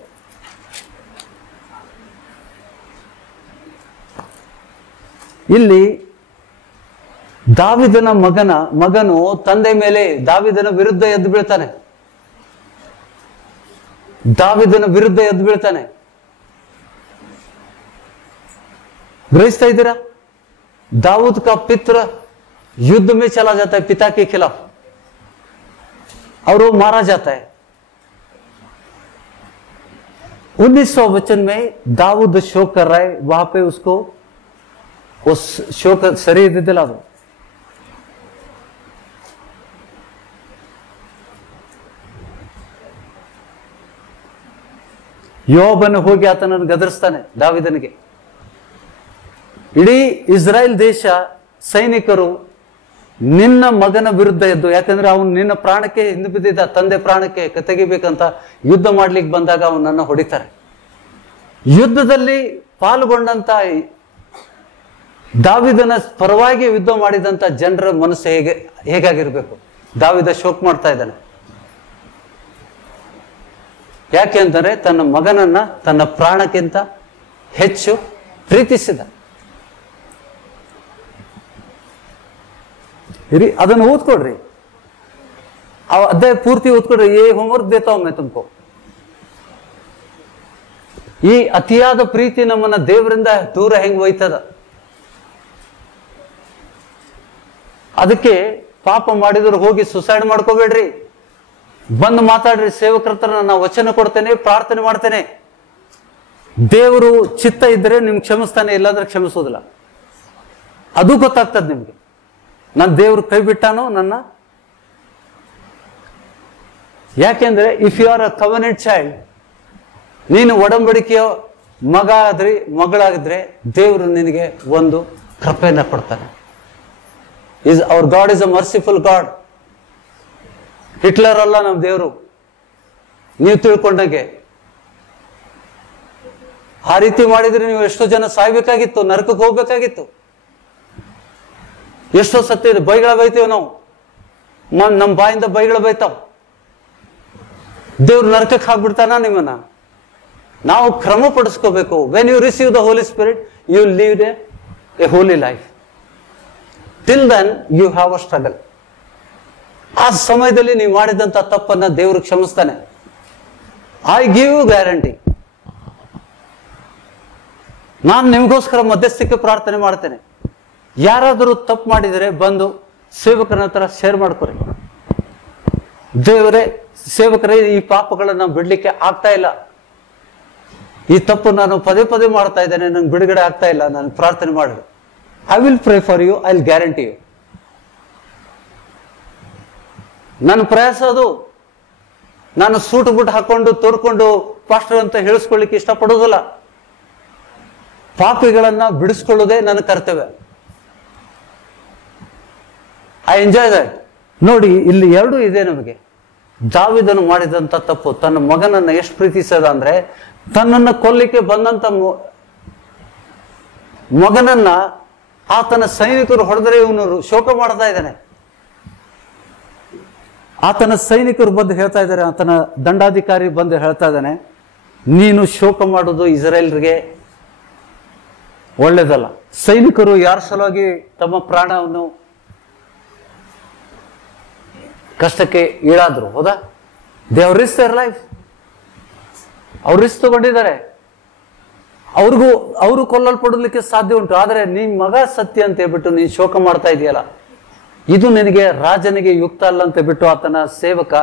ಇಲ್ಲಿ ದಾವೀದನ ಮಗನು ತಂದೆ ಮೇಲೆ ದಾವೀದನ ವಿರುದ್ಧ ಎದ್ದು ಬೀಳ್ತಾನೆ. ದಾವೀದನ ವಿರುದ್ಧ ಎದ್ದು ಬೀಳ್ತಾನೆ. ग्रहिस्ता इधर दाऊद का पित्र युद्ध में चला जाता है पिता के खिलाफ और वो मारा जाता है। 1900 वचन में दाऊद शोक कर रहा है, वहां पे उसको उस शोक शरीर दिला दो। ಯೋಬನ ಹೋಗಿ ಆತನನ್ನು ಗದರಿಸ್ತಾನೆ ದಾವಿದನಿಗೆ. ಇಡೀ ಇಸ್ರಾಯೇಲ್ ದೇಶ ಸೈನಿಕರು ನಿನ್ನ ಮಗನ ವಿರುದ್ಧ ಎದ್ದು, ಯಾಕಂದ್ರೆ ಅವನು ನಿನ್ನ ಪ್ರಾಣಕ್ಕೆ ಹಿಂದೆ ಬಿದ್ದಿದ್ದ, ತಂದೆ ಪ್ರಾಣಕ್ಕೆ ತೆಗಿಬೇಕಂತ ಯುದ್ಧ ಮಾಡ್ಲಿಕ್ಕೆ ಬಂದಾಗ ಅವನನ್ನು ಹೊಡಿತಾರೆ. ಯುದ್ಧದಲ್ಲಿ ಪಾಲ್ಗೊಂಡಂತ ದಾವಿದನ ಪರವಾಗಿ ಯುದ್ಧ ಮಾಡಿದಂತ ಜನರ ಮನಸ್ಸು ಹೇಗಾಗಿರ್ಬೇಕು. ದಾವಿದ ಶೋಕ ಮಾಡ್ತಾ ಇದ್ದಾನೆ. ಯಾಕೆ ಅಂದರೆ ತನ್ನ ಮಗನನ್ನ ತನ್ನ ಪ್ರಾಣಕ್ಕಿಂತ ಹೆಚ್ಚು ಪ್ರೀತಿಸಿದ. ಅದನ್ನು ಓದ್ಕೊಡ್ರಿ, ಆ ಅಧ್ಯಾಯ ಪೂರ್ತಿ ಓದ್ಕೊಡ್ರಿ. ಏ ಹೋಮ್ವರ್ಕ್ ದೇತಾವ್ ಮೇ ತುಮಕೋ. ಈ ಅತಿಯಾದ ಪ್ರೀತಿ ನಮ್ಮನ್ನ ದೇವರಿಂದ ದೂರ ಹೆಂಗ್ ಒಯ್ತದ. ಅದಕ್ಕೆ ಪಾಪ ಮಾಡಿದ್ರು ಹೋಗಿ ಸುಸೈಡ್ ಮಾಡ್ಕೋಬೇಡ್ರಿ, ಬಂದು ಮಾತಾಡ್ರಿ. ಸೇವಕರ ಹತ್ರ ನಾನು ವಚನ ಕೊಡ್ತೇನೆ, ಪ್ರಾರ್ಥನೆ ಮಾಡ್ತೇನೆ. ದೇವರು ಚಿತ್ತ ಇದ್ರೆ ನಿಮ್ಗೆ ಕ್ಷಮಿಸ್ತಾನೆ, ಇಲ್ಲಾಂದ್ರೆ ಕ್ಷಮಿಸೋದಿಲ್ಲ. ಅದು ಗೊತ್ತಾಗ್ತದೆ ನಿಮ್ಗೆ. ನನ್ನ ದೇವರು ಕೈ ಬಿಟ್ಟಾನೋ ನನ್ನ. ಯಾಕೆಂದ್ರೆ if you are a covenant child, ನೀನು ಒಡಂಬಡಿಕೆಯ ಮಗ ಆದ್ರಿ ಮಗಳಾಗಿದ್ರೆ ದೇವರು ನಿನಗೆ ಒಂದು ಕೃಪೆಯನ್ನ ಕೊಡ್ತಾನೆ. Our God is a merciful God. Hitler ಅಲ್ಲ ನಮ್ಮ ದೇವರು, ನೀವು ತಿಳ್ಕೊಂಡಂಗೆ. ಆ ರೀತಿ ಮಾಡಿದ್ರೆ ನೀವು ಎಷ್ಟೋ ಜನ ಸಾಯ್ಬೇಕಾಗಿತ್ತು, ನರಕಕ್ಕೆ ಹೋಗ್ಬೇಕಾಗಿತ್ತು. ಎಷ್ಟೋ ಸತ್ಯ ಇದೆ, ಬೈಗಳ ಬೈತೀವಿ ನಾವು, ನಮ್ಮ ಬಾಯಿಂದ ಬೈಗಳ ಬೈತಾವ್. ದೇವ್ರು ನರಕಕ್ಕೆ ಹಾಕ್ಬಿಡ್ತಾನ ನಿಮ್ಮನ್ನ? ನಾವು ಕ್ರಮ ಪಡಿಸ್ಕೋಬೇಕು. When you receive the Holi spirit you live a holy life. Till then you have a struggle. ಆ ಸಮಯದಲ್ಲಿ ನೀವು ಮಾಡಿದಂತ ತಪ್ಪನ್ನ ದೇವರು ಕ್ಷಮಿಸ್ತಾನೆ. I give you guarantee. ನಾನು ನಿಮಗೋಸ್ಕರ ಮಧ್ಯಸ್ಥಿಕೆ ಪ್ರಾರ್ಥನೆ ಮಾಡ್ತೇನೆ. ಯಾರಾದರೂ ತಪ್ಪು ಮಾಡಿದರೆ ಬಂದು ಸೇವಕರ ಹತ್ರ ಶೇರ್ ಮಾಡ್ಕೊರಿ. ದೇವರೇ, ಸೇವಕರೇ, ಈ ಪಾಪಗಳನ್ನು ಬಿಡ್ಲಿಕ್ಕೆ ಆಗ್ತಾ ಇಲ್ಲ, ಈ ತಪ್ಪು ನಾನು ಪದೇ ಪದೇ ಮಾಡ್ತಾ ಇದ್ದೇನೆ, ನಂಗೆ ಬಿಡುಗಡೆ ಆಗ್ತಾ ಇಲ್ಲ, ನಾನು ಪ್ರಾರ್ಥನೆ ಮಾಡಿ. I will pray for you, I will guarantee you. ನನ್ನ ಪ್ರಯಾಸ ಅದು. ನಾನು ಸೂಟು ಬುಟ್ ಹಾಕೊಂಡು ತೋರ್ಕೊಂಡು ಪಾಸ್ಟರ್ ಅಂತ ಹೇಳಿಸ್ಕೊಳ್ಳಿಕ್ಕೆ ಇಷ್ಟಪಡೋದಿಲ್ಲ. ಪಾಪಿಗಳನ್ನ ಬಿಡಿಸ್ಕೊಳ್ಳೋದೇ ನನ್ನ ಕರ್ತವ್ಯ. I enjoy that. ನೋಡಿ, ಇಲ್ಲಿ ಎರಡು ಇದೆ ನಮಗೆ. ದಾವೀದನು ಮಾಡಿದಂತ ತಪ್ಪು, ತನ್ನ ಮಗನನ್ನ ಎಷ್ಟು ಪ್ರೀತಿಸದ ಅಂದ್ರೆ, ತನ್ನನ್ನ ಕೊಲ್ಲಿಕ್ಕೆ ಬಂದಂತ ಮಗನನ್ನ ಆತನ ಸೈನಿಕರು ಹೊಡೆದರೆ ಇವನು ಶೋಕ ಮಾಡ್ತಾ ಇದ್ದಾನೆ. ಆತನ ಸೈನಿಕರು ಬಂದು ಹೇಳ್ತಾ ಇದ್ದಾರೆ, ಆತನ ದಂಡಾಧಿಕಾರಿ ಬಂದು ಹೇಳ್ತಾ ಇದ್ದಾನೆ, ನೀನು ಶೋಕ ಮಾಡೋದು ಇಸ್ರಾಯೇಲ್ರಿಗೆ ಒಳ್ಳೇದಲ್ಲ. ಸೈನಿಕರು ಯಾರ ಸಲುವಾಗಿ ತಮ್ಮ ಪ್ರಾಣವನ್ನು ಕಷ್ಟಕ್ಕೆ ಈಡಾದ್ರು? ಹೌದಾ? They have risk their life. ಅವ್ರು ರಿಸ್ಕ್ ತಗೊಂಡಿದ್ದಾರೆ. ಅವರು ಕೊಲ್ಲಲ್ಪಡಲಿಕ್ಕೆ ಸಾಧ್ಯ ಉಂಟು. ಆದರೆ ನಿನ್ ಮಗ ಸತ್ಯ ಅಂತ ಹೇಳ್ಬಿಟ್ಟು ನೀನ್ ಶೋಕ ಮಾಡ್ತಾ ಇದೆಯಲ್ಲ, ಇದು ನಿನಗೆ ರಾಜನಿಗೆ ಯುಕ್ತ ಅಲ್ಲ ಅಂತ ಬಿಟ್ಟು ಆತನ ಸೇವಕ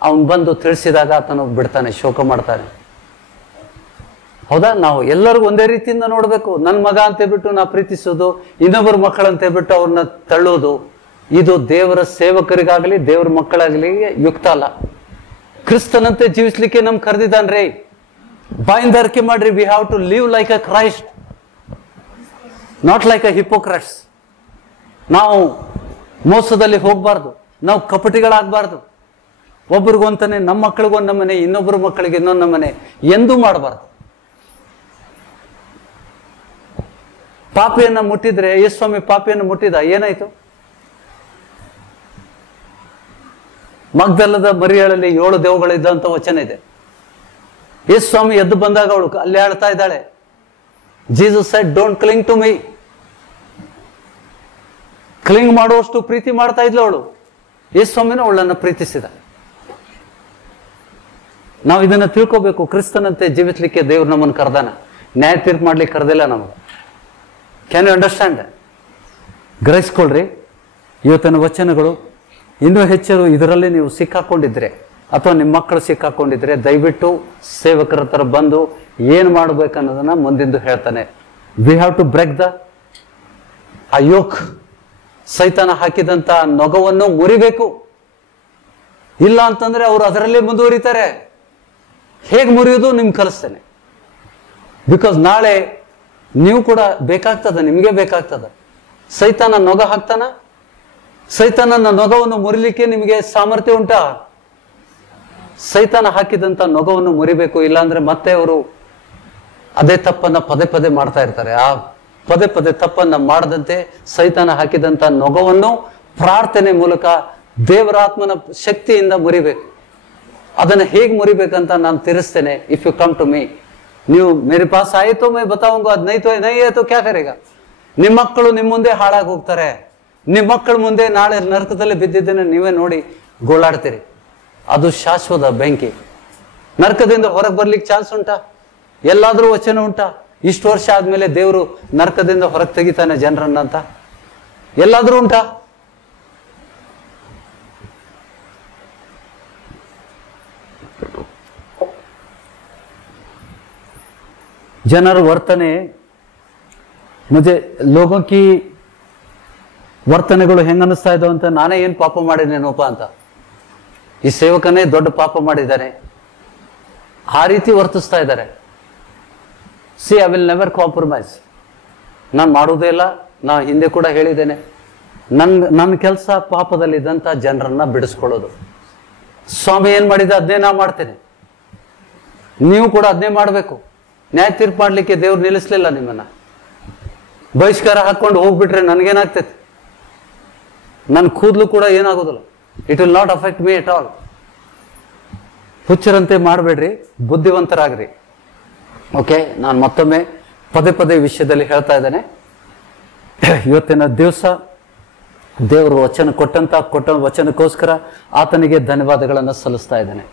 ಅವನ್ ಬಂದು ತಿಳಿಸಿದಾಗ ಆತನು ಬಿಡ್ತಾನೆ, ಶೋಕ ಮಾಡ್ತಾನೆ. ಹೌದಾ? ನಾವು ಎಲ್ಲರಿಗೂ ಒಂದೇ ರೀತಿಯಿಂದ ನೋಡ್ಬೇಕು. ನನ್ನ ಮಗ ಅಂತ ಹೇಳ್ಬಿಟ್ಟು ನಾ ಪ್ರೀತಿಸೋದು, ಇನ್ನೊಬ್ಬರ ಮಕ್ಕಳಂತ ಹೇಳ್ಬಿಟ್ಟು ಅವ್ರನ್ನ ತಳ್ಳೋದು, ಇದು ದೇವರ ಸೇವಕರಿಗಾಗಲಿ ದೇವರ ಮಕ್ಕಳಾಗಲಿ ಯುಕ್ತ ಅಲ್ಲ. ಕ್ರಿಸ್ತನಂತೆ ಜೀವಿಸ್ಲಿಕ್ಕೆ ನಮ್ ಕರೆದಿದ್ದಾನ್ರಿ. ಬಾಯಿಂದ ಅರಿಕೆ ಮಾಡ್ರಿ, we have to live like a Christ, not like a hypocrites. ನಾವು ಮೋಸದಲ್ಲಿ ಹೋಗ್ಬಾರ್ದು, ನಾವು ಕಪಟಿಗಳಾಗಬಾರ್ದು. ಒಬ್ರಿಗೊಂತಾನೆ, ನಮ್ಮ ಮಕ್ಕಳಿಗೊಂದು ನಮ್ಮನೆ, ಇನ್ನೊಬ್ಬರ ಮಕ್ಕಳಿಗೆ ಇನ್ನೊಂದು ನಮ್ಮನೆ ಎಂದೂ ಮಾಡಬಾರ್ದು. ಪಾಪಿಯನ್ನ ಮುಟ್ಟಿದ್ರೆ, ಯೇಸುಸ್ವಾಮಿ ಪಾಪಿಯನ್ನು ಮುಟ್ಟಿದ, ಏನಾಯ್ತು? ಮಗ್ದಲದ ಮರಿಯಳಲ್ಲಿ 7 ದೆವ್ವಗಳಿದ್ದಂತ ವಚನ ಇದೆ. ಯೇಸುಸ್ವಾಮಿ ಎದ್ದು ಬಂದಾಗ ಅವಳು ಅಲ್ಲೇ ಆಳ್ತಾ ಇದ್ದಾಳೆ. Jesus said, don't cling to me. Cling ಮಾಡುವಷ್ಟು ಪ್ರೀತಿ ಮಾಡ್ತಾ ಇದ್ಲು ಅವಳು. ಯೇಸುಸ್ವಾಮಿನ ಅವಳನ್ನ ಪ್ರೀತಿಸಿದ. ನಾವು ಇದನ್ನ ತಿಳ್ಕೋಬೇಕು. ಕ್ರಿಸ್ತನಂತೆ ಜೀವಿಸ್ಲಿಕ್ಕೆ ದೇವ್ರು ನಮ್ಮನ್ನು ಕರೆದಾನ, ನ್ಯಾಯ ತೀರ್ಪು ಮಾಡ್ಲಿಕ್ಕೆ ಕರೆದಿಲ್ಲ ನಮಗೆ. Can you understand? ಗ್ರಹಿಸ್ಕೊಳ್ರಿ ಇವತ್ತಿನ ವಚನಗಳು. ಇನ್ನೂ ಹೆಚ್ಚು ಇದರಲ್ಲಿ ನೀವು ಸಿಕ್ಕಾಕೊಂಡಿದ್ರೆ ಅಥವಾ ನಿಮ್ಮ ಮಕ್ಕಳು ಸಿಕ್ಕಾಕೊಂಡಿದ್ರೆ ದಯವಿಟ್ಟು ಸೇವಕರ ಹತ್ರ ಬಂದು ಏನು ಮಾಡ್ಬೇಕನ್ನೋದನ್ನ ಮುಂದಿಂದು ಹೇಳ್ತಾನೆ. We have to break the yoke. ಸೈತಾನ ಹಾಕಿದಂತ ನೊಗವನ್ನು ಮುರಿಬೇಕು. ಇಲ್ಲ ಅಂತಂದ್ರೆ ಅವರು ಅದರಲ್ಲೇ ಮುಂದುವರಿತಾರೆ. ಹೇಗೆ ಮುರಿಯೋದು ನಿಮ್ಗೆ ಕಲಿಸ್ತೇನೆ. ಬಿಕಾಸ್ ನಾಳೆ ನೀವು ಕೂಡ ಬೇಕಾಗ್ತದ, ನಿಮಗೆ ಬೇಕಾಗ್ತದ. ಸೈತಾನ ನೊಗ ಹಾಕ್ತಾನ. ಸೈತಾನನ ನೊಗವನ್ನು ಮುರಿಲಿಕ್ಕೆ ನಿಮಗೆ ಸಾಮರ್ಥ್ಯ ಉಂಟಾ? ಸೈತಾನ ಹಾಕಿದಂತ ನೊಗವನ್ನು ಮುರಿಬೇಕು. ಇಲ್ಲಾಂದ್ರೆ ಮತ್ತೆ ಅವರು ಅದೇ ತಪ್ಪನ್ನ ಪದೇ ಪದೇ ಮಾಡ್ತಾ ಇರ್ತಾರೆ. ಆ ಪದೇ ಪದೇ ತಪ್ಪನ್ನ ಮಾಡದಂತೆ ಸೈತಾನ ಹಾಕಿದಂತ ನೊಗವನ್ನು ಪ್ರಾರ್ಥನೆ ಮೂಲಕ ದೇವರಾತ್ಮನ ಶಕ್ತಿಯಿಂದ ಮುರಿಬೇಕು. ಅದನ್ನ ಹೇಗೆ ಮುರಿಬೇಕಂತ ನಾನು ತಿಳಿಸ್ತೇನೆ. If you come to me, ನೀವು ಮೇರೆ ಪಾಸ್ ಆಯಿತೋ ಮೈ ಬತಾऊंगा, ಅದ್ ನೈ ಆಯ್ತು ಕ್ಯಾ ಕರೆಗ. ನಿಮ್ಮ ಮಕ್ಕಳು ನಿಮ್ಮ ಮುಂದೆ ಹಾಳಾಗಿ ಹೋಗ್ತಾರೆ. ನಿಮ್ಮ ಮಕ್ಕಳ ಮುಂದೆ ನಾಳೆ ನರಕದಲ್ಲಿ ಬಿದ್ದಿದ್ದೇನೆ ನೀವೇ ನೋಡಿ ಗೋಳಾಡ್ತೀರಿ. ಅದು ಶಾಶ್ವತ ಬೆಂಕಿ. ನರಕದಿಂದ ಹೊರಗೆ ಬರ್ಲಿಕ್ಕೆ ಚಾನ್ಸ್ ಉಂಟಾ? ಎಲ್ಲಾದ್ರೂ ವಚನ ಉಂಟಾ? ಇಷ್ಟು ವರ್ಷ ಆದ್ಮೇಲೆ ದೇವರು ನರಕದಿಂದ ಹೊರಗೆ ತೆಗಿತಾನೆ ಜನರನ್ನ ಅಂತ ಎಲ್ಲಾದ್ರೂ ಉಂಟಾ? ಜನರ ವರ್ತನೆ ಮುಜೆ ಲೋಗೋ ಕಿ ವರ್ತನೆಗಳು ಹೆಂಗ ಅನಿಸ್ತಾ ಇದ್ದಾವ ಅಂತ, ನಾನೇ ಏನು ಪಾಪ ಮಾಡಿದ್ದೇನೋಪ ಅಂತ, ಈ ಸೇವಕನೇ ದೊಡ್ಡ ಪಾಪ ಮಾಡಿದ್ದಾನೆ, ಆ ರೀತಿ ವರ್ತಿಸ್ತಾ ಇದ್ದಾರೆ. C I will never compromise. ನಾನು ಮಾಡೋದೇ ಇಲ್ಲ. ನಾ ಹಿಂದೆ ಕೂಡ ಹೇಳಿದ್ದೇನೆ, ನನ್ನ ಕೆಲಸ ಪಾಪದಲ್ಲಿದ್ದಂಥ ಜನರನ್ನ ಬಿಡಿಸ್ಕೊಳ್ಳೋದು. ಸ್ವಾಮಿ ಏನು ಮಾಡಿದ ಅದನ್ನೇ ನಾ ಮಾಡ್ತೇನೆ, ನೀವು ಕೂಡ ಅದನ್ನೇ ಮಾಡಬೇಕು. ನ್ಯಾಯ ತೀರ್ಪು ಮಾಡಲಿಕ್ಕೆ ದೇವ್ರು ನಿಲ್ಲಿಸ್ಲಿಲ್ಲ ನಿಮ್ಮನ್ನ. ಬಹಿಷ್ಕಾರ ಹಾಕೊಂಡು ಹೋಗ್ಬಿಟ್ರೆ ನನಗೇನಾಗ್ತೈತಿ? ನನ್ನ ಕೂದಲು ಕೂಡ ಏನಾಗೋದಿಲ್ಲ. It will not affect me at all. ಹುಚ್ಚರಂತೆ ಮಾಡಬೇಡ್ರಿ, ಬುದ್ಧಿವಂತರಾಗ್ರಿ. ಓಕೆ, ನಾನು ಮತ್ತೊಮ್ಮೆ ಪದೇ ಪದೇ ವಿಷಯದಲ್ಲಿ ಹೇಳ್ತಾ ಇದ್ದೇನೆ. ಇವತ್ತಿನ ದಿವಸ ದೇವರು ವಚನ ಕೊಟ್ಟ ವಚನಕ್ಕೋಸ್ಕರ ಆತನಿಗೆ ಧನ್ಯವಾದಗಳನ್ನು ಸಲ್ಲಿಸ್ತಾ ಇದ್ದೇನೆ.